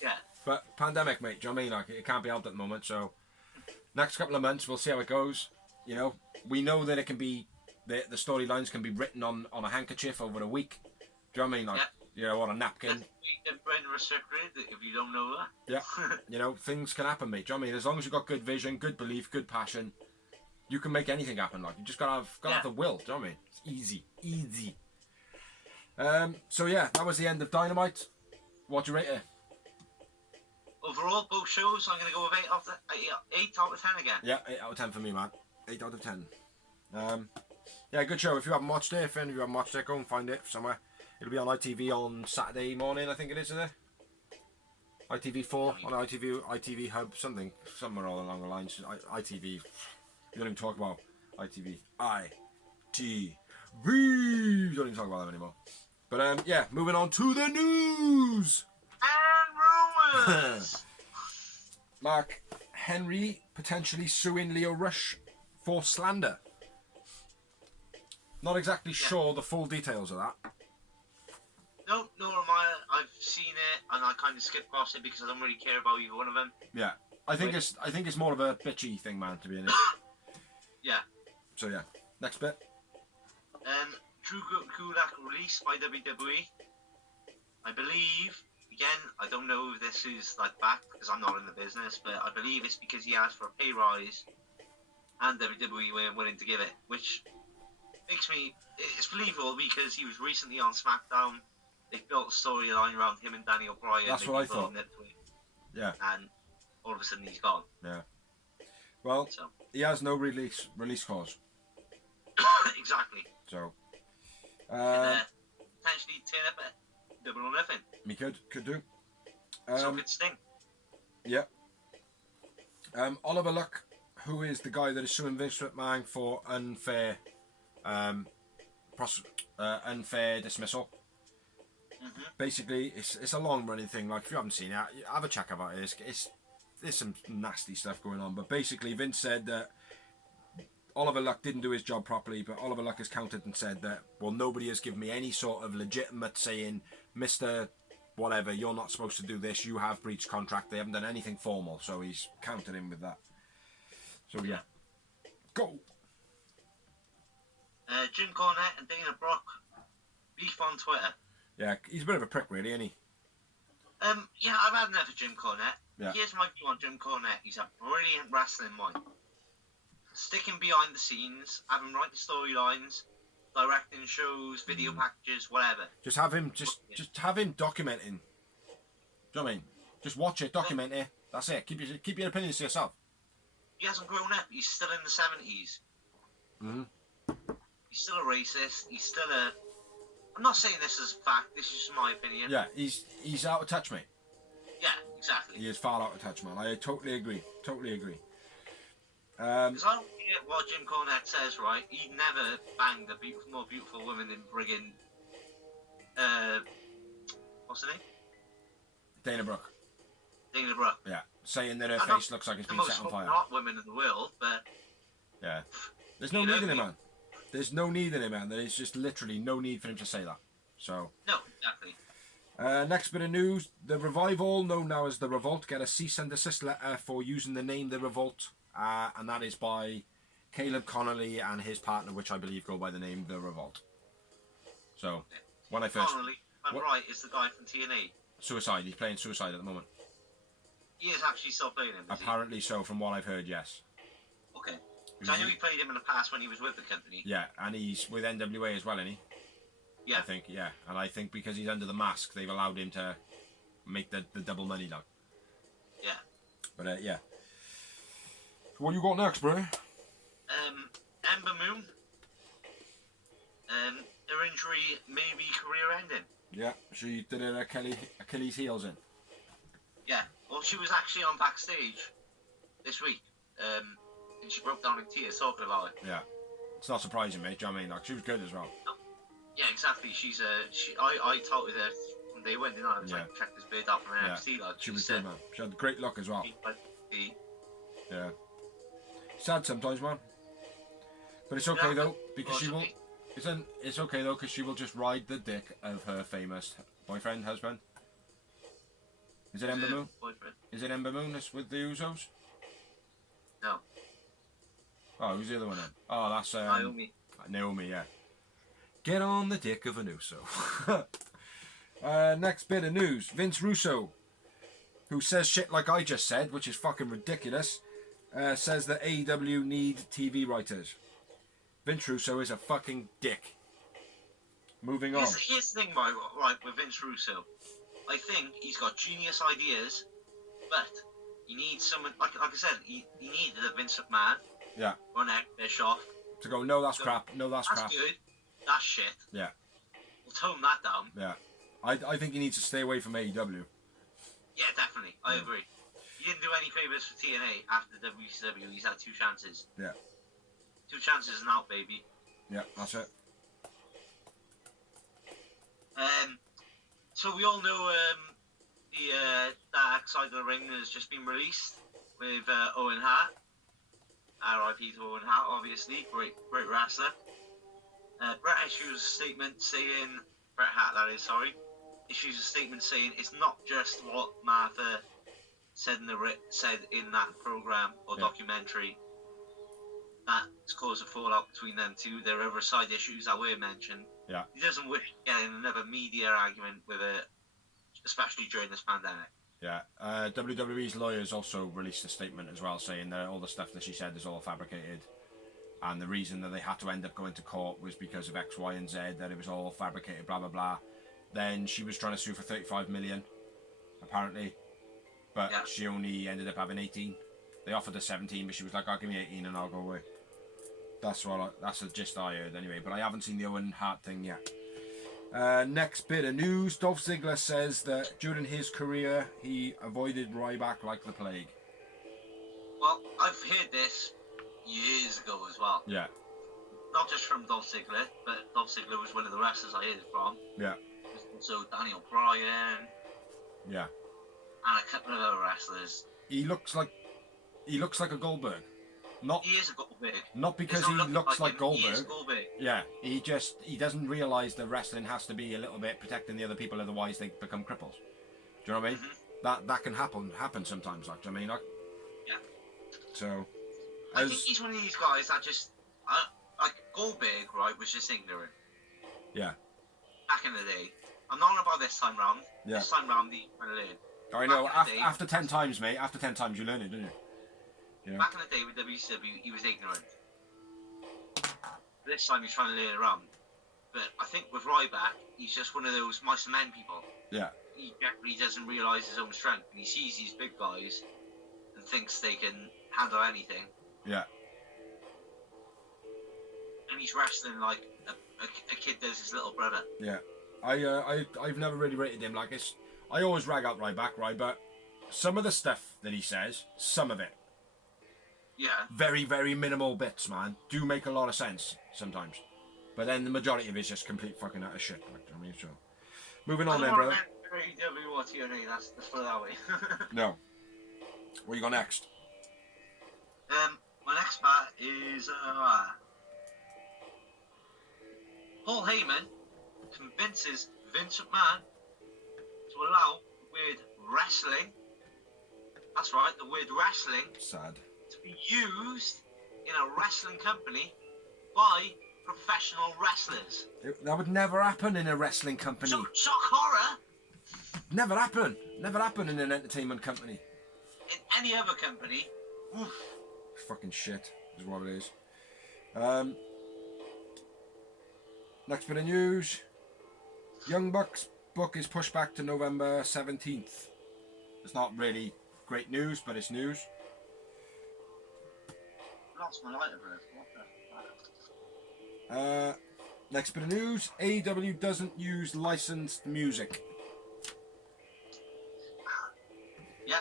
Yeah. But pandemic, mate. Do you know what I mean? Like, it can't be helped at the moment. So next couple of months, we'll see how it goes. You know, we know that it can be the storylines can be written on a handkerchief over a week. Do you know what I mean? Like, you know, on a napkin. Different restricted if you don't know that. Yeah. You know, things can happen, mate. Do you know what I mean? As long as you've got good vision, good belief, good passion, you can make anything happen. Like, you just gotta have the will. Do you know what I mean? It's easy. So yeah, that was the end of Dynamite. What do you rate it? Overall, both shows, I'm gonna go with 8 out of 10 again. Yeah, 8 out of 10 for me, man. 8 out of 10. Yeah, good show. If you haven't watched it, go and find it somewhere. It'll be on ITV on Saturday morning, I think it is, isn't it? ITV4 on ITV Hub, somewhere along the lines. ITV. You don't even talk about ITV. ITV. We don't even talk about them anymore. But yeah, moving on to the news. And rumours. Mark Henry potentially suing Leo Rush for slander. Not exactly sure the full details of that. No, nor am I. I've seen it and I kind of skipped past it because I don't really care about either one of them. Yeah, I think it's more of a bitchy thing, man, to be honest. Yeah. So yeah, next bit. Drew Gulak released by WWE. I believe, again, I don't know if this is like back because I'm not in the business, but I believe it's because he asked for a pay rise and WWE were willing to give it, which makes me, it's believable because he was recently on SmackDown. They built a storyline around him and Daniel Bryan. That's what I thought. Yeah. And all of a sudden he's gone. Yeah. Well, he has no release clause. Exactly. So. Potentially turn up at Double or Nothing. Me could do. So could Sting. Yeah. Oliver Luck, who is the guy that is suing Vince McMahon for unfair dismissal. Mm-hmm. Basically, it's a long running thing. Like, if you haven't seen it, have a check about it. There's some nasty stuff going on. But basically, Vince said that Oliver Luck didn't do his job properly, but Oliver Luck has countered and said that, well, nobody has given me any sort of legitimate saying, Mr. Whatever, you're not supposed to do this, you have breached contract. They haven't done anything formal, so he's countered him with that. So yeah. Go! Jim Cornette and Dana Brooke beef on Twitter. Yeah, he's a bit of a prick, really, isn't he? Yeah, I've had enough of Jim Cornette. Yeah. Here's my view on Jim Cornette. He's a brilliant wrestling mind. Sticking behind the scenes, having write the storylines, directing shows, video packages, whatever. Just have him, just have him documenting. Do you know what I mean? Just watch it, document it. That's it. Keep your opinions to yourself. He hasn't grown up. He's still in the 70s. Mm-hmm. He's still a racist. He's still a... I'm not saying this is fact. This is just my opinion. Yeah, he's out of touch, mate. Yeah, exactly. He is far out of touch, man. I totally agree. Because I don't get what Jim Cornette says, right? He never banged a more beautiful woman than friggin' what's her name? Dana Brooke. Dana Brooke. Yeah, saying that her face looks like it's been set on fire. Not women in the world, but yeah, there's no need in it, man. There's no need in it, man. There is just literally no need for him to say that. So. No, exactly. Next bit of news: the Revival, known now as the Revolt, get a cease and desist letter for using the name the Revolt, and that is by Caleb Connolly and his partner, which I believe go by the name the Revolt. So, when I first Connolly, I'm right, is the guy from TNA. Suicide. He's playing Suicide at the moment. He is actually still playing him. Apparently so, from what I've heard. Yes. Okay. So I knew he played him in the past when he was with the company. Yeah, and he's with NWA as well, isn't he? Yeah. I think, yeah. And I think because he's under the mask, they've allowed him to make the double money now. Yeah. But, yeah. What you got next, bro? Ember Moon. Her injury may be career-ending. Yeah, she did her Achilles heels in. Yeah. Well, she was actually on backstage this week. And she broke down in tears talking about it. Yeah. It's not surprising, mate. Do you know what I mean? Like, she was good as well. Yeah, exactly. I touted her from day one, didn't I? I was like, check this bird out from NXT. Like, she was good, man. She had great luck as well. Yeah. Sad sometimes, man. But it's okay Yeah, though, because she will. unfortunately. It's okay though, because she will just ride the dick of her famous boyfriend, husband. Is it Ember Moon? Boyfriend. Is it Ember Moon that's with the Usos? No. Oh, who's the other one then? Oh, that's Naomi. Naomi, yeah. Get on the dick of an Uso. Next bit of news. Vince Russo, who says shit like I just said, which is fucking ridiculous, says that AEW need TV writers. Vince Russo is a fucking dick. Moving on. Here's the thing, right, with Vince Russo. I think he's got genius ideas, but he needs someone, like I said, he needed a Vince McMahon. Yeah. Run out their shop. To go, no, that's crap. No, that's crap. That's good. That's shit. Yeah. We'll tone that down. Yeah. I think he needs to stay away from AEW. Yeah, definitely. I agree. He didn't do any favours for TNA after WCW. He's had 2 chances. Yeah. 2 chances and out, baby. Yeah, that's it. So we all know the Dark Side of the Ring has just been released with Owen Hart. R.I.P. to Owen Hart, obviously. Great wrestler. Bret issues a statement saying... Bret Hart, that is, sorry. Issues a statement saying it's not just what Martha said in that program or documentary that's caused a fallout between them two. There are other side issues that were mentioned. Yeah. He doesn't wish to get in another media argument with it, especially during this pandemic. Yeah. WWE's lawyers also released a statement as well, saying that all the stuff that she said is all fabricated, and the reason that they had to end up going to court was because of X, Y, and Z, that it was all fabricated, blah blah blah. Then she was trying to sue for 35 million, apparently, but she only ended up having 18. They offered her 17, but she was like, "I'll give me 18 and I'll go away." That's the gist I heard anyway. But I haven't seen the Owen Hart thing yet. Next bit of news: Dolph Ziggler says that during his career he avoided Ryback like the plague. Well, I've heard this years ago as well. Yeah. Not just from Dolph Ziggler, but Dolph Ziggler was one of the wrestlers I heard it from. Yeah. So Daniel Bryan. Yeah. And a couple of other wrestlers. He looks like a Goldberg. He is a Goldberg. Not because he looks like Goldberg. He is Goldberg. Yeah. He doesn't realise that wrestling has to be a little bit protecting the other people, otherwise they become cripples. Do you know what I mean? Mm-hmm. That can happen sometimes. Like, do you know what I mean? Like. Yeah. So. I think he's one of these guys that just like Goldberg, right? Was just ignorant. Yeah. Back in the day. I'm not on about this time round. Yeah. This time round, he kind of learned. I know. After 10 times, mate. After 10 times, you learn it, don't you? Yeah. Back in the day with WCW, he was ignorant. This time, he's trying to learn around. But I think with Ryback, he's just one of those mice and men people. Yeah. He generally doesn't realise his own strength. And he sees these big guys and thinks they can handle anything. Yeah. And he's wrestling like a kid does his little brother. Yeah. I've never really rated him. Like, I always rag out Ryback, right? But some of the stuff that he says, some of it, yeah, very, very minimal bits, man, do make a lot of sense sometimes. But then the majority of it's just complete fucking out of shit. Like, I mean, so. Moving on then, brother. AEW or TNA, let's put it that way. No. What you got next? My next part is Paul Heyman convinces Vince McMahon to allow the word wrestling, that's right, the word wrestling, sad, to be used in a wrestling company by professional wrestlers. That would never happen in a wrestling company. Shock horror. Never happen. Never happen in an entertainment company. In any other company, oof. Fucking shit is what it is. Next bit of news. Young Bucks book is pushed back to November 17th. It's not really great news, but it's news. Lost my lighter, bro. What the fuck? Next bit of news. AEW doesn't use licensed music. Yeah,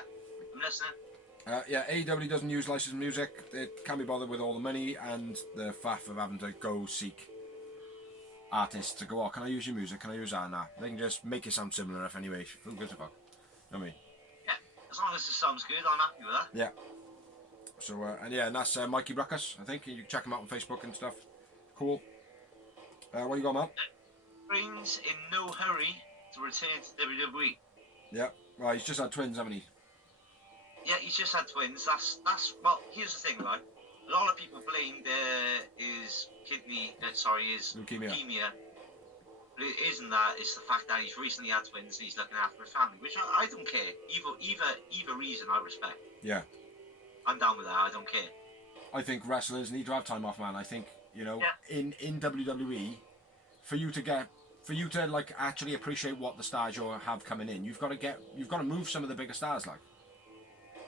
I'm listening. Yeah, AEW doesn't use licensed music. It can't be bothered with all the money and the faff of having to go seek artists to go, "Oh, can I use your music? Can I use that?" Nah, they can just make it sound similar enough anyway. Who gives a fuck? You know what I mean? Yeah, as long as it sounds good, I'm happy with that. So and that's Mikey Ruckus, I think. You can check him out on Facebook and stuff. Cool. What you got, man? Reigns in no hurry to return to WWE. Yeah. Well, he's just had twins, haven't he? Yeah, he's just had twins. That's well. Here's the thing, right? A lot of people blamed his leukemia. But it isn't that. It's the fact that he's recently had twins and he's looking after his family, which I don't care. Either reason, I respect. Yeah. I'm down with that. I don't care. I think wrestlers need to have time off, man. I think, you know, in WWE, for you to like actually appreciate what the stars you have coming in, you've got to move some of the bigger stars, like,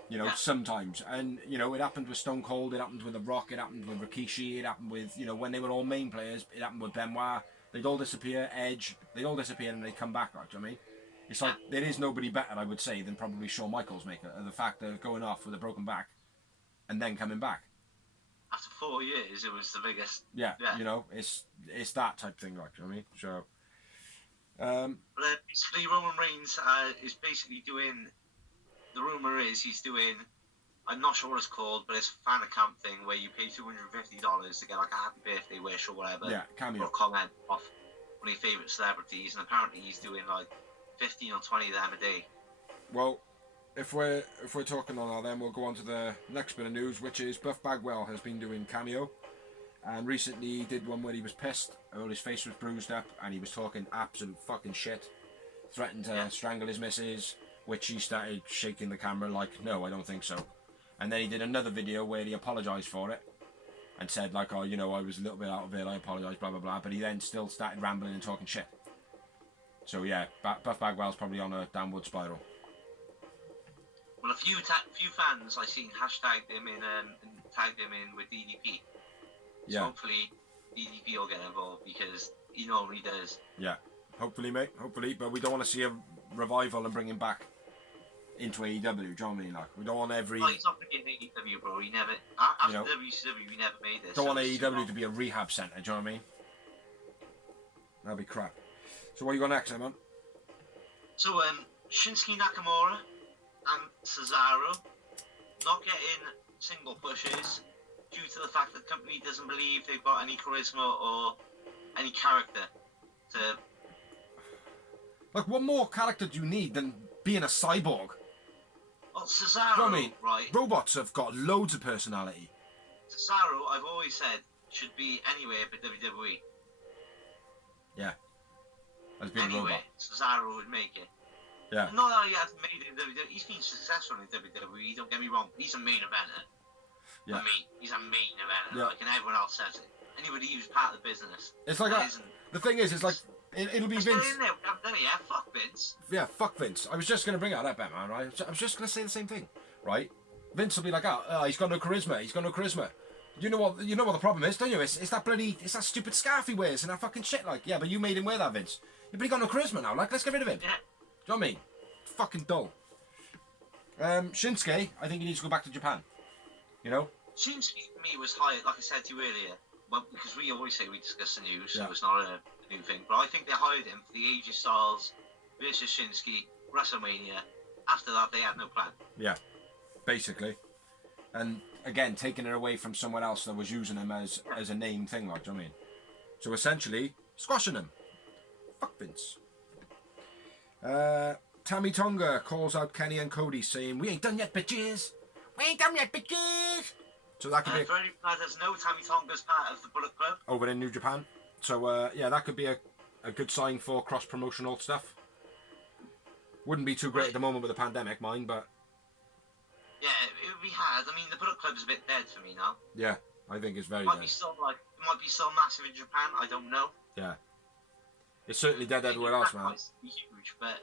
you know, sometimes. And, you know, it happened with Stone Cold, it happened with The Rock, it happened with Rikishi, it happened with, you know, when they were all main players, it happened with Benoit. They'd all disappear, Edge, they'd all disappear and they'd come back, like, do you know what I mean? It's like, there is nobody better, I would say, than probably Shawn Michaels maker, the fact of going off with a broken back and then coming back. After 4 years, it was the biggest. Yeah. You know, it's that type thing, like, you know what I mean? So, but basically, Roman Reigns is basically doing. The rumor is he's doing. I'm not sure what it's called, but it's a fan account thing where you pay $250 to get like a happy birthday wish or whatever. Yeah, cameo. Or a comment off one of your favourite celebrities, and apparently he's doing like 15 or 20 of them a day. Well, if we're talking on that, then we'll go on to the next bit of news, which is Buff Bagwell has been doing cameo, and recently he did one where he was pissed, or his face was bruised up, and he was talking absolute fucking shit, threatened to strangle his missus, which he started shaking the camera like, no, I don't think so. And then he did another video where he apologised for it and said like, oh, you know, I was a little bit out of it, I apologise, blah blah blah, but he then still started rambling and talking shit. So yeah, Buff Bagwell's probably on a downward spiral. Well, a few fans I seen hashtagged him in and tagged him in with DDP. So hopefully DDP will get involved because he normally does. Yeah, hopefully, mate. Hopefully, but we don't want to see a revival and bring him back into AEW. Do you know what I mean? Like, we don't want every. Oh, he's not going to be in AEW, bro. He never. After WCW, he never made this. Don't want AEW to be a rehab centre. Do you know what I mean? That'd be crap. So what you got next, man? So Shinsuke Nakamura and Cesaro not getting single pushes due to the fact that the company doesn't believe they've got any charisma or any character to. Like, what more character do you need than being a cyborg? Well, Cesaro, you know what I mean? Right? Robots have got loads of personality. Cesaro, I've always said, should be anywhere but WWE. Yeah. As being a robot. Cesaro would make it. Yeah. Not that he hasn't made it in WWE. He's been successful in WWE, don't get me wrong. He's a main eventer. Yeah. I mean, he's a main eventer. Yeah. Like, and everyone else says it. Anybody who's part of the business. It's like that. The thing is, it's like, it'll be Vince. In there, we haven't done it yet. Fuck Vince. Yeah, fuck Vince. I was just going to bring it up, man, right? I was just going to say the same thing, right? Vince will be like, he's got no charisma. He's got no charisma. You know what the problem is, don't you? It's that stupid scarf he wears and that fucking shit, like. Yeah, but you made him wear that, Vince. Yeah, but he got no charisma now. Like, let's get rid of him. Yeah. Do you know what I mean? It's fucking dull. Shinsuke, I think he needs to go back to Japan. You know? Shinsuke, for me, was hired, like I said to you earlier, well, because we always say we discuss the news, so it's not a new thing. But I think they hired him for the AJ Styles versus Shinsuke WrestleMania. After that, they had no plan. Yeah, basically. And again, taking it away from someone else that was using him as a name thing, like, do you know what I mean? So essentially, squashing him. Fuck Vince. Tammy Tonga calls out Kenny and Cody saying, "We ain't done yet, bitches! We ain't done yet, bitches!" So that could be very glad there's no Tammy Tonga's part of the Bullet Club. Over in New Japan. So, yeah, that could be a good sign for cross-promotional stuff. Wouldn't be too great at the moment with the pandemic, mind, but... Yeah, it would be hard. I mean, the Bullet Club's a bit dead for me now. Yeah, I think it's very dead. It might be still massive in Japan, I don't know. Yeah. It's certainly dead everywhere else, man. It's huge, but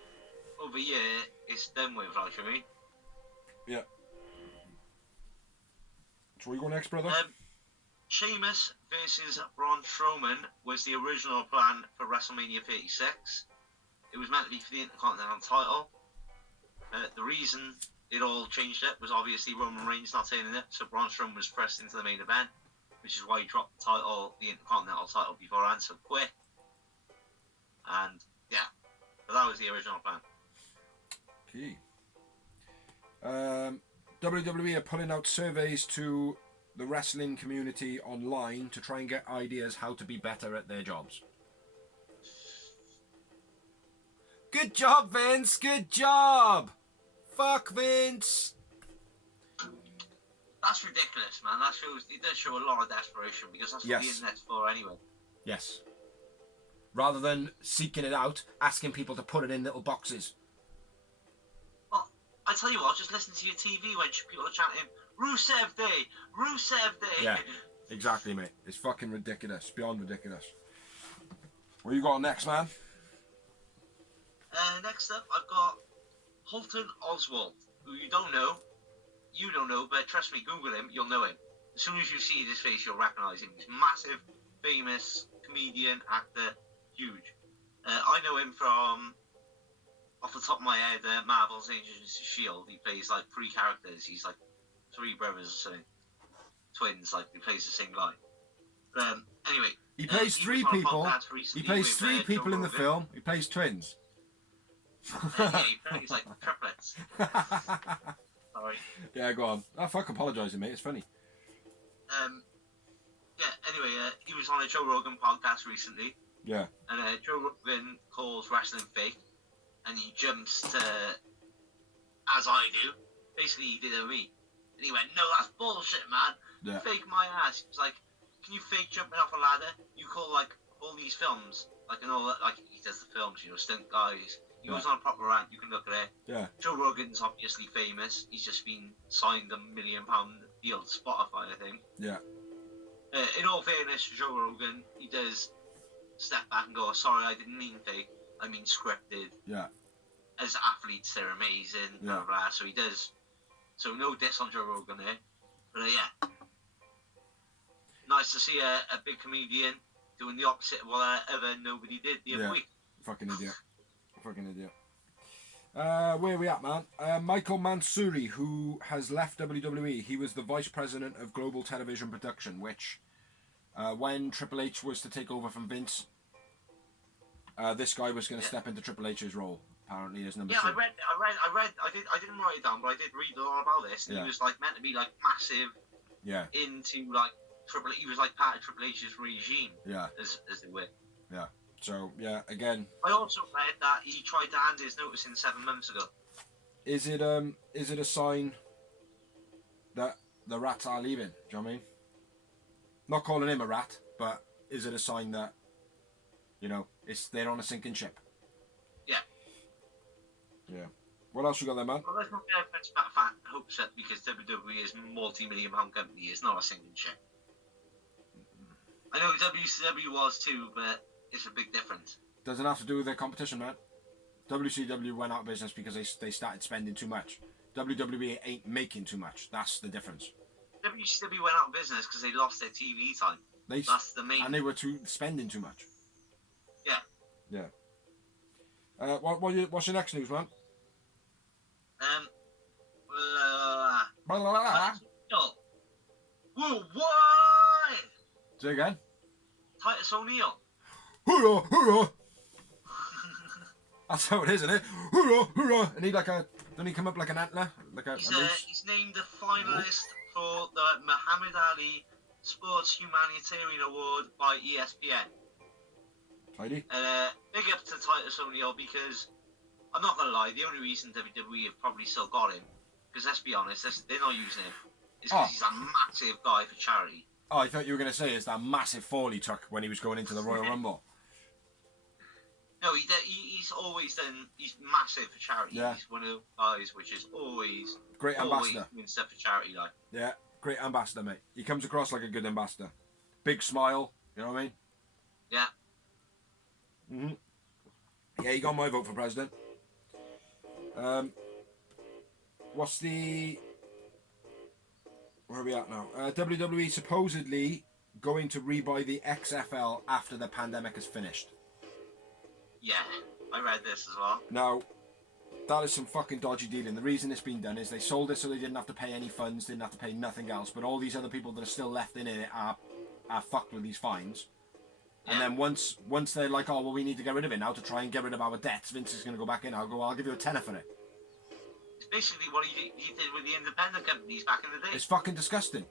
over here, it's done with, like, I mean. Yeah. So where you go next, brother? Sheamus versus Braun Strowman was the original plan for WrestleMania 36. It was meant to be for the Intercontinental title. The reason it all changed it was obviously Roman Reigns not turning it, so Braun Strowman was pressed into the main event, which is why he dropped the title, the Intercontinental title, beforehand so quick. And yeah, but that was the original plan. Okay. WWE are pulling out surveys to the wrestling community online to try and get ideas how to be better at their jobs. Good job, Vince. Good job. Fuck Vince. That's ridiculous, man. It does show a lot of desperation because that's what the internet's for anyway. Yes. Rather than seeking it out, asking people to put it in little boxes. Well, I tell you what, just listen to your TV when people are chanting, Rusev Day! Rusev Day! Yeah, exactly, mate. It's fucking ridiculous. Beyond ridiculous. What you got next, man? Next up, I've got Holton Oswald, who you don't know, but trust me, Google him, you'll know him. As soon as you see his face, you'll recognise him. He's massive, famous, comedian, actor, huge. I know him from, off the top of my head, Marvel's Agents of S.H.I.E.L.D. He plays like 3 characters. He's like 3 brothers or something. Twins, like he plays the same line. Anyway. He plays 3 people. He plays 3 people in the film. He plays twins. Yeah, he plays like triplets. Sorry. Yeah, go on. Oh, fuck apologising, mate. It's funny. Anyway, he was on a Joe Rogan podcast recently. Yeah. And Joe Rogan calls wrestling fake. And he jumps to, as I do, basically he did it with me. And he went, no, that's bullshit, man. Yeah. Fake my ass. He was like, can you fake jumping off a ladder? You call, like, all these films, like, and all that, like, he does the films, stunt guys. He goes on a proper rant, you can look at it. Yeah. Joe Rogan's obviously famous. He's just been signed a £1 million deal to Spotify, I think. Yeah. In all fairness to Joe Rogan, he does step back and go, sorry, I didn't mean fake, I mean scripted. Yeah. As athletes, they're amazing, blah, blah, blah. So he does. So no diss on Joe Rogan there. But yeah. Nice to see a big comedian doing the opposite of what nobody did the other week. Fucking idiot. Fucking idiot. Where are we at, man? Michael Mansouri, who has left WWE. He was the vice president of global television production, which, when Triple H was to take over from Vince, this guy was going to step into Triple H's role. Apparently, as number 2. I read. I didn't write it down, but I did read a lot about this. And he was like meant to be like massive. Yeah. Into like Triple. He was like part of Triple H's regime. Yeah. As they were. Yeah. So yeah, again. I also read that he tried to hand his notice in 7 months ago. Is it a sign that the rats are leaving? Do you know what I mean? Not calling him a rat, but is it a sign that they're on a sinking ship? Yeah. Yeah. What else you got there, man? Well, let's not get fat hopes up because WWE is a multi-million-pound company. It's not a sinking ship. I know WCW was too, but it's a big difference. Doesn't have to do with their competition, man. WCW went out of business because they started spending too much. WWE ain't making too much. That's the difference. WCW went out of business because they lost their TV time. That's the main. And they were spending too much. Yeah. Yeah. What's your next news, man? Whoa, what? Say again. Titus O'Neil. Hoorah, hoorah! That's how it is, isn't it? Hoorah, hoorah! And don't he come up like an antler? He's named a finalist for the Muhammad Ali Sports Humanitarian Award by ESPN. Tidy. Big up to Titus O'Neil because, I'm not going to lie, the only reason WWE have probably still got him, because let's be honest, they're not using him, is because he's a massive guy for charity. Oh, I thought you were going to say it's that massive fall he took when he was going into the Royal Rumble. No, he's always done. He's massive for charity. Yeah. He's one of those guys which is always great ambassador. Doing stuff for charity, like. Yeah, great ambassador, mate. He comes across like a good ambassador. Big smile. You know what I mean? Yeah. Mhm. Yeah, you got my vote for president. Where are we at now? WWE supposedly going to rebuy the XFL after the pandemic is finished. Yeah, I read this as well. Now, that is some fucking dodgy dealing. The reason it's been done is they sold it so they didn't have to pay any funds, didn't have to pay nothing else. But all these other people that are still left in it are fucked with these fines. Yeah. And then once they're like, oh, well, we need to get rid of it now to try and get rid of our debts, Vince is going to go back in. I'll give you a tenner for it. It's basically what he did with the independent companies back in the day. It's fucking disgusting.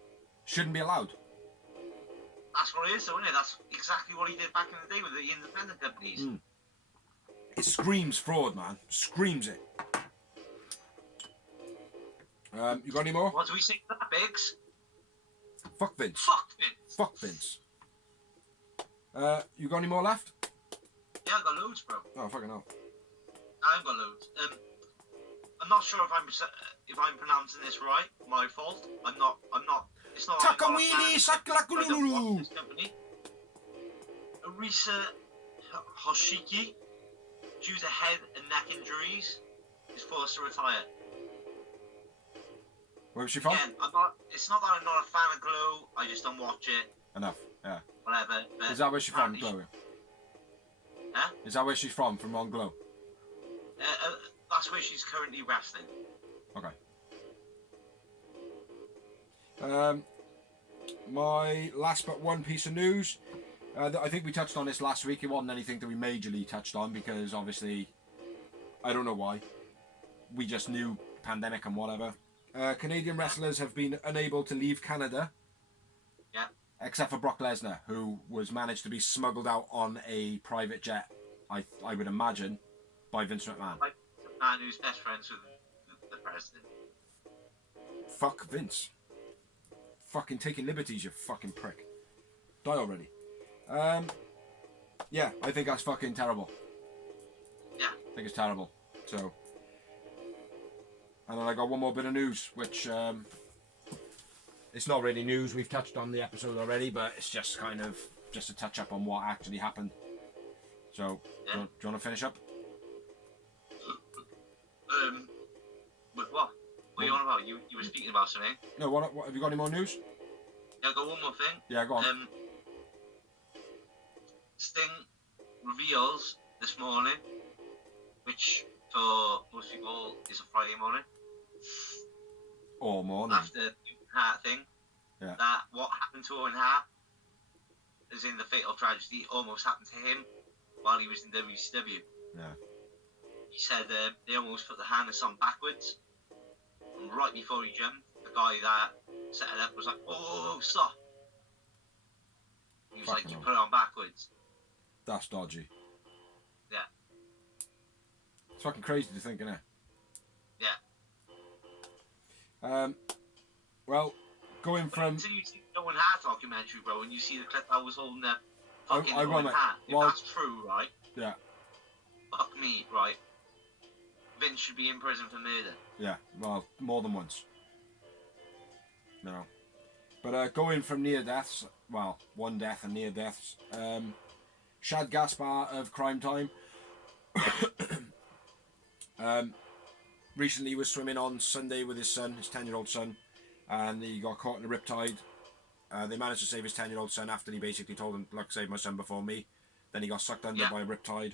Shouldn't be allowed. That's what it is, though, isn't it? That's exactly what he did back in the day with the independent companies. It screams fraud, man. Screams it. You got any more? What do we say to that, Biggs? Fuck Vince. Fuck Vince. Fuck Vince. You got any more left? Yeah, I got loads, bro. Oh, fucking hell. I've got loads. I'm not sure if I'm pronouncing this right. My fault. I'm not. It's not. Takawili Saklakululu. This company. Arisa Hoshiki, due to head and neck injuries, is forced to retire. Where was she from? Again, it's not that I'm not a fan of Glow. I just don't watch it. Enough. Yeah. Whatever. But Is that where she's from, Glow? Huh? Is that where she's from on Glow? That's where she's currently wrestling. Okay. My last but one piece of news. I think we touched on this last week. It wasn't anything that we majorly touched on because obviously, I don't know why. We just knew pandemic and whatever. Canadian wrestlers have been unable to leave Canada. Yeah. Except for Brock Lesnar, who was managed to be smuggled out on a private jet, I would imagine, by Vince McMahon. Like the man who's best friends with the president. Fuck Vince. Fucking taking liberties, you fucking prick. Die already. Yeah, I think that's fucking terrible. Yeah. I think it's terrible. So, and then I got one more bit of news, which it's not really news. We've touched on the episode already, but it's just kind of just a touch up on what actually happened. So, yeah. do you want to finish up? With what? What are you on about? You were speaking about something. No, what have you got any more news? Yeah, I got one more thing. Yeah, go on. Sting reveals this morning, which for most people is a Friday morning. Or morning. After the Hart thing, yeah. That what happened to Owen Hart, as in the fatal tragedy, almost happened to him while he was in WCW. Yeah. He said they almost put the harness on backwards, and right before he jumped, the guy that set it up was like, "Oh, stop!" He was Fucking like, "You hell. put it on backwards." That's dodgy. Yeah. It's fucking crazy to think, isn't it? Yeah. Well, going from... Until you see the Owen Hart documentary, bro, and you see the clip I was holding up fucking I Owen want it. Hart, if Well, that's true, right? Yeah. Fuck me, right? Vince should be in prison for murder. Yeah, well, more than once. No. But going from near deaths, well, one death and near deaths, Shad Gaspar of Crime Time recently was swimming on Sunday with his son, his 10-year-old son, and he got caught in a riptide. They managed to save his 10-year-old son after he basically told him, look, save my son before me. Then he got sucked under by a riptide.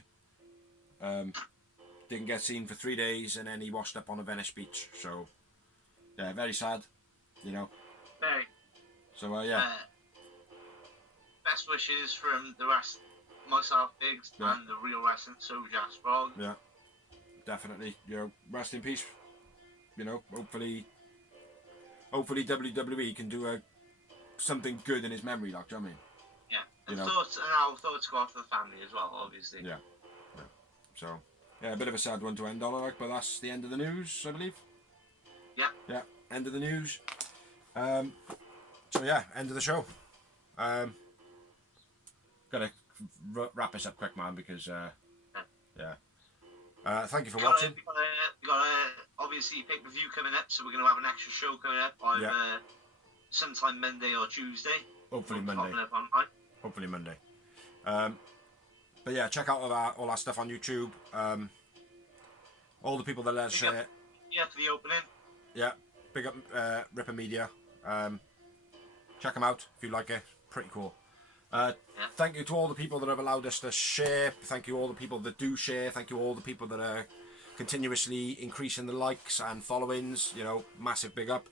Didn't get seen for 3 days, and then he washed up on a Venice beach. So, yeah, very sad, you know. Very. So, yeah. Best wishes from the rest, myself, Biggs, and the real wrestling Soja Sprog. Yeah, definitely. You know, rest in peace. You know, hopefully WWE can do something good in his memory, like, do you know what I mean? Yeah, and our thoughts go out to the family as well, obviously. Yeah. So, yeah, a bit of a sad one to end on, like, but that's the end of the news, I believe. Yeah. Yeah, end of the news. So yeah, end of the show. Gotta wrap this up quick, man, because yeah. Thank you for watching. We got obviously pay-per-view coming up, so we're gonna have an extra show coming up on sometime Monday or Tuesday. Hopefully Monday. Online. Hopefully Monday. But yeah, check out all our stuff on YouTube. All the people that let us share. Yeah, for the opening. Yeah, big up Ripper Media. Check them out if you like it. Pretty cool. Thank you to all the people that have allowed us to share. Thank you all the people that do share. Thank you all the people that are continuously increasing the likes and followings. You know, massive big up.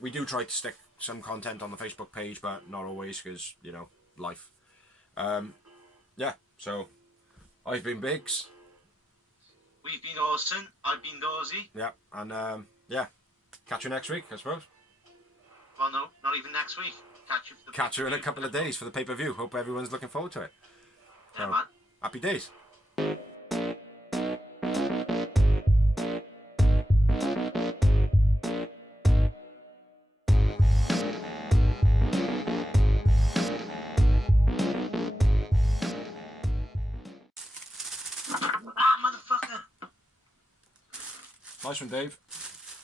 We do try to stick some content on the Facebook page, but not always because, you know, life. Yeah, so I've been Biggs. We've been Orson. I've been Dorsey. Yeah, and yeah, catch you next week, I suppose. Well, no, not even next week. Catch you in a couple of days for the pay-per-view. Hope everyone's looking forward to it. Yeah, So, man. happy days. Ah, motherfucker. Nice one, Dave.